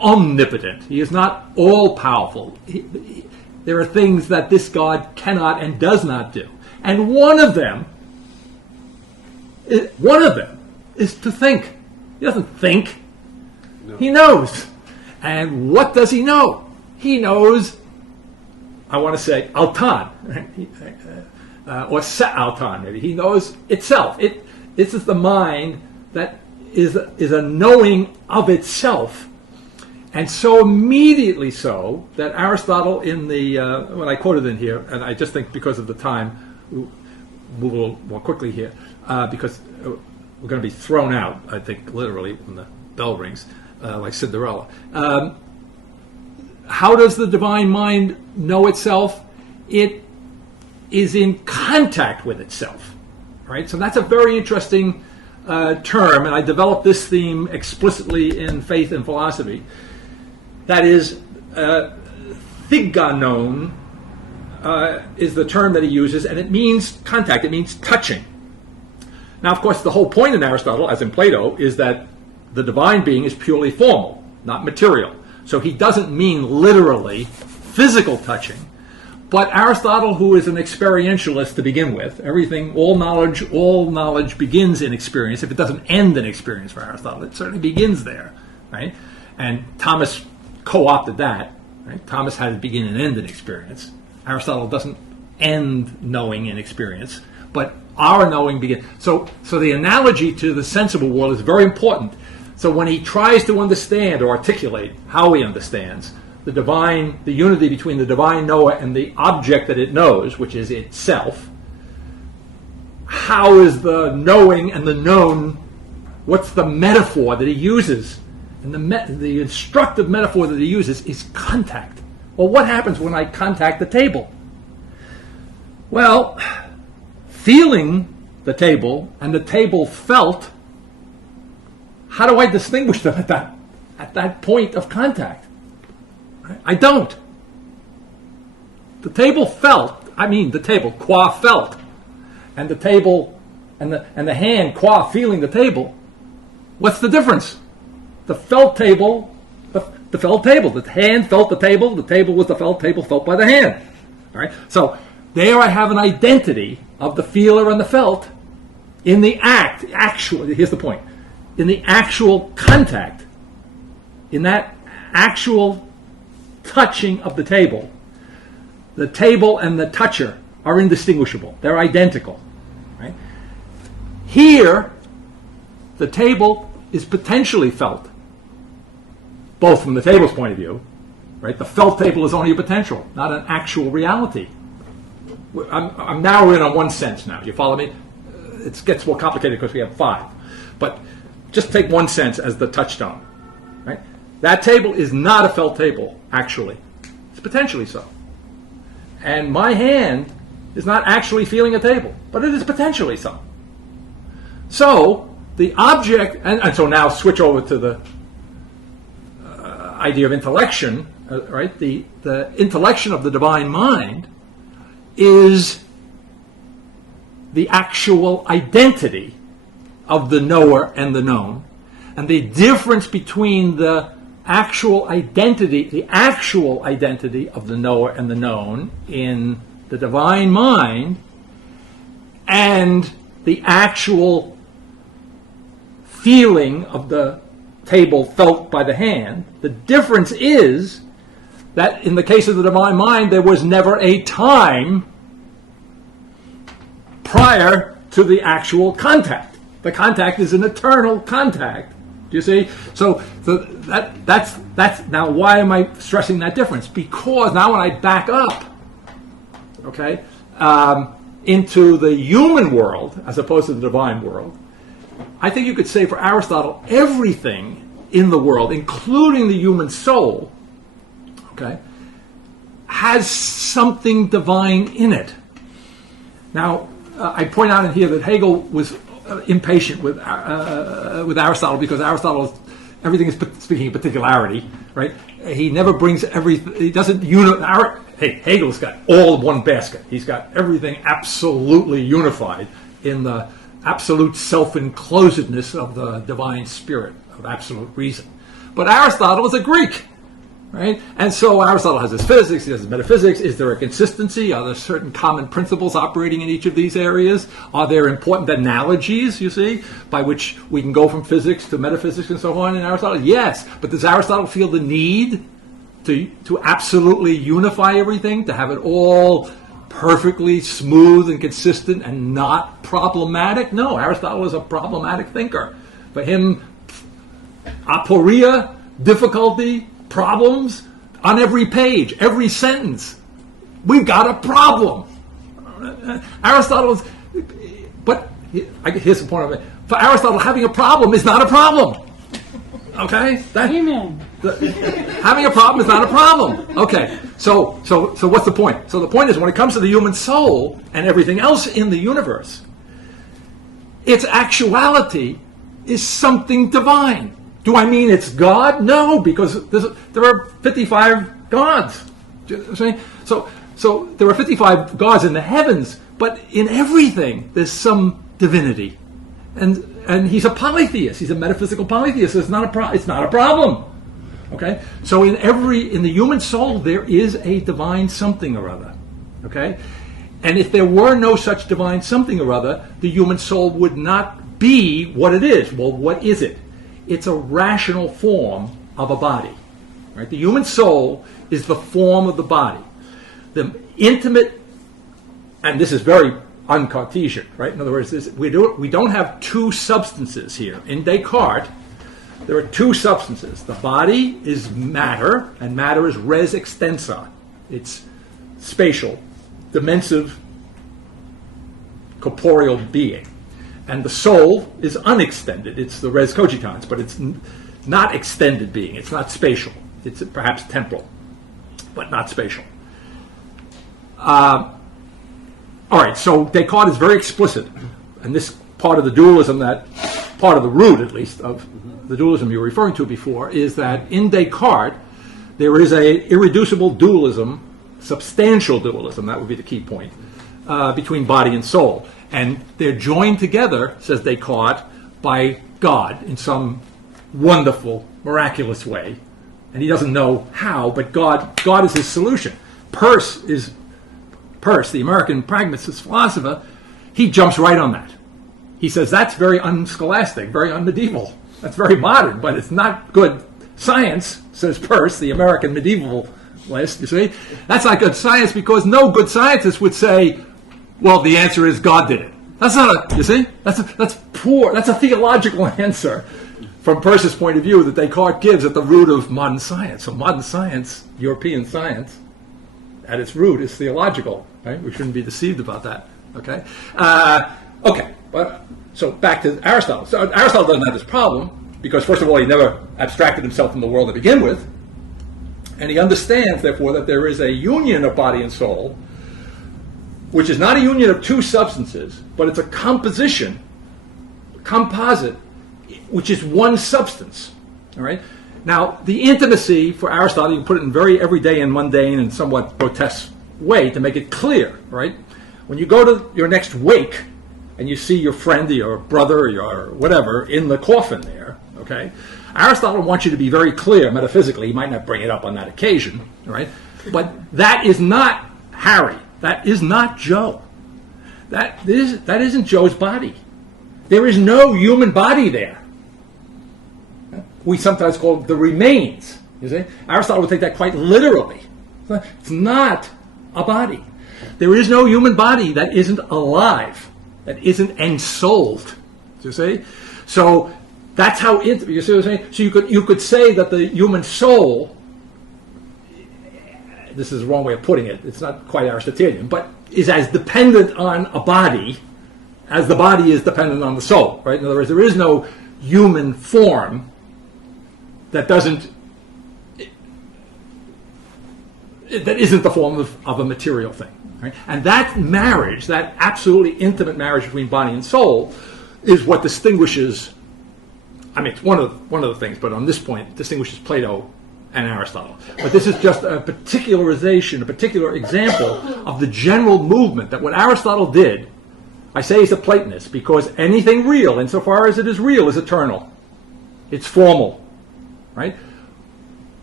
omnipotent. He is not all-powerful. There are things that this God cannot and does not do. And one of them is to think. He doesn't think. No. He knows. And what does he know? He knows, I want to say, Altan, or Sa'altan, maybe. He knows itself. This is the mind that is a knowing of itself. And so immediately so that Aristotle in the, when I quoted in here, and I just think because of the time, we'll move a little more quickly here, because we're going to be thrown out, I think, literally, when the bell rings, like Cinderella. How does the divine mind know itself? It is in contact with itself, right? So that's a very interesting term, and I developed this theme explicitly in Faith and Philosophy. That is, thiganon is the term that he uses, and it means contact, it means touching. Now, of course, the whole point in Aristotle, as in Plato, is that the divine being is purely formal, not material. So he doesn't mean literally physical touching. But Aristotle, who is an experientialist to begin with, all knowledge begins in experience. If it doesn't end in experience for Aristotle, it certainly begins there, right? And Thomas co-opted that, right? Thomas had it begin and end in experience. Aristotle doesn't end knowing in experience, but our knowing begins. So the analogy to the sensible world is very important. So when he tries to understand or articulate how he understands the unity between the divine knower and the object that it knows, which is itself, how is the knowing and the known What's the metaphor that he uses? And the instructive metaphor that he uses is contact. Well, what happens when I contact the table? Well, feeling the table and the table felt, how do I distinguish them at that point of contact? I don't. The table felt, the table, qua felt, and the table and the hand, qua feeling the table. What's the difference? The felt table, the felt table. The hand felt the table was the felt table felt by the hand. All right? So there I have an identity of the feeler and the felt in the act, here's the point, in the actual contact, in that actual touching of the table and the toucher are indistinguishable. They're identical. Right? Here, the table is potentially felt, both from the table's point of view. Right? The felt table is only a potential, not an actual reality. I'm narrowing on one sense now. You follow me? It gets more complicated because we have 5. But just take one sense as the touchstone. Right? That table is not a felt table, actually. It's potentially so. And my hand is not actually feeling a table, but it is potentially so. So, the object, and so now switch over to the idea of intellection, right? The intellection of the divine mind is the actual identity of the knower and the known. And the difference between the actual identity of the knower and the known in the divine mind and the actual feeling of the table felt by the hand, the difference is that in the case of the divine mind, there was never a time prior to the actual contact. The contact is an eternal contact. Do you see? So that's now. Why am I stressing that difference? Because now when I back up, okay, into the human world as opposed to the divine world, I think you could say for Aristotle, everything in the world, including the human soul, okay, has something divine in it. Now, I point out in here that Hegel was impatient with Aristotle because Aristotle, everything is speaking of particularity, right? He never brings everything. He doesn't. Hegel's got all in one basket. He's got everything absolutely unified in the absolute self-enclosedness of the divine spirit of absolute reason. But Aristotle is a Greek. Right? And so Aristotle has his physics, he has his metaphysics. Is there a consistency? Are there certain common principles operating in each of these areas? Are there important analogies, you see, by which we can go from physics to metaphysics and so on in Aristotle? Yes. But does Aristotle feel the need to absolutely unify everything, to have it all perfectly smooth and consistent and not problematic? No, Aristotle is a problematic thinker. For him, aporia, difficulty, problems on every page, every sentence. We've got a problem. Aristotle's, but here's the point of it. For Aristotle, having a problem is not a problem. Okay? Amen. Having a problem is not a problem. Okay. So what's the point? So the point is, when it comes to the human soul and everything else in the universe, its actuality is something divine. Do I mean it's God? No, because there are 55 gods. So there are 55 gods in the heavens, but in everything there's some divinity, and he's a polytheist. He's a metaphysical polytheist. It's not a problem. Okay. So in the human soul there is a divine something or other. Okay. And if there were no such divine something or other, the human soul would not be what it is. Well, what is it? It's a rational form of a body. Right? The human soul is the form of the body. The intimate, and this is very un-Cartesian, right? In other words, we don't have two substances here. In Descartes, there are two substances. The body is matter, and matter is res extensa. It's spatial, dimensive, corporeal being. And the soul is unextended. It's the res cogitans, but it's not extended being. It's not spatial. It's perhaps temporal, but not spatial. All right, so Descartes is very explicit, and this part of the dualism, that part of the root, at least, of the dualism you were referring to before, is that in Descartes there is a irreducible dualism, substantial dualism, that would be the key point, between body and soul. And they're joined together, says Descartes, by God in some wonderful, miraculous way. And he doesn't know how, but God is his solution. Peirce, the American pragmatist philosopher, he jumps right on that. He says that's very unscholastic, very unmedieval. That's very modern, but it's not good science, says Peirce, the American medievalist, you see. That's not good science because no good scientist would say, well, the answer is God did it. That's not a, you see? That's poor. That's a theological answer from Peirce's point of view that Descartes gives at the root of modern science. So modern science, European science, at its root is theological. Right? We shouldn't be deceived about that. Okay? Okay. But, so back to Aristotle. So Aristotle doesn't have this problem because, first of all, he never abstracted himself from the world to begin with. And he understands, therefore, that there is a union of body and soul, which is not a union of two substances, but it's a composite, which is one substance. All right? Now, the intimacy for Aristotle, you can put it in very everyday and mundane and somewhat grotesque way to make it clear, right? When you go to your next wake and you see your friend or your brother or your whatever in the coffin there, okay? Aristotle wants you to be very clear metaphysically. He might not bring it up on that occasion, all right? But that is not Harry. That is not Joe. That isn't Joe's body. There is no human body there. We sometimes call it the remains. You see, Aristotle would take that quite literally. It's not a body. There is no human body that isn't alive, that isn't ensouled. You see, so that's how you see what I'm saying. So you could say that the human soul. This is the wrong way of putting it. It's not quite Aristotelian, but is as dependent on a body as the body is dependent on the soul. Right. In other words, there is no human form that isn't the form of a material thing. Right? And that marriage, that absolutely intimate marriage between body and soul, is what distinguishes, I mean, it's one of the things, but on this point, distinguishes Plato and Aristotle. But this is just a particularization, a particular example of the general movement that what Aristotle did, I say he's a Platonist, because anything real, insofar as it is real, is eternal. It's formal. Right?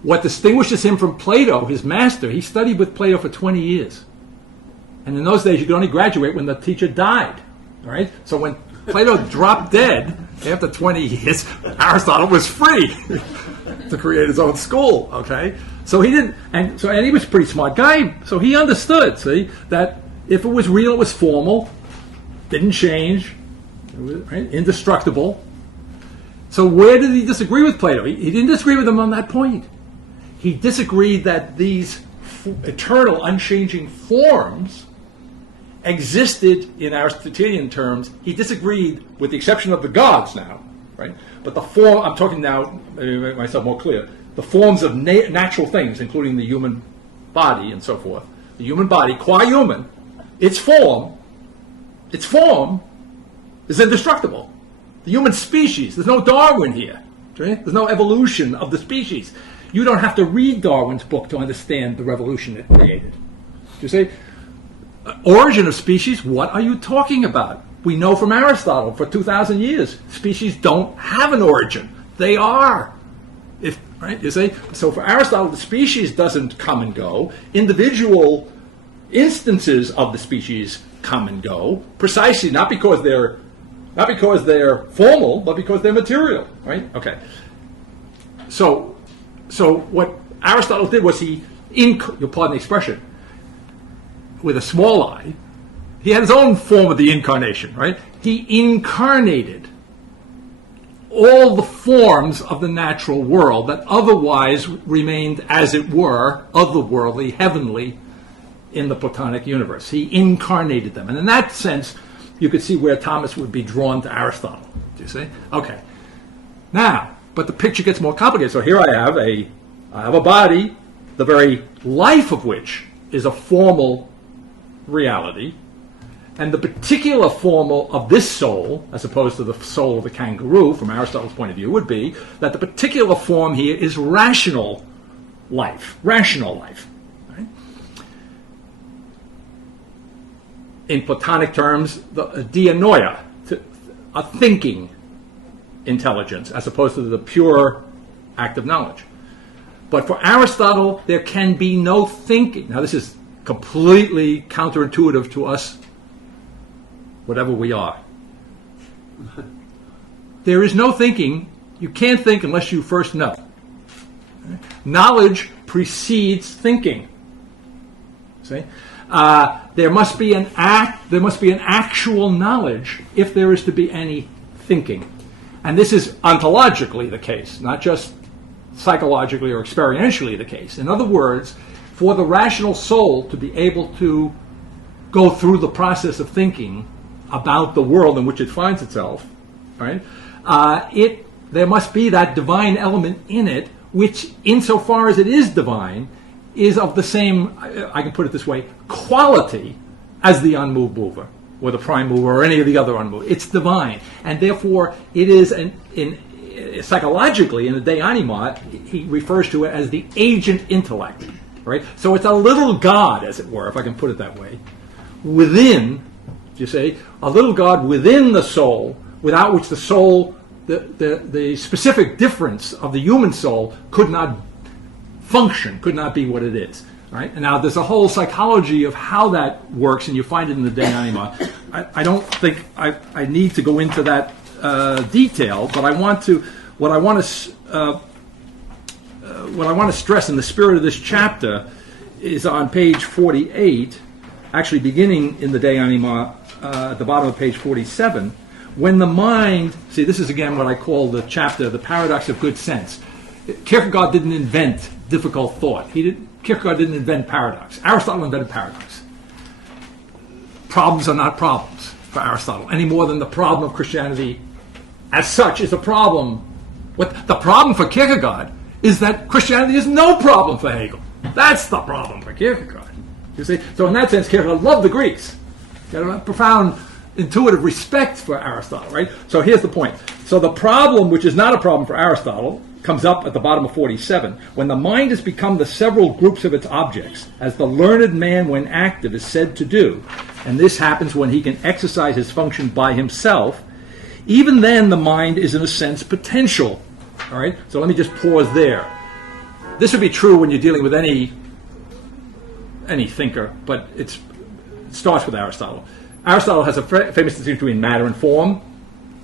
What distinguishes him from Plato, his master, he studied with Plato for 20 years. And in those days, you could only graduate when the teacher died. All right? So when Plato dropped dead after 20 years, Aristotle was free to create his own school. Okay? So he didn't, and he was a pretty smart guy, so he understood, see, that if it was real, it was formal, didn't change, it was, right, indestructible. So where did he disagree with Plato? He didn't disagree with him on that point. He disagreed that these eternal, unchanging forms existed in Aristotelian terms. He disagreed, with the exception of the gods now, right? But the form, I'm talking now, maybe make myself more clear, the forms of natural things, including the human body and so forth. The human body, qua human, its form is indestructible. The human species, there's no Darwin here. Right? There's no evolution of the species. You don't have to read Darwin's book to understand the revolution it created. You say, origin of species, what are you talking about? We know from Aristotle for 2,000 years, species don't have an origin. They are. Right? You say, so for Aristotle, the species doesn't come and go. Individual instances of the species come and go, precisely not because they're formal, but because they're material, right? Okay. So what Aristotle did was you'll pardon the expression, with a small I, he had his own form of the incarnation, right? He incarnated all the forms of the natural world that otherwise remained, as it were, otherworldly, heavenly, in the Platonic universe. He incarnated them. And in that sense, you could see where Thomas would be drawn to Aristotle. Do you see? Okay. Now, but the picture gets more complicated. So here I have a body, the very life of which is a formal reality, and the particular form of this soul, as opposed to the soul of the kangaroo, from Aristotle's point of view, would be that the particular form here is rational life. Rational life. Right? In Platonic terms, the dianoia, a thinking intelligence, as opposed to the pure act of knowledge. But for Aristotle, there can be no thinking. Now, this is completely counterintuitive to us, whatever we are. There is no thinking. You can't think unless you first know. Knowledge precedes thinking. See? There must be an actual knowledge if there is to be any thinking. And this is ontologically the case, not just psychologically or experientially the case. In other words, for the rational soul to be able to go through the process of thinking about the world in which it finds itself, right? There must be that divine element in it, which, insofar as it is divine, is of the same, I can put it this way, quality as the unmoved mover, or the prime mover, or any of the other unmoved. It's divine, and therefore it is psychologically in the De Anima, he refers to it as the agent intellect, right? So it's a little God, as it were, if I can put it that way, within, you say, a little God within the soul, without which the soul, the specific difference of the human soul could not function, could not be what it is. Right? And now there's a whole psychology of how that works, and you find it in the De Anima. I don't think I need to go into that detail, but what I want to stress in the spirit of this chapter is on page 48, actually beginning in the De Anima at the bottom of page 47, when the mind, see, this is again what I call the chapter, the paradox of good sense. Kierkegaard didn't invent difficult thought. Kierkegaard didn't invent paradox. Aristotle invented paradox. Problems are not problems for Aristotle, any more than the problem of Christianity as such is a problem. The problem for Kierkegaard is that Christianity is no problem for Hegel. That's the problem for Kierkegaard. You see? So in that sense, Kierkegaard loved the Greeks. He had a profound intuitive respect for Aristotle, right? So here's the point. So the problem, which is not a problem for Aristotle, comes up at the bottom of 47. When the mind has become the several groups of its objects, as the learned man when active is said to do, and this happens when he can exercise his function by himself, even then the mind is in a sense potential. All right? So let me just pause there. This would be true when you're dealing with any thinker, but it starts with Aristotle. Aristotle has a famous distinction between matter and form,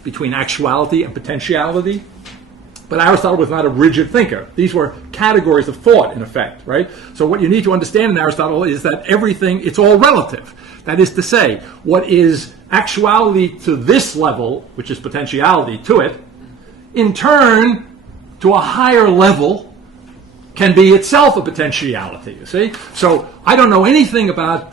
between actuality and potentiality. But Aristotle was not a rigid thinker. These were categories of thought, in effect, right? So what you need to understand in Aristotle is that everything, it's all relative. That is to say, what is actuality to this level, which is potentiality to it, in turn, to a higher level, can be itself a potentiality, you see? So I don't know anything about,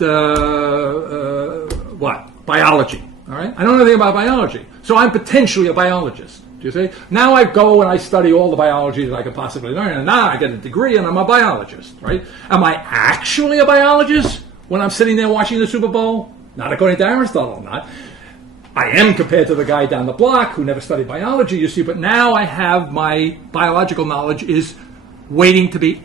biology, all right? I don't know anything about biology. So I'm potentially a biologist. You see? Now I go and I study all the biology that I could possibly learn, and now I get a degree and I'm a biologist, right? Am I actually a biologist when I'm sitting there watching the Super Bowl? Not according to Aristotle, not. I am compared to the guy down the block who never studied biology, you see, but now I have my biological knowledge is waiting to be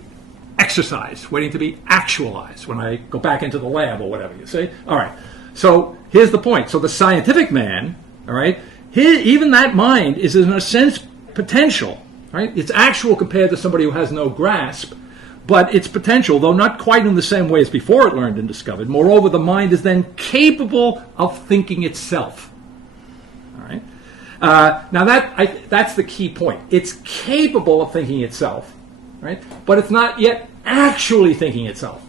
exercised, waiting to be actualized when I go back into the lab or whatever, you see? All right, so here's the point. So the scientific man, all right, even that mind is in a sense potential, right? It's actual compared to somebody who has no grasp, but it's potential, though not quite in the same way as before it learned and discovered. Moreover, the mind is then capable of thinking itself. All right. Now that's the key point. It's capable of thinking itself, right? But it's not yet actually thinking itself.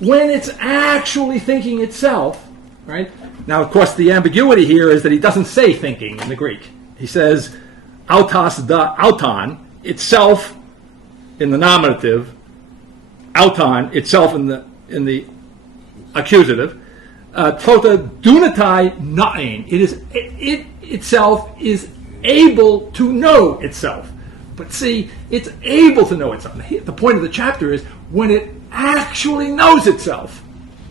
When it's actually thinking itself, right? Now, of course, the ambiguity here is that he doesn't say thinking in the Greek. He says autos da auton, itself in the nominative, auton, itself in the accusative. tota dunatai nain. It itself is able to know itself. But see, it's able to know itself. The point of the chapter is when it actually knows itself,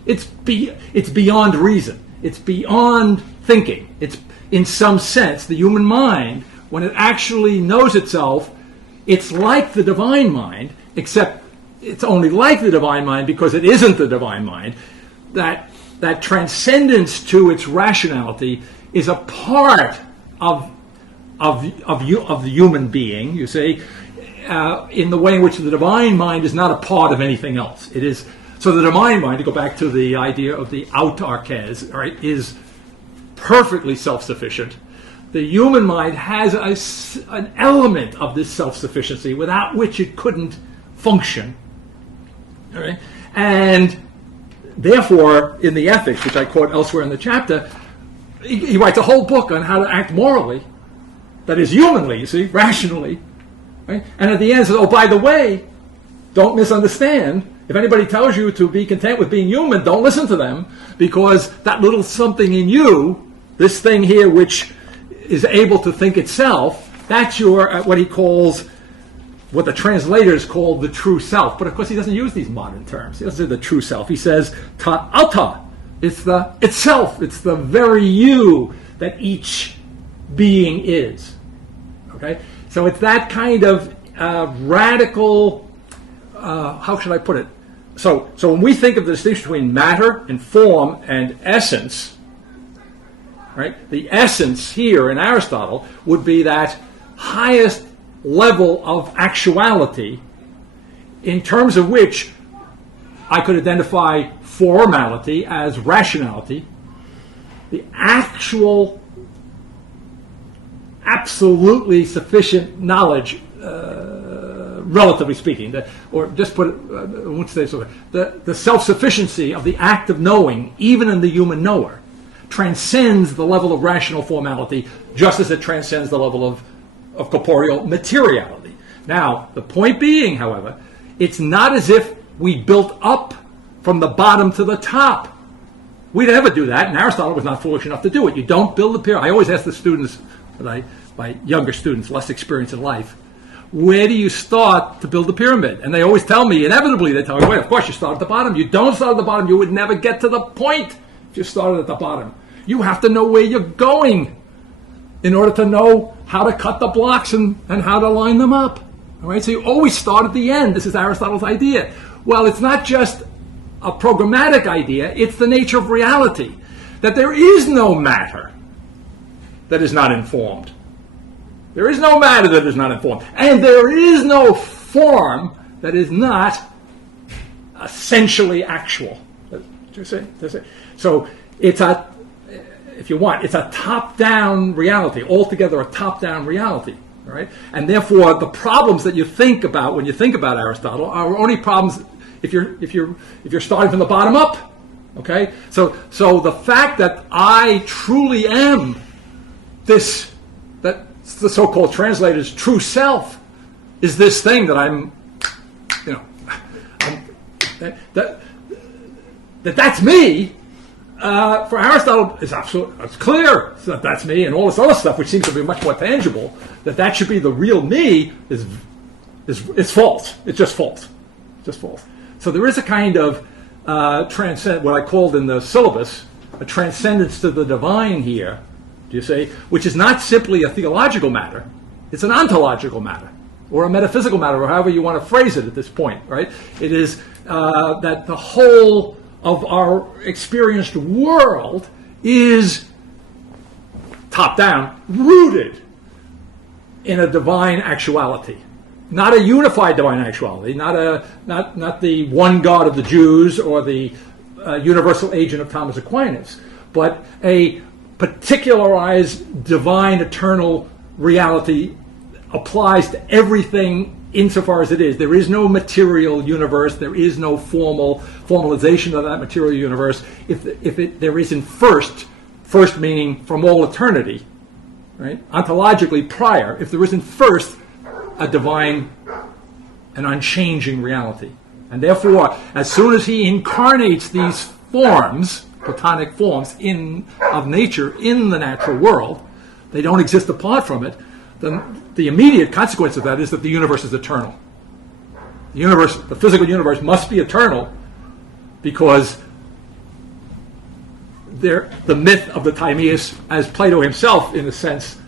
it's beyond reason. It's beyond thinking. It's, in some sense, the human mind, when it actually knows itself, it's like the divine mind, except it's only like the divine mind because it isn't the divine mind. That transcendence to its rationality is a part of the human being, you see, in the way in which the divine mind is not a part of anything else. It is, so the divine mind, to go back to the idea of the autarkes, right, is perfectly self-sufficient. The human mind has an element of this self-sufficiency without which it couldn't function. All right? And therefore, in the Ethics, which I quote elsewhere in the chapter, he writes a whole book on how to act morally, that is humanly, you see, rationally. Right? And at the end says, oh, by the way, don't misunderstand. If anybody tells you to be content with being human, don't listen to them, because that little something in you, this thing here which is able to think itself, that's your, what he calls, what the translators call the true self. But of course he doesn't use these modern terms. He doesn't say the true self. He says ta alta. It's the itself. It's the very you that each being is. Okay? So it's that kind of radical, how should I put it? So when we think of the distinction between matter and form and essence, right? The essence here in Aristotle would be that highest level of actuality in terms of which I could identify formality as rationality, the actual absolutely sufficient knowledge, relatively speaking, or just put it, I won't say so, the self-sufficiency of the act of knowing, even in the human knower, transcends the level of rational formality, just as it transcends the level of corporeal materiality. Now, the point being, however, it's not as if we built up from the bottom to the top. We'd never do that, and Aristotle was not foolish enough to do it. You don't build a pyramid. I always ask the students, my younger students, less experience in life, where do you start to build a pyramid? And they always tell me, inevitably, they tell me, wait, of course you start at the bottom. You don't start at the bottom. You would never get to the point if you started at the bottom. You have to know where you're going in order to know how to cut the blocks and how to line them up. All right, so you always start at the end. This is Aristotle's idea. Well, it's not just a programmatic idea. It's the nature of reality, that there is no matter that is not informed. There is no matter that is not informed. And there is no form that is not essentially actual. So it's if you want, it's a top-down reality, altogether a top-down reality. All right? And therefore, the problems that you think about when you think about Aristotle are only problems if you're starting from the bottom up. Okay? So the fact that I truly am this, that the so-called translator's true self, is this thing that that's me. For Aristotle, it's clear that that's me, and all this other stuff, which seems to be much more tangible, that should be the real me, is false. It's just false. Just false. So there is a kind of what I called in the syllabus, a transcendence to the divine here, do you see, which is not simply a theological matter, it's an ontological matter, or a metaphysical matter, or however you want to phrase it at this point, right? It is that the whole of our experienced world is top-down, rooted in a divine actuality. Not a unified divine actuality, not the one God of the Jews or the universal agent of Thomas Aquinas, but a particularized divine eternal reality applies to everything insofar as it is. There is no material universe. There is no formalization of that material universe. There isn't first meaning from all eternity, right? Ontologically prior. If there isn't first a divine and unchanging reality, and therefore, as soon as he incarnates these forms, Platonic forms of nature in the natural world. They don't exist apart from it. Then the immediate consequence of that is that the universe is eternal. The physical universe must be eternal because the myth of the Timaeus, as Plato himself, in a sense,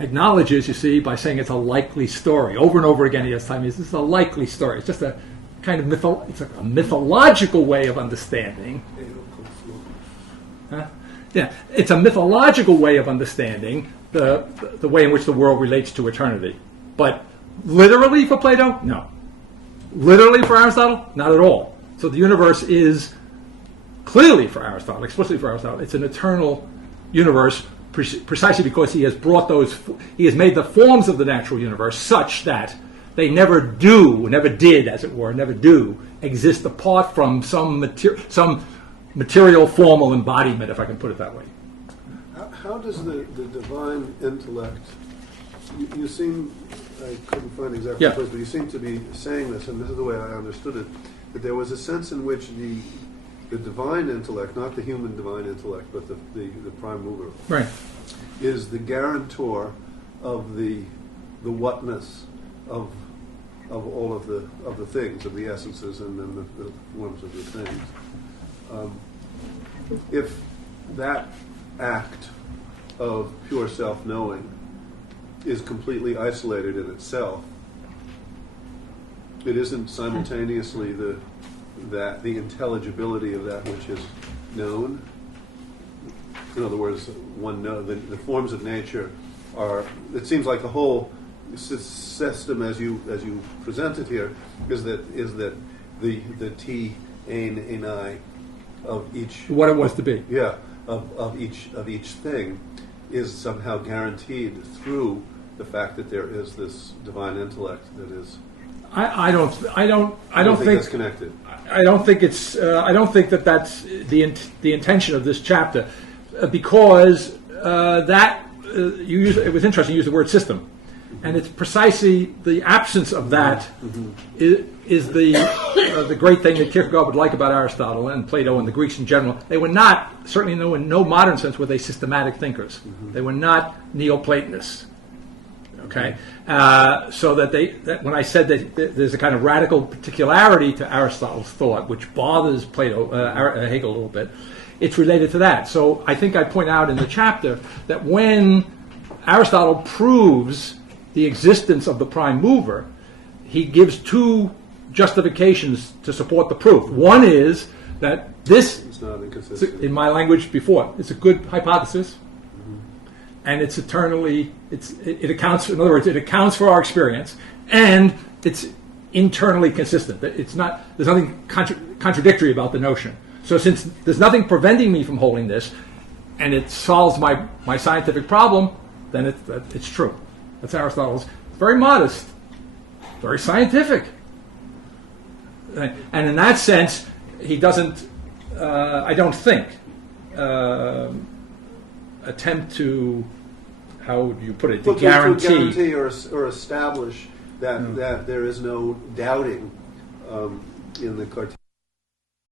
acknowledges, you see, by saying it's a likely story. Over and over again he has Timaeus. This is a likely story. It's just a kind of it's a mythological way of understanding. Yeah, it's a mythological way of understanding the way in which the world relates to eternity. But literally for Plato, no. Literally for Aristotle, not at all. So the universe is clearly for Aristotle, explicitly for Aristotle, it's an eternal universe precisely because he has made the forms of the natural universe such that they never did, as it were, never do exist apart from some material formal embodiment, if I can put it that way. How does the divine intellect, you seem, I couldn't find exactly the place, but you seem to be saying this, and this is the way I understood it, that there was a sense in which the divine intellect, not the human divine intellect, but the prime mover, right, is the guarantor of the whatness of all of the things, of the essences and then the forms of the things. If that act of pure self-knowing is completely isolated in itself, it isn't simultaneously the intelligibility of that which is known. In other words, the forms of nature are. It seems like the whole system, as you present it here, is that the T, Ain, I of each, what it was to be. Yeah, of each thing is somehow guaranteed through the fact that there is this divine intellect that is. I don't think that's connected. I don't think it's. I don't think that that's the intention of this chapter, because it was interesting. You used the word system, and it's precisely the absence of that is the great thing that Kierkegaard would like about Aristotle and Plato and the Greeks in general. They were not, certainly in no modern sense, were they systematic thinkers. They were not Neoplatonists. Okay, so that when I said that there's a kind of radical particularity to Aristotle's thought, which bothers Hegel a little bit, it's related to that. So I think I point out in the chapter that when Aristotle proves the existence of the prime mover, he gives two justifications to support the proof. One is that this, it's not inconsistent. In my language before, it's a good hypothesis. And it's eternally, it accounts, in other words, it accounts for our experience, and it's internally consistent. It's not, there's nothing contradictory about the notion. So since there's nothing preventing me from holding this, and it solves my scientific problem, then it's true. That's Aristotle's. It's very modest, very scientific. And in that sense, he doesn't, I don't think, attempt to, how would you put it, to guarantee or establish that there is no doubting in the Cartesian